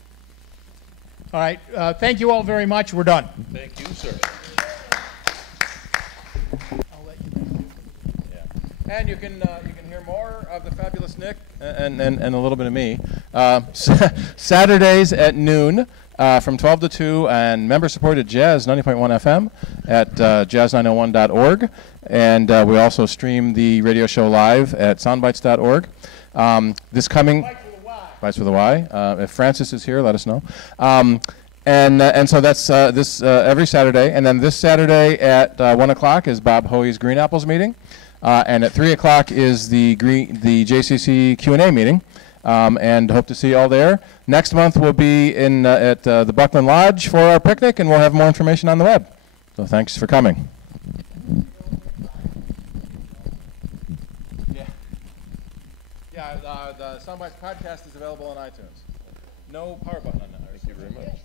All right. Thank you all very much. We're done. Thank you, sir. I'll let you. Yeah. And you can hear more of the fabulous Nick and a little bit of me Saturdays at noon from 12 to 2 and member-supported Jazz 90.1 FM at jazz901.org. And we also stream the radio show live at soundbites.org. This coming... Bites with a Y. If Francis is here, let us know. And so that's this every Saturday. And then this Saturday at 1 o'clock is Bob Hoey's Green Apples meeting. And at 3 o'clock is the JCC Q&A meeting. And hope to see you all there. Next month we'll be at the Buckland Lodge for our picnic, and we'll have more information on the web. So thanks for coming. Yeah, the Soundbites podcast is available on iTunes. No power button on that. Thank you very much.